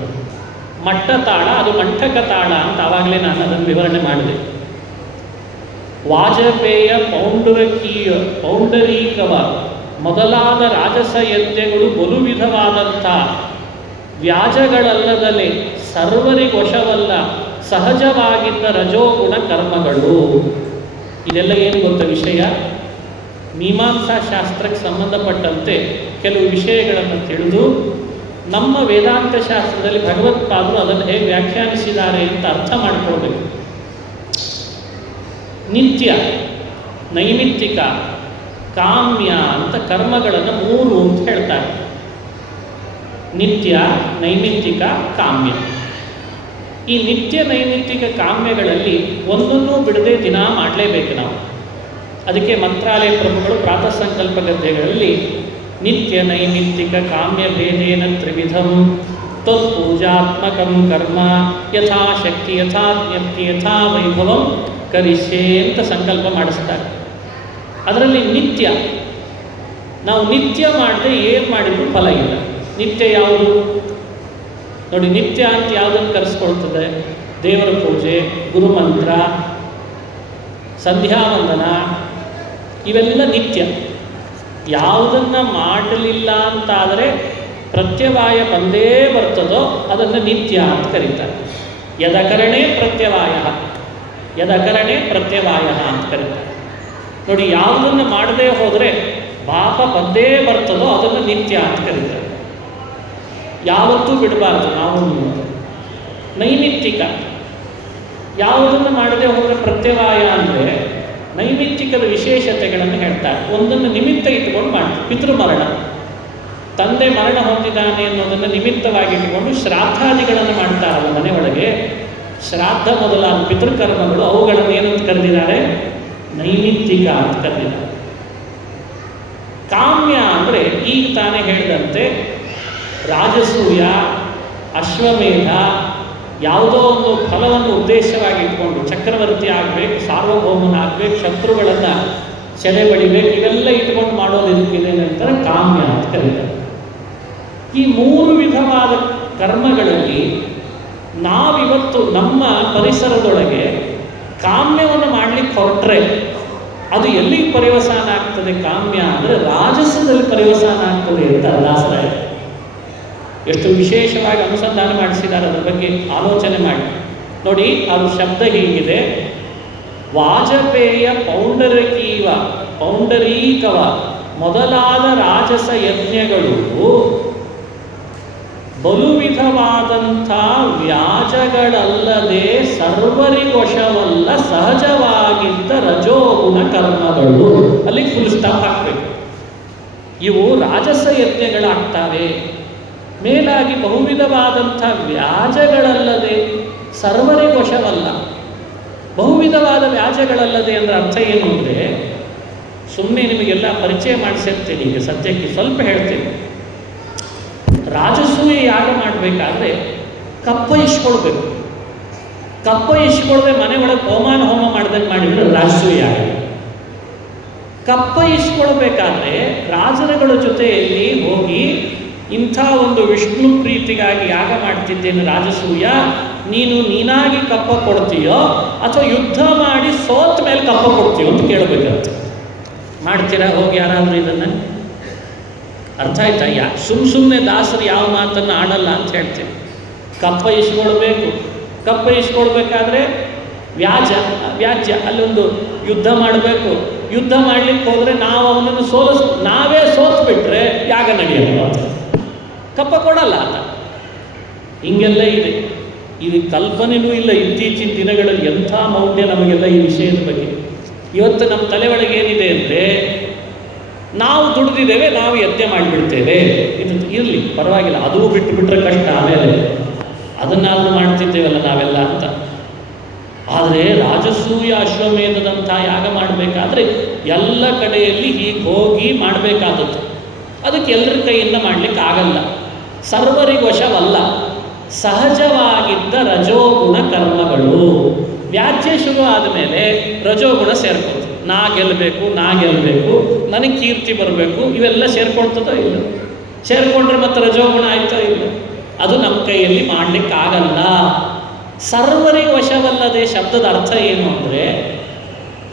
ಮಟ್ಟ ತಾಳ, ಅದು ಮಂಠಕ ತಾಳ ಅಂತ ಆವಾಗಲೇ ನಾನು ಅದನ್ನು ವಿವರಣೆ ಮಾಡಿದೆ. ವಾಜಪೇಯ ಪೌಂಡರೀಕವ ಮೊದಲಾದ ರಾಜಸ ಯಜ್ಞಗಳು ಬಲು ವಿಧವಾದಂಥ ವ್ಯಾಜಗಳಲ್ಲದಲೇ ಸರ್ವರಿಗೊಶವಲ್ಲ ಸಹಜವಾಗಿದ್ದ ರಜೋಗುಣ ಕರ್ಮಗಳು. ಇದೆಲ್ಲ ಏನು ಗೊತ್ತ ವಿಷಯ? ಮೀಮಾಂಸಾ ಶಾಸ್ತ್ರಕ್ಕೆ ಸಂಬಂಧಪಟ್ಟಂತೆ ಕೆಲವು ವಿಷಯಗಳನ್ನು ತಿಳಿದು ನಮ್ಮ ವೇದಾಂತ ಶಾಸ್ತ್ರದಲ್ಲಿ ಭಗವತ್ಪಾದರು ಅದನ್ನು ಹೇಗೆ ವ್ಯಾಖ್ಯಾನಿಸಿದ್ದಾರೆ ಅಂತ ಅರ್ಥ ಮಾಡಿಕೊಳ್ಬೇಕು. ನಿತ್ಯ, ನೈಮಿತ್ತಿಕ, ಕಾಮ್ಯ ಅಂತ ಕರ್ಮಗಳನ್ನು 3 ಅಂತ ಹೇಳ್ತಾರೆ. ನಿತ್ಯ, ನೈಮಿತ್ತಿಕ, ಕಾಮ್ಯ. ಈ ನಿತ್ಯ, ನೈಮಿತ್ತಿಕ, ಕಾಮ್ಯಗಳಲ್ಲಿ ಒಂದನ್ನೂ ಬಿಡದೆ ದಿನ ಮಾಡಲೇಬೇಕು ನಾವು. ಅದಕ್ಕೆ ಮಂತ್ರಾಲಯ ಪ್ರಭುಗಳು ಪ್ರಾತಃ ಸಂಕಲ್ಪ ಗದ್ಯಗಳಲ್ಲಿ ನಿತ್ಯ ನೈಮಿತ್ತಿಕ ಕಾಮ್ಯ ಭೇದೇನ ತ್ರಿವಿಧಂ ತತ್ಪೂಜಾತ್ಮಕಂ ಕರ್ಮ ಯಥಾಶಕ್ತಿ ಯಥಾ ಜ್ಞಪ್ತಿ ಯಥಾ ವೈಭವಂ ಕರಿಷ್ಯೆ ಅಂತ ಸಂಕಲ್ಪ ಮಾಡಿಸ್ತಾರೆ. ಅದರಲ್ಲಿ ನಿತ್ಯ, ನಾವು ನಿತ್ಯ ಮಾಡದೆ ಏನು ಮಾಡಿದ್ರು ಫಲ ಇಲ್ಲ. ನಿತ್ಯ ಯಾವುದು ನೋಡಿ, ನಿತ್ಯ ಅಂತ ಯಾವುದನ್ನು ಕರೆಸ್ಕೊಳ್ತದೆ? ದೇವರ ಪೂಜೆ, ಗುರುಮಂತ್ರ, ಸಂಧ್ಯಾವಂದನ, ಇವೆಲ್ಲ ನಿತ್ಯ. ಯಾವುದನ್ನು ಮಾಡಲಿಲ್ಲ ಅಂತಾದರೆ ಪ್ರತ್ಯವಾಯ ಬಂದೇ ಬರ್ತದೋ ಅದನ್ನು ನಿತ್ಯ ಅಂತ ಕರೀತಾರೆ. ಯದಕರಣೆ ಪ್ರತ್ಯವಾಯ, ಯದಕರಣೆ ಪ್ರತ್ಯವಾಯ ಅಂತ ಕರೀತಾರೆ. ನೋಡಿ, ಯಾವುದನ್ನು ಮಾಡದೇ ಹೋದರೆ ಪಾಪ ಬಂದೇ ಬರ್ತದೋ ಅದನ್ನು ನಿತ್ಯ ಅಂತ ಕರೀತಾರೆ. ಯಾವತ್ತೂ ಬಿಡಬಾರ್ದು ನಾವು. ನೈಮಿತ್ತಿಕ, ಯಾವುದನ್ನು ಮಾಡದೆ ಹೋದರೆ ಪ್ರತ್ಯವಾಯ ಅಂದರೆ ನೈಮಿತ್ತಿಕದ ವಿಶೇಷತೆಗಳನ್ನು ಹೇಳ್ತಾರೆ. ಒಂದನ್ನು ನಿಮಿತ್ತ ಇಟ್ಟುಕೊಂಡು ಮಾಡ್ತೀವಿ. ಪಿತೃಮರಣ, ತಂದೆ ಮರಣ ಹೊಂದಿದ್ದಾನೆ ಅನ್ನೋದನ್ನು ನಿಮಿತ್ತವಾಗಿ ಇಟ್ಟುಕೊಂಡು ಶ್ರಾದ್ದಾದಿಗಳನ್ನು ಮಾಡ್ತಾರಲ್ಲ ಮನೆ ಒಳಗೆ, ಶ್ರಾದ್ದ ಮೊದಲಾದ ಪಿತೃಕರ್ಮಗಳು, ಅವುಗಳನ್ನು ಏನಂತ ಕರೆದಿದ್ದಾರೆ? ನೈಮಿತ್ತಿಕ ಅಂತ ಕರೆದಿದ್ದಾರೆ. ಕಾಮ್ಯ ಅಂದರೆ ಈಗ ತಾನೇ ಹೇಳಿದಂತೆ ರಾಜಸೂಯ, ಅಶ್ವಮೇಧ, ಯಾವುದೋ ಒಂದು ಫಲವನ್ನು ಉದ್ದೇಶವಾಗಿ ಇಟ್ಕೊಂಡು ಚಕ್ರವರ್ತಿ ಆಗಬೇಕು, ಸಾರ್ವಭೌಮನಾಗಬೇಕು, ಶತ್ರುಗಳನ್ನು ಸೆರೆ ಬಡಿಬೇಕು, ಇವೆಲ್ಲ ಇಟ್ಕೊಂಡು ಮಾಡೋದು ಇದಕ್ಕಿದೆ ನಂತರ ಕಾಮ್ಯ ಅಂತ ಕರೀತಾರೆ. ಈ 3 ವಿಧವಾದ ಕರ್ಮಗಳಲ್ಲಿ ನಾವಿವತ್ತು ನಮ್ಮ ಪರಿಸರದೊಳಗೆ ಕಾಮ್ಯವನ್ನು ಮಾಡಲಿಕ್ಕೆ ಹೊರಟ್ರೆ ಅದು ಎಲ್ಲಿಗೆ ಪರ್ಯವಸಾನ ಆಗ್ತದೆ? ಕಾಮ್ಯ ಅಂದರೆ ರಾಜಸದಲ್ಲಿ ಪರ್ಯವಸಾನ ಆಗ್ತದೆ ಅಂತ ದಾಸರಾಯ ಎಷ್ಟು ವಿಶೇಷವಾಗಿ ಅನುಸಂಧಾನ ಮಾಡಿಸಿದ್ದಾರೆ. ಅದರ ಬಗ್ಗೆ ಆಲೋಚನೆ ಮಾಡಿ ನೋಡಿ. ಅದು ಶಬ್ದ ಹೀಗಿದೆ: ವಾಜಪೇಯ ಪೌಂಡರೀಕವ ಮೊದಲಾದ ರಾಜಸ ಯಜ್ಞಗಳು ಬಲು ವಿಧವಾದಂಥ ವ್ಯಾಜಗಳಲ್ಲದೆ ಸರ್ವರಿವಶವಲ್ಲ ಸಹಜವಾಗಿದ್ದ ರಜೋಗುಣ ಕರ್ಮಗಳು. ಅಲ್ಲಿ ಫುಲ್ ಸ್ಟಾಪ್ ಹಾಕಬೇಕು. ಇವು ರಾಜಸ ಯಜ್ಞಗಳಾಗ್ತವೆ. ಮೇಲಾಗಿ ಬಹುವಿಧವಾದಂಥ ವ್ಯಾಜಗಳಲ್ಲದೆ ಸರ್ವರಿವಶವಲ್ಲ. ಬಹುವಿಧವಾದ ವ್ಯಾಜಗಳಲ್ಲದೆ ಅಂದರೆ ಅರ್ಥ ಏನು ಅಂದರೆ, ಸುಮ್ಮನೆ ನಿಮಗೆಲ್ಲ ಪರಿಚಯ ಮಾಡಿಸಿರ್ತೇನೆ. ಈಗ ಸದ್ಯಕ್ಕೆ ಸ್ವಲ್ಪ ಹೇಳ್ತೇನೆ. ರಾಜಸೂಯ ಯಾಗ ಮಾಡಬೇಕಾದ್ರೆ ಕಪ್ಪ ಇಸ್ಕೊಳ್ಬೇಕು. ಕಪ್ಪ ಇಸ್ಕೊಳ್ದೆ ಮನೆ ಒಳಗೆ ಹೋಮಾನ ಹೋಮ ಮಾಡ್ದಂಗೆ ಮಾಡಿದರೆ ರಾಜಸೂಯ ಯಾಗ. ಕಪ್ಪ ಇಸ್ಕೊಳ್ಬೇಕಾದ್ರೆ ರಾಜರುಗಳ ಜೊತೆಯಲ್ಲಿ ಹೋಗಿ ಇಂಥ ಒಂದು ವಿಷ್ಣು ಪ್ರೀತಿಗಾಗಿ ಯಾಗ ಮಾಡ್ತಿದ್ದೇನೆ ರಾಜಸೂಯ, ನೀನಾಗಿ ಕಪ್ಪ ಕೊಡ್ತೀಯೋ ಅಥವಾ ಯುದ್ಧ ಮಾಡಿ ಸೋತ ಮೇಲೆ ಕಪ್ಪ ಕೊಡ್ತೀಯೋ ಅಂತ ಕೇಳಬೇಕಂತ. ಮಾಡ್ತೀರಾ ಹೋಗಿ ಯಾರಾದರೂ ಇದನ್ನು? ಅರ್ಥ ಆಯ್ತಾ? ಸುಮ್ಮನೆ ದಾಸರು ಯಾವ ಮಾತನ್ನು ಆಡಲ್ಲ ಅಂತ ಹೇಳ್ತೇನೆ. ಕಪ್ಪ ಇಸ್ಕೊಳ್ಬೇಕು. ಕಪ್ಪ ಇಸ್ಕೊಳ್ಬೇಕಾದ್ರೆ ವ್ಯಾಜ್ಯ ಅಲ್ಲೊಂದು ಯುದ್ಧ ಮಾಡಬೇಕು. ಯುದ್ಧ ಮಾಡಲಿಕ್ಕೆ ಹೋದರೆ ನಾವು ಅವನನ್ನು ನಾವೇ ಸೋತ್ಬಿಟ್ರೆ ಯಾಗ ನಡೆಯಲ್ಲ ಅಂತ ಕಪ್ಪ ಕೊಡಲ್ಲ ಅಂತ. ಹಿಂಗೆಲ್ಲ ಇದೆ. ಇದು ಕಲ್ಪನೆಯೂ ಇಲ್ಲ. ಇತ್ತೀಚಿನ ದಿನಗಳಲ್ಲಿ ಎಂಥ ಮೌಢ್ಯ ನಮಗೆಲ್ಲ ಈ ವಿಷಯದ ಬಗ್ಗೆ. ಇವತ್ತು ನಮ್ಮ ತಲೆ ಒಳಗೆ ಏನಿದೆ ಅಂದರೆ, ನಾವು ದುಡಿದಿದ್ದೇವೆ, ನಾವು ಯಜ್ಞ ಮಾಡಿಬಿಡ್ತೇವೆ. ಇದು ಇರಲಿ, ಪರವಾಗಿಲ್ಲ, ಅದೂ ಬಿಟ್ಟರೆ ಕಷ್ಟ. ಆಮೇಲೆ ಅದನ್ನಾದರೂ ಮಾಡ್ತಿದ್ದೇವಲ್ಲ ನಾವೆಲ್ಲ ಅಂತ. ಆದರೆ ರಾಜಸೂಯ ಅಶ್ವಮೇಧದಂಥ ಯಾಗ ಮಾಡಬೇಕಾದ್ರೆ ಎಲ್ಲ ಕಡೆಯಲ್ಲಿ ಹೀಗೆ ಹೋಗಿ ಮಾಡಬೇಕಾದದ್ದು. ಅದಕ್ಕೆ ಎಲ್ಲರ ಕೈಯಿಂದ ಮಾಡಲಿಕ್ಕೆ ಆಗಲ್ಲ. ಸರ್ವರಿಗೂ ವಶವಲ್ಲ. ಸಹಜವಾಗಿದ್ದ ರಜೋಗುಣ ಕರ್ಮಗಳು. ವ್ಯಾಜ್ಯ ಶುರು ಆದಮೇಲೆ ರಜೋಗುಣ ಸೇರ್ಕೊಳ್ತು. ನಾ ಗೆಲ್ಲಬೇಕು, ನನಗೆ ಕೀರ್ತಿ ಬರಬೇಕು, ಇವೆಲ್ಲ ಸೇರ್ಕೊಳ್ತದೋ ಇಲ್ಲ? ಸೇರ್ಕೊಂಡ್ರೆ ಮತ್ತೆ ರಜೋಗುಣ ಆಯ್ತೋ ಇಲ್ಲ? ಅದು ನಮ್ಮ ಕೈಯಲ್ಲಿ ಮಾಡಲಿಕ್ಕಾಗಲ್ಲ. ಸರ್ವರಿಗೂ ವಶವಲ್ಲದೆ ಶಬ್ದದ ಅರ್ಥ ಏನು ಅಂದರೆ,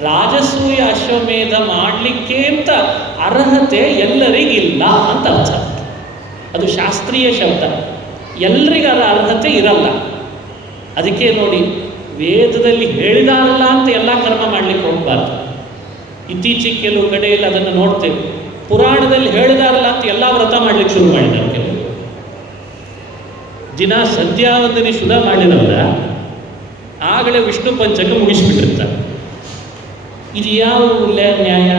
ರಾಜಸೂಯ ಅಶ್ವಮೇಧ ಮಾಡಲಿಕ್ಕೆ ಅಂತ ಅರ್ಹತೆ ಎಲ್ಲರಿಗಿಲ್ಲ ಅಂತ ಅರ್ಥ. ಅದು ಶಾಸ್ತ್ರೀಯ ಶಬ್ದ. ಎಲ್ರಿಗೂ ಅದರ ಅರ್ಹತೆ ಇರಲ್ಲ. ಅದಕ್ಕೆ ನೋಡಿ, ವೇದದಲ್ಲಿ ಹೇಳಿದಾರಲ್ಲ ಅಂತ ಎಲ್ಲ ಕರ್ಮ ಮಾಡಲಿಕ್ಕೆ ಹೋಗಬಾರ್ದು. ಇತ್ತೀಚೆಗೆ ಕೆಲವು ಕಡೆಯಲ್ಲಿ ಅದನ್ನು ನೋಡ್ತೇವೆ. ಪುರಾಣದಲ್ಲಿ ಹೇಳಿದಾರಲ್ಲ ಅಂತ ಎಲ್ಲ ವ್ರತ ಮಾಡಲಿಕ್ಕೆ ಶುರು ಮಾಡಿದ್ದಾರೆ. ಕೆಲವು ದಿನ ಸಂಧ್ಯಾವಂದನೆ ಶುದ್ಧ ಮಾಡಿರಲ್ಲ, ಆಗಲೇ ವಿಷ್ಣು ಪಂಚಕ ಮುಗಿಸ್ಬಿಟ್ಟಿರ್ತಾರೆ. ಇದು ಯಾವ ನ್ಯಾಯ?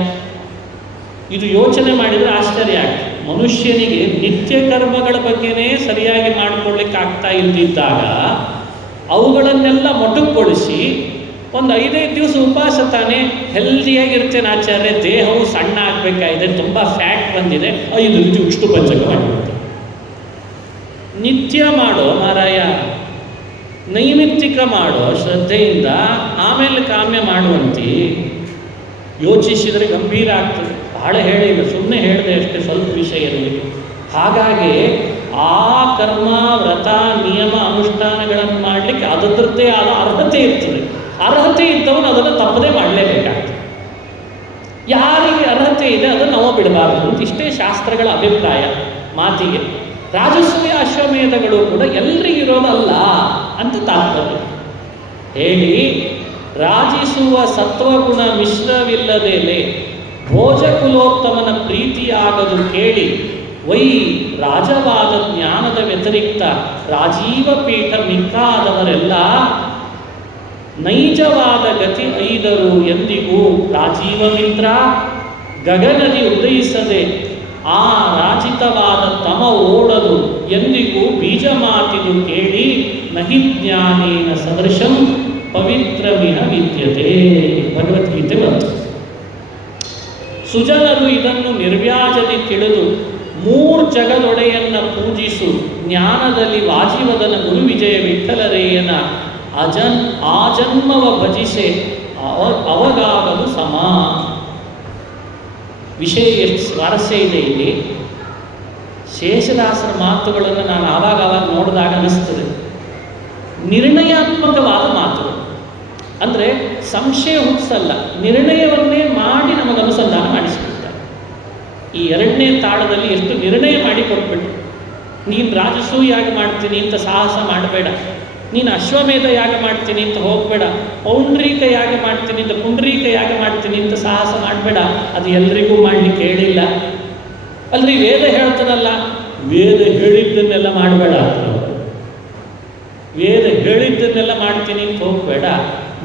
ಇದು ಯೋಚನೆ ಮಾಡಿದರೆ ಆಶ್ಚರ್ಯ ಆಗ್ತದೆ. ಮನುಷ್ಯನಿಗೆ ನಿತ್ಯ ಕರ್ಮಗಳ ಬಗ್ಗೆನೇ ಸರಿಯಾಗಿ ಮಾಡಿಕೊಳ್ಳಿಕ್ಕೆ ಆಗ್ತಾ ಇಲ್ದಿದ್ದಾಗ ಅವುಗಳನ್ನೆಲ್ಲ ಮೊಟಕುಗೊಳಿಸಿ ಒಂದು 5 ದಿವಸ ಉಪವಾಸ ತಾನೇ ಹೆಲ್ದಿಯಾಗಿರ್ತೇನೆ ಆಚಾರ್ಯ, ದೇಹವು ಸಣ್ಣ ಆಗಬೇಕಾಗಿದೆ, ತುಂಬ ಫ್ಯಾಟ್ ಬಂದಿದೆ, 5 ದಿವಸ ವಿಷ್ಣು ಪಂಚಕ ಮಾಡಿಬಿಡ್ತಾರೆ. ನಿತ್ಯ ಮಾಡೋ ಮಾರಾಯ, ನೈಮಿತ್ತಿಕ ಮಾಡೋ ಶ್ರದ್ಧೆಯಿಂದ, ಆಮೇಲೆ ಕಾಮ್ಯ ಮಾಡುವಂತೆ ಯೋಚಿಸಿದರೆ ಗಂಭೀರ ಆಗ್ತದೆ. ಬಹಳ ಹೇಳಿಲ್ಲ, ಸುಮ್ಮನೆ ಹೇಳಿದೆ ಅಷ್ಟೇ, ಸ್ವಲ್ಪ ವಿಷಯ ಇರಲಿಕ್ಕೆ. ಹಾಗಾಗಿ ಆ ಕರ್ಮ, ವ್ರತ, ನಿಯಮ, ಅನುಷ್ಠಾನಗಳನ್ನು ಮಾಡಲಿಕ್ಕೆ ಅದರದ್ದೇ ಆದ ಅರ್ಹತೆ ಇರ್ತದೆ. ಅರ್ಹತೆ ಇದ್ದವನು ಅದನ್ನು ತಪ್ಪದೇ ಮಾಡಲೇಬೇಕಾಗ್ತದೆ. ಯಾರಿಗೆ ಅರ್ಹತೆ ಇದೆ ಅದನ್ನು ನಾವು ಬಿಡಬಾರದು ಅಂತ ಇಷ್ಟೇ ಶಾಸ್ತ್ರಗಳ ಅಭಿಪ್ರಾಯ ಮಾತಿಗೆ. ರಾಜಸೂಯ ಅಶ್ವಮೇಧಗಳು ಕೂಡ ಎಲ್ರಿಗಿರೋದಲ್ಲ ಅಂತ ತಾತ್ಪರ್ಯ ಹೇಳಿ, ರಾಜಿಸುವ ಸತ್ವಗುಣ ಮಿಶ್ರವಿಲ್ಲದೇಲೆ ಭೋಜಕುಲೋತ್ತಮನ ಪ್ರೀತಿಯಾಗದು ಕೇಳಿ, ವೈ ರಾಜವಾದ ಜ್ಞಾನದ ವ್ಯತಿರಿಕ್ತ ರಾಜೀವ ಪೀಠ ಮಿಕ್ಕಾದವರೆಲ್ಲ ನೈಜವಾದ ಗತಿ ಐದರು ಎಂದಿಗೂ ರಾಜೀವ ಮಿತ್ರ ಗಗನದಿ ಉದಯಿಸದೆ ಆ ರಾಜಿತವಾದ ತಮ ಓಡದು ಎಂದಿಗೂ ಬೀಜ ಮಾತಿದು ಕೇಳಿ ನಹಿ ಜ್ಞಾನೇನ ಸದೃಶಂ ಪವಿತ್ರಮಿಹ ವಿದ್ಯತೆ. ಭಗವದ್ಗೀತೆ ಬಂತು. ಸುಜನರು ಇದನ್ನು ನಿರ್ವ್ಯಾಜದಿ ತಿಳಿದು 3 ಜಗದೊಡೆಯನ್ನ ಪೂಜಿಸು ಜ್ಞಾನದಲ್ಲಿ ವಾಜಿವದನ ಗುರುವಿಜಯ ವಿಠಲರೇಯನ ಆಜನ್ಮವ ಭಜಿಸೆ ಅವಗಾಗಲು ಸಮ. ವಿಷಯ ಎಷ್ಟು ಸ್ವಾರಸ್ಯ ಇದೆ ಇಲ್ಲಿ. ಶೇಷದಾಸರ ಮಾತುಗಳನ್ನು ನಾನು ಆವಾಗ ನೋಡಿದಾಗ ಅನ್ನಿಸ್ತದೆ, ನಿರ್ಣಯಾತ್ಮಕವಾದ ಮಾತುಗಳು. ಅಂದರೆ ಸಂಶಯ ಹುಟ್ಟಿಸಲ್ಲ, ನಿರ್ಣಯವನ್ನೇ ಮಾಡಿ ನಮಗೆ ಅನುಸಂಧಾನ ಮಾಡಿಸಿಬಿಡ್ತಾರೆ. ಈ 2ನೇ ತಾಳದಲ್ಲಿ ಎಷ್ಟು ನಿರ್ಣಯ ಮಾಡಿ ಕೊಟ್ಬಿಟ್ಟು, ನೀನು ರಾಜಸೂಯ ಯಾಗ ಮಾಡ್ತೀನಿ ಅಂತ ಸಾಹಸ ಮಾಡಬೇಡ, ನೀನು ಅಶ್ವಮೇಧ ಯಾಗ ಮಾಡ್ತೀನಿ ಅಂತ ಹೋಗಬೇಡ, ಪೌಂಡ್ರೀಕ ಯಾಗ ಮಾಡ್ತೀನಿ ಅಂತ ಪುಂಡ್ರೀಕ ಯಾಗ ಮಾಡ್ತೀನಿ ಅಂತ ಸಾಹಸ ಮಾಡಬೇಡ. ಅದು ಎಲ್ರಿಗೂ ಮಾಡಲಿಕ್ಕೆ ಹೇಳಿಲ್ಲ ಅಲ್ರಿ. ವೇದ ಹೇಳ್ತದಲ್ಲ, ವೇದ ಹೇಳಿದ್ದನ್ನೆಲ್ಲ ಮಾಡಬೇಡ ಅಂತ. ವೇದ ಹೇಳಿದ್ದನ್ನೆಲ್ಲ ಮಾಡ್ತೀನಿ ಅಂತ ಹೋಗಬೇಡ,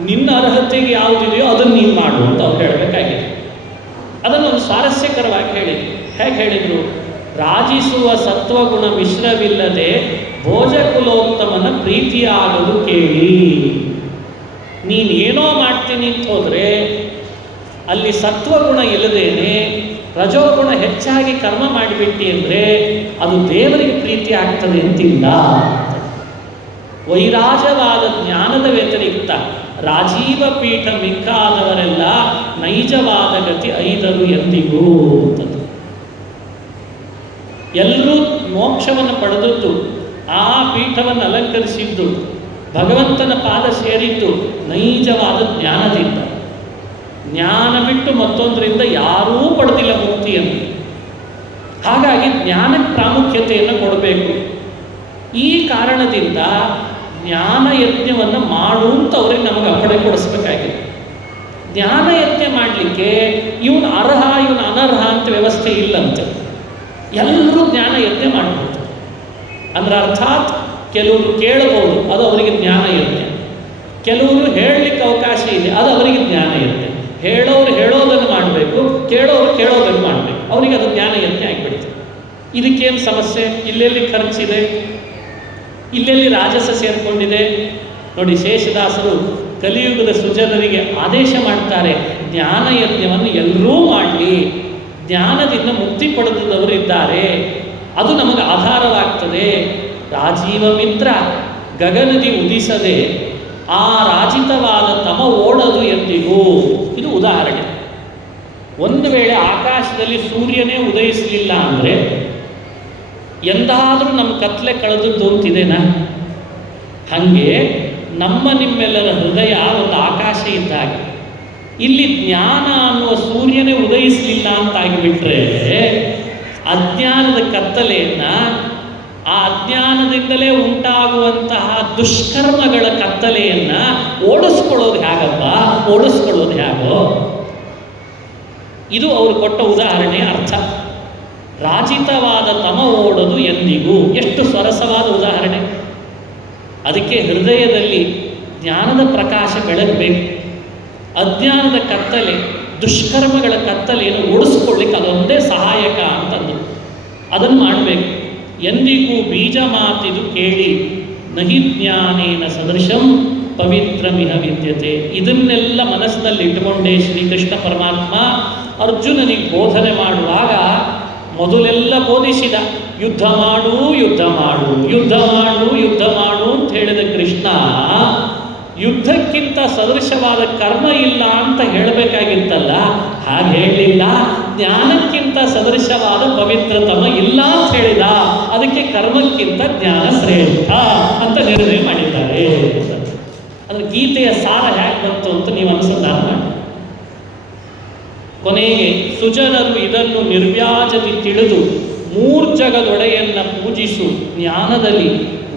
ನಿನ್ನ ಅರ್ಹತೆಗೆ ಯಾವುದಿದೆಯೋ ಅದನ್ನು ನೀನು ಮಾಡು ಅಂತ ಅವ್ರು ಹೇಳಬೇಕಾಗಿದೆ. ಅದನ್ನು ಒಂದು ಸ್ವಾರಸ್ಯಕರವಾಗಿ ಹೇಳಿದರು. ಹೇಗೆ ಹೇಳಿದರು? ರಾಜಿಸುವ ಸತ್ವಗುಣ ಮಿಶ್ರವಿಲ್ಲದೆ ಭೋಜಕುಲೋತ್ತಮನ ಪ್ರೀತಿಯಾಗದು ಕೇಳಿ. ನೀನೇನೋ ಮಾಡ್ತೀನಿ ಅಂತ ಹೋದರೆ ಅಲ್ಲಿ ಸತ್ವಗುಣ ಇಲ್ಲದೇನೆ ರಜೋಗುಣ ಹೆಚ್ಚಾಗಿ ಕರ್ಮ ಮಾಡಿಬಿಟ್ಟಿ ಅಂದರೆ ಅದು ದೇವರಿಗೆ ಪ್ರೀತಿ ಆಗ್ತದೆ ಅಂತಿಲ್ಲ. ವೈರಾಜವಾದ ಜ್ಞಾನದ ವ್ಯತಿರಿಕ್ತ ರಾಜೀವ ಪೀಠ ಮಿಕ್ಕಾದವರೆಲ್ಲ ನೈಜವಾದ ಗತಿ ಐದರು ಎಂದಿಗೂ ಅಂತದ್ದು. ಎಲ್ಲರೂ ಮೋಕ್ಷವನ್ನು ಪಡೆದದ್ದು, ಆ ಪೀಠವನ್ನು ಅಲಂಕರಿಸಿದ್ದು, ಭಗವಂತನ ಪಾದ ಸೇರಿದ್ದು ನೈಜವಾದ ಜ್ಞಾನದಿಂದ. ಜ್ಞಾನ ಬಿಟ್ಟು ಮತ್ತೊಂದರಿಂದ ಯಾರೂ ಪಡೆದಿಲ್ಲ ಮುಕ್ತಿಯನ್ನು. ಹಾಗಾಗಿ ಜ್ಞಾನಕ್ಕೆ ಪ್ರಾಮುಖ್ಯತೆಯನ್ನು ಕೊಡಬೇಕು. ಈ ಕಾರಣದಿಂದ ಜ್ಞಾನ ಯಜ್ಞವನ್ನು ಮಾಡು ಅಂತ ಅವ್ರಿಗೆ ನಮಗೆ ಅಪ್ಪಣೆ ಕೊಡಿಸ್ಬೇಕಾಗಿದೆ. ಜ್ಞಾನ ಯಜ್ಞ ಮಾಡಲಿಕ್ಕೆ ಇವನು ಅರ್ಹ ಇವನು ಅನರ್ಹ ಅಂತ ವ್ಯವಸ್ಥೆ ಇಲ್ಲಂತೆ. ಎಲ್ಲರೂ ಜ್ಞಾನ ಯಜ್ಞ ಮಾಡಬಹುದು. ಅಂದ್ರೆ ಅರ್ಥಾತ್ ಕೆಲವರು ಕೇಳಬಹುದು, ಅದು ಅವರಿಗೆ ಜ್ಞಾನ ಯಜ್ಞ. ಕೆಲವರು ಹೇಳಲಿಕ್ಕೆ ಅವಕಾಶ ಇದೆ, ಅದು ಅವರಿಗೆ ಜ್ಞಾನ ಯಜ್ಞ. ಹೇಳೋರು ಹೇಳೋದನ್ನು ಮಾಡಬೇಕು, ಕೇಳೋರು ಕೇಳೋದನ್ನು ಮಾಡಬೇಕು, ಅವರಿಗೆ ಅದು ಜ್ಞಾನ ಯಜ್ಞ ಆಗಿಬಿಡ್ತದೆ. ಇದಕ್ಕೇನು ಸಮಸ್ಯೆ? ಇಲ್ಲೆಲ್ಲಿ ಖರ್ಚಿದೆ, ಇಲ್ಲೆಲ್ಲಿ ರಾಜಸ ಸೇರಿಕೊಂಡಿದೆ ನೋಡಿ. ಶೇಷದಾಸರು ಕಲಿಯುಗದ ಸುಜನರಿಗೆ ಆದೇಶ ಮಾಡ್ತಾರೆ, ಜ್ಞಾನ ಯಜ್ಞವನ್ನು ಎಲ್ಲರೂ ಮಾಡಲಿ. ಜ್ಞಾನದಿಂದ ಮುಕ್ತಿ ಪಡೆದವರು ಇದ್ದಾರೆ, ಅದು ನಮಗೆ ಆಧಾರವಾಗ್ತದೆ. ರಾಜೀವ ಮಿತ್ರ ಗಗನದಿ ಉದಿಸದೆ ಆ ರಾಜಿತವಾದ ತಮ ಓಡದು ಎಂದಿಗೂ. ಇದು ಉದಾಹರಣೆ. ಒಂದು ವೇಳೆ ಆಕಾಶದಲ್ಲಿ ಸೂರ್ಯನೇ ಉದಯಿಸಲಿಲ್ಲ ಅಂದರೆ ಎಂದಾದರೂ ನಮ್ಮ ಕತ್ಲೆ ಕಳೆದದ್ದು ಅಂತಿದೆನಾ? ಹಾಗೆ ನಮ್ಮ ನಿಮ್ಮೆಲ್ಲರ ಹೃದಯ ಒಂದು ಆಕಾಶ ಇದ್ದಾಗ, ಇಲ್ಲಿ ಜ್ಞಾನ ಅನ್ನುವ ಸೂರ್ಯನೇ ಉದಯಿಸಲಿಲ್ಲ ಅಂತಾಗಿಬಿಟ್ರೆ ಅಜ್ಞಾನದ ಕತ್ತಲೆಯನ್ನು, ಆ ಅಜ್ಞಾನದಿಂದಲೇ ಉಂಟಾಗುವಂತಹ ದುಷ್ಕರ್ಮಗಳ ಕತ್ತಲೆಯನ್ನು ಓಡಿಸ್ಕೊಳ್ಳೋದು ಹೇಗಪ್ಪ? ಓಡಿಸ್ಕೊಳ್ಳೋದು ಹೇಗೋ? ಇದು ಅವರು ಕೊಟ್ಟ ಉದಾಹರಣೆಯ ಅರ್ಥ. ರಾಜಿತವಾದ ತಮ ಓಡೋದು ಎಂದಿಗೂ. ಎಷ್ಟು ಸರಸವಾದ ಉದಾಹರಣೆ! ಅದಕ್ಕೆ ಹೃದಯದಲ್ಲಿ ಜ್ಞಾನದ ಪ್ರಕಾಶ ಬೆಳಗಬೇಕು. ಅಜ್ಞಾನದ ಕತ್ತಲೆ, ದುಷ್ಕರ್ಮಗಳ ಕತ್ತಲೆಯನ್ನು ಓಡಿಸ್ಕೊಳ್ಳಿಕ್ಕೆ ಅದೊಂದೇ ಸಹಾಯಕ ಅಂತಂದು ಅದನ್ನು ಮಾಡಬೇಕು. ಎಂದಿಗೂ ಬೀಜ ಮಾತಿದು ಕೇಳಿ ನಹಿ ಜ್ಞಾನೇನ ಸದೃಶಂ ಪವಿತ್ರಮಿಹ ವಿದ್ಯತೆ. ಇದನ್ನೆಲ್ಲ ಮನಸ್ಸಿನಲ್ಲಿ ಇಟ್ಟುಕೊಂಡೇ ಶ್ರೀಕೃಷ್ಣ ಪರಮಾತ್ಮ ಅರ್ಜುನನಿಗೆ ಬೋಧನೆ ಮಾಡುವಾಗ ಮೊದಲೆಲ್ಲ ಬೋಧಿಸಿದ. ಯುದ್ಧ ಮಾಡು, ಯುದ್ಧ ಮಾಡು, ಯುದ್ಧ ಮಾಡು, ಯುದ್ಧ ಮಾಡು ಅಂತ ಹೇಳಿದ ಕೃಷ್ಣ ಯುದ್ಧಕ್ಕಿಂತ ಸದೃಶವಾದ ಕರ್ಮ ಇಲ್ಲ ಅಂತ ಹೇಳಬೇಕಾಗಿತ್ತಲ್ಲ, ಹಾಗೆ ಹೇಳಲಿಲ್ಲ. ಜ್ಞಾನಕ್ಕಿಂತ ಸದೃಶವಾದ ಪವಿತ್ರತಮ ಇಲ್ಲ ಅಂತ ಹೇಳಿದ. ಅದಕ್ಕೆ ಕರ್ಮಕ್ಕಿಂತ ಜ್ಞಾನ ಶ್ರೇಷ್ಠ ಅಂತ ನಿರ್ಣಯ ಮಾಡಿದ್ದಾರೆ. ಅಂದರೆ ಗೀತೆಯ ಸಾರ ಹೇಗೆ ಬಂತು ಅಂತ ನೀವು ಅನುಸಂಧಾನ ಮಾಡಿ. ಕೊನೆಗೆ ಸುಜನರು ಇದನ್ನು ನಿರ್ವ್ಯಾಜತಿ ತಿಳಿದು ಮೂರ್ಜಗದೊಡೆಯನ್ನ ಪೂಜಿಸು ಜ್ಞಾನದಲ್ಲಿ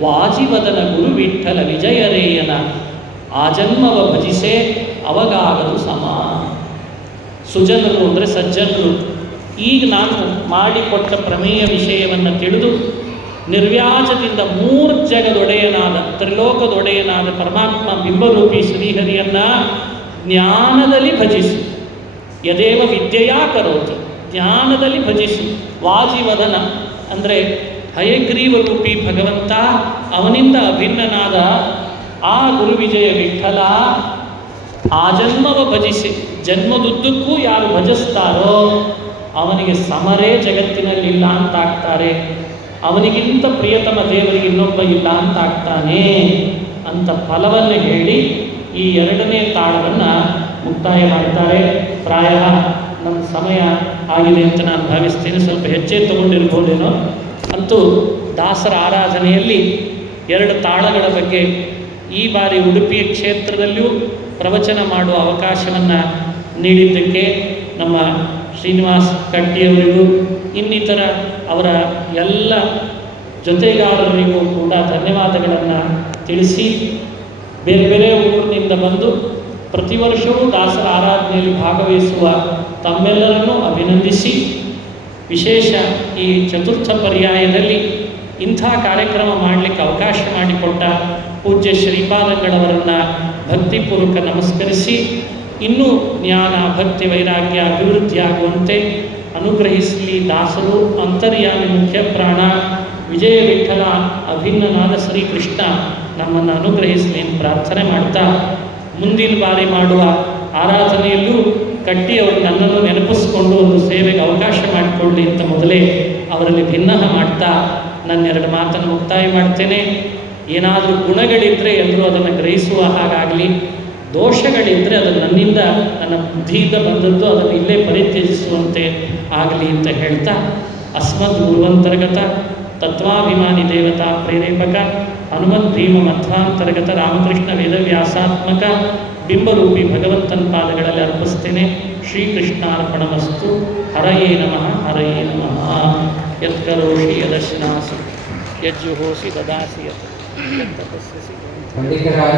ವಾಜಿವದನ ಗುರು ವಿಠಲ ವಿಜಯರೇಯನ ಆಜನ್ಮವ ಭಜಿಸೆ ಅವಗಾಗದು ಸಮ. ಸುಜನರು ಅಂದರೆ ಸಜ್ಜನರು. ಈಗ ನಾನು ಮಾಡಿಕೊಟ್ಟ ಪ್ರಮೇಯ ವಿಷಯವನ್ನು ತಿಳಿದು ನಿರ್ವ್ಯಾಜದಿಂದ ಮೂರ್ಜಗದೊಡೆಯನಾದ ತ್ರಿಲೋಕದೊಡೆಯನಾದ ಪರಮಾತ್ಮ ಬಿಂಬರೂಪಿ ಶ್ರೀಹರಿಯನ್ನು ಜ್ಞಾನದಲ್ಲಿ ಭಜಿಸು. ಯದೇವ ವಿದ್ಯೆಯಾ ಕರೋತಿ, ಜ್ಞಾನದಲ್ಲಿ ಭಜಿಸು. ವಾಜಿವದನ ಅಂದರೆ ಹಯಗ್ರೀವ ರೂಪಿ ಭಗವಂತ, ಅವನಿಂದ ಅಭಿನ್ನನಾದ ಆ ಗುರುವಿಜಯ ವಿಠಲ ಆಜನ್ಮವ ಭಜಿಸಿ, ಜನ್ಮದುದ್ದಕ್ಕೂ ಯಾರು ಭಜಿಸ್ತಾರೋ ಅವನಿಗೆ ಸಮರೇ ಜಗತ್ತಿನಲ್ಲಿಲ್ಲ ಅಂತಾಗ್ತಾರೆ. ಅವನಿಗಿಂತ ಪ್ರಿಯತಮ ದೇವರಿಗೆ ಇನ್ನೊಬ್ಬ ಇಲ್ಲ ಅಂತಾಗ್ತಾನೆ ಅಂತ ಫಲವನ್ನು ಹೇಳಿ ಈ ಎರಡನೇ ತಾಳವನ್ನು ಮುಕ್ತಾಯ ಮಾಡ್ತಾರೆ. ಪ್ರಾಯ ನಮ್ಮ ಸಮಯ ಆಗಿದೆ ಅಂತ ನಾನು ಭಾವಿಸ್ತೇನೆ. ಸ್ವಲ್ಪ ಹೆಚ್ಚೇ ತಗೊಂಡಿರ್ಬೋದೇನೋ. ಅಂತೂ ದಾಸರ ಆರಾಧನೆಯಲ್ಲಿ ಎರಡು ತಾಳಗಳ ಬಗ್ಗೆ ಈ ಬಾರಿ ಉಡುಪಿಯ ಕ್ಷೇತ್ರದಲ್ಲಿಯೂ ಪ್ರವಚನ ಮಾಡುವ ಅವಕಾಶವನ್ನು ನೀಡಿದ್ದಕ್ಕೆ ನಮ್ಮ ಶ್ರೀನಿವಾಸ್ ಕಟ್ಟಿಯವರಿಗೂ ಇನ್ನಿತರ ಅವರ ಎಲ್ಲ ಜೊತೆಗಾರರಿಗೂ ಕೂಡ ಧನ್ಯವಾದಗಳನ್ನು ತಿಳಿಸಿ, ಬೇರೆ ಬೇರೆ ಊರಿನಿಂದ ಬಂದು ಪ್ರತಿ ವರ್ಷವೂ ದಾಸರ ಆರಾಧನೆಯಲ್ಲಿ ಭಾಗವಹಿಸುವ ತಮ್ಮೆಲ್ಲರನ್ನೂ ಅಭಿನಂದಿಸಿ, ವಿಶೇಷ ಈ ಚತುರ್ಥ ಪರ್ಯಾಯದಲ್ಲಿ ಇಂಥ ಕಾರ್ಯಕ್ರಮ ಮಾಡಲಿಕ್ಕೆ ಅವಕಾಶ ಮಾಡಿಕೊಟ್ಟ ಪೂಜ್ಯ ಶ್ರೀಪಾದಂಗಳವರನ್ನು ಭಕ್ತಿಪೂರ್ವಕ ನಮಸ್ಕರಿಸಿ ಇನ್ನೂ ಜ್ಞಾನ ಭಕ್ತಿ ವೈರಾಗ್ಯ ಅಭಿವೃದ್ಧಿಯಾಗುವಂತೆ ಅನುಗ್ರಹಿಸಲಿ ದಾಸರು ಅಂತರ್ಯಾಮಿ ಮುಖ್ಯ ಪ್ರಾಣ ವಿಜಯ ವಿಠಲ ಅಭಿನ್ನನಾದ ಶ್ರೀಕೃಷ್ಣ ನಮ್ಮನ್ನು ಅನುಗ್ರಹಿಸಲಿ ಎಂದು ಪ್ರಾರ್ಥನೆ ಮಾಡ್ತಾ ಮುಂದಿನ ಬಾರಿ ಮಾಡುವ ಆರಾಧನೆಯಲ್ಲೂ ಕಟ್ಟಿಯವರು ನನ್ನನ್ನು ನೆನಪಿಸ್ಕೊಂಡು ಒಂದು ಸೇವೆಗೆ ಅವಕಾಶ ಮಾಡಿಕೊಳ್ಳಿ ಅಂತ ಮೊದಲೇ ಅವರಲ್ಲಿ ಭಿನ್ನಹ ಮಾಡ್ತಾ ನನ್ನೆರಡು ಮಾತನ್ನು ಮುಕ್ತಾಯ ಮಾಡ್ತೇನೆ. ಏನಾದರೂ ಗುಣಗಳಿದ್ದರೆ ಎಲ್ಲರೂ ಅದನ್ನು ಗ್ರಹಿಸುವ ಹಾಗಾಗಲಿ, ದೋಷಗಳಿದ್ದರೆ ಅದು ನನ್ನಿಂದ ನನ್ನ ಬುದ್ಧಿಯಿಂದ ಬಂದದ್ದು ಅದನ್ನು ಇಲ್ಲೇ ಪರಿತ್ಯಜಿಸುವಂತೆ ಆಗಲಿ ಅಂತ ಹೇಳ್ತಾ ಅಸ್ಮದ್ ಗುರುವಂತರ್ಗತ ತತ್ವಾಭಿಮಾನಿ ದೇವತಾ ಪ್ರೇರೇಪಕ ಹನುಮದ್ ಭೀಮ ಮಧ್ವಾಂತರ್ಗತ ರಾಮಕೃಷ್ಣ ವೇದವ್ಯಾಸಾತ್ಮಕ ಬಿಂಬರೂಪಿ ಭಗವಂತನ ಪಾದಗಳಲ್ಲಿ ಅರ್ಪಿಸ್ತೇನೆ. ಶ್ರೀಕೃಷ್ಣಾರ್ಪಣಮಸ್ತು. ಹರಯೇ ನಮಃ ಹರಯೇ ನಮಃ. ಯತ್ಕರೋಷಿ ಯದಶ್ನಾಸಿ ಯಜ್ಜುಹೋಸಿ ದದಾಸಿ ಯತ್ತಪಸ್ಯಸಿ. ಪಂಡಿತರಾದ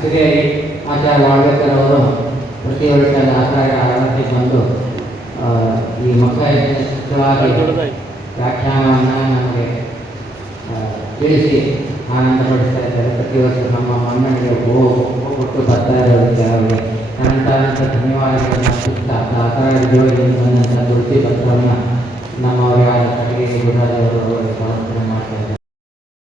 ಶ್ರೀ ಆಚಾರ್ಯ ವಾಳ್ವೇಕರ್ ಅವರು ಪ್ರತಿ ವರ್ಷ ಆಚಾರ್ಯ ಆರಾಧನೆ ಬಂದು ಈ ಮುಖ್ಯವಾಗಿ ವ್ಯಾಖ್ಯಾನವನ್ನು ನಮಗೆ ತಿಳಿಸಿ ಆನಂದಪಡಿಸ್ತಾ ಇದ್ದಾರೆ. ಪ್ರತಿ ವರ್ಷ ನಮ್ಮ ಮನ್ನಣೆಗೆ ಹೋಗ್ಬಿಟ್ಟು ಬರ್ತಾ ಇರೋದಕ್ಕೆ ಅವರಿಗೆ ಅನಂತ ಧನ್ಯವಾದಗಳನ್ನು ಅರ್ಪಿಸ್ತಾ ಆಚಾರ್ಯ ಜೋಡಿಯಿಂದ ಬಂದಂಥ ತುಳಸಿ ಪತ್ರವನ್ನು ನಮ್ಮವರ ಕಟ್ಟಿಗೆ ಗುರುರಾಜವರು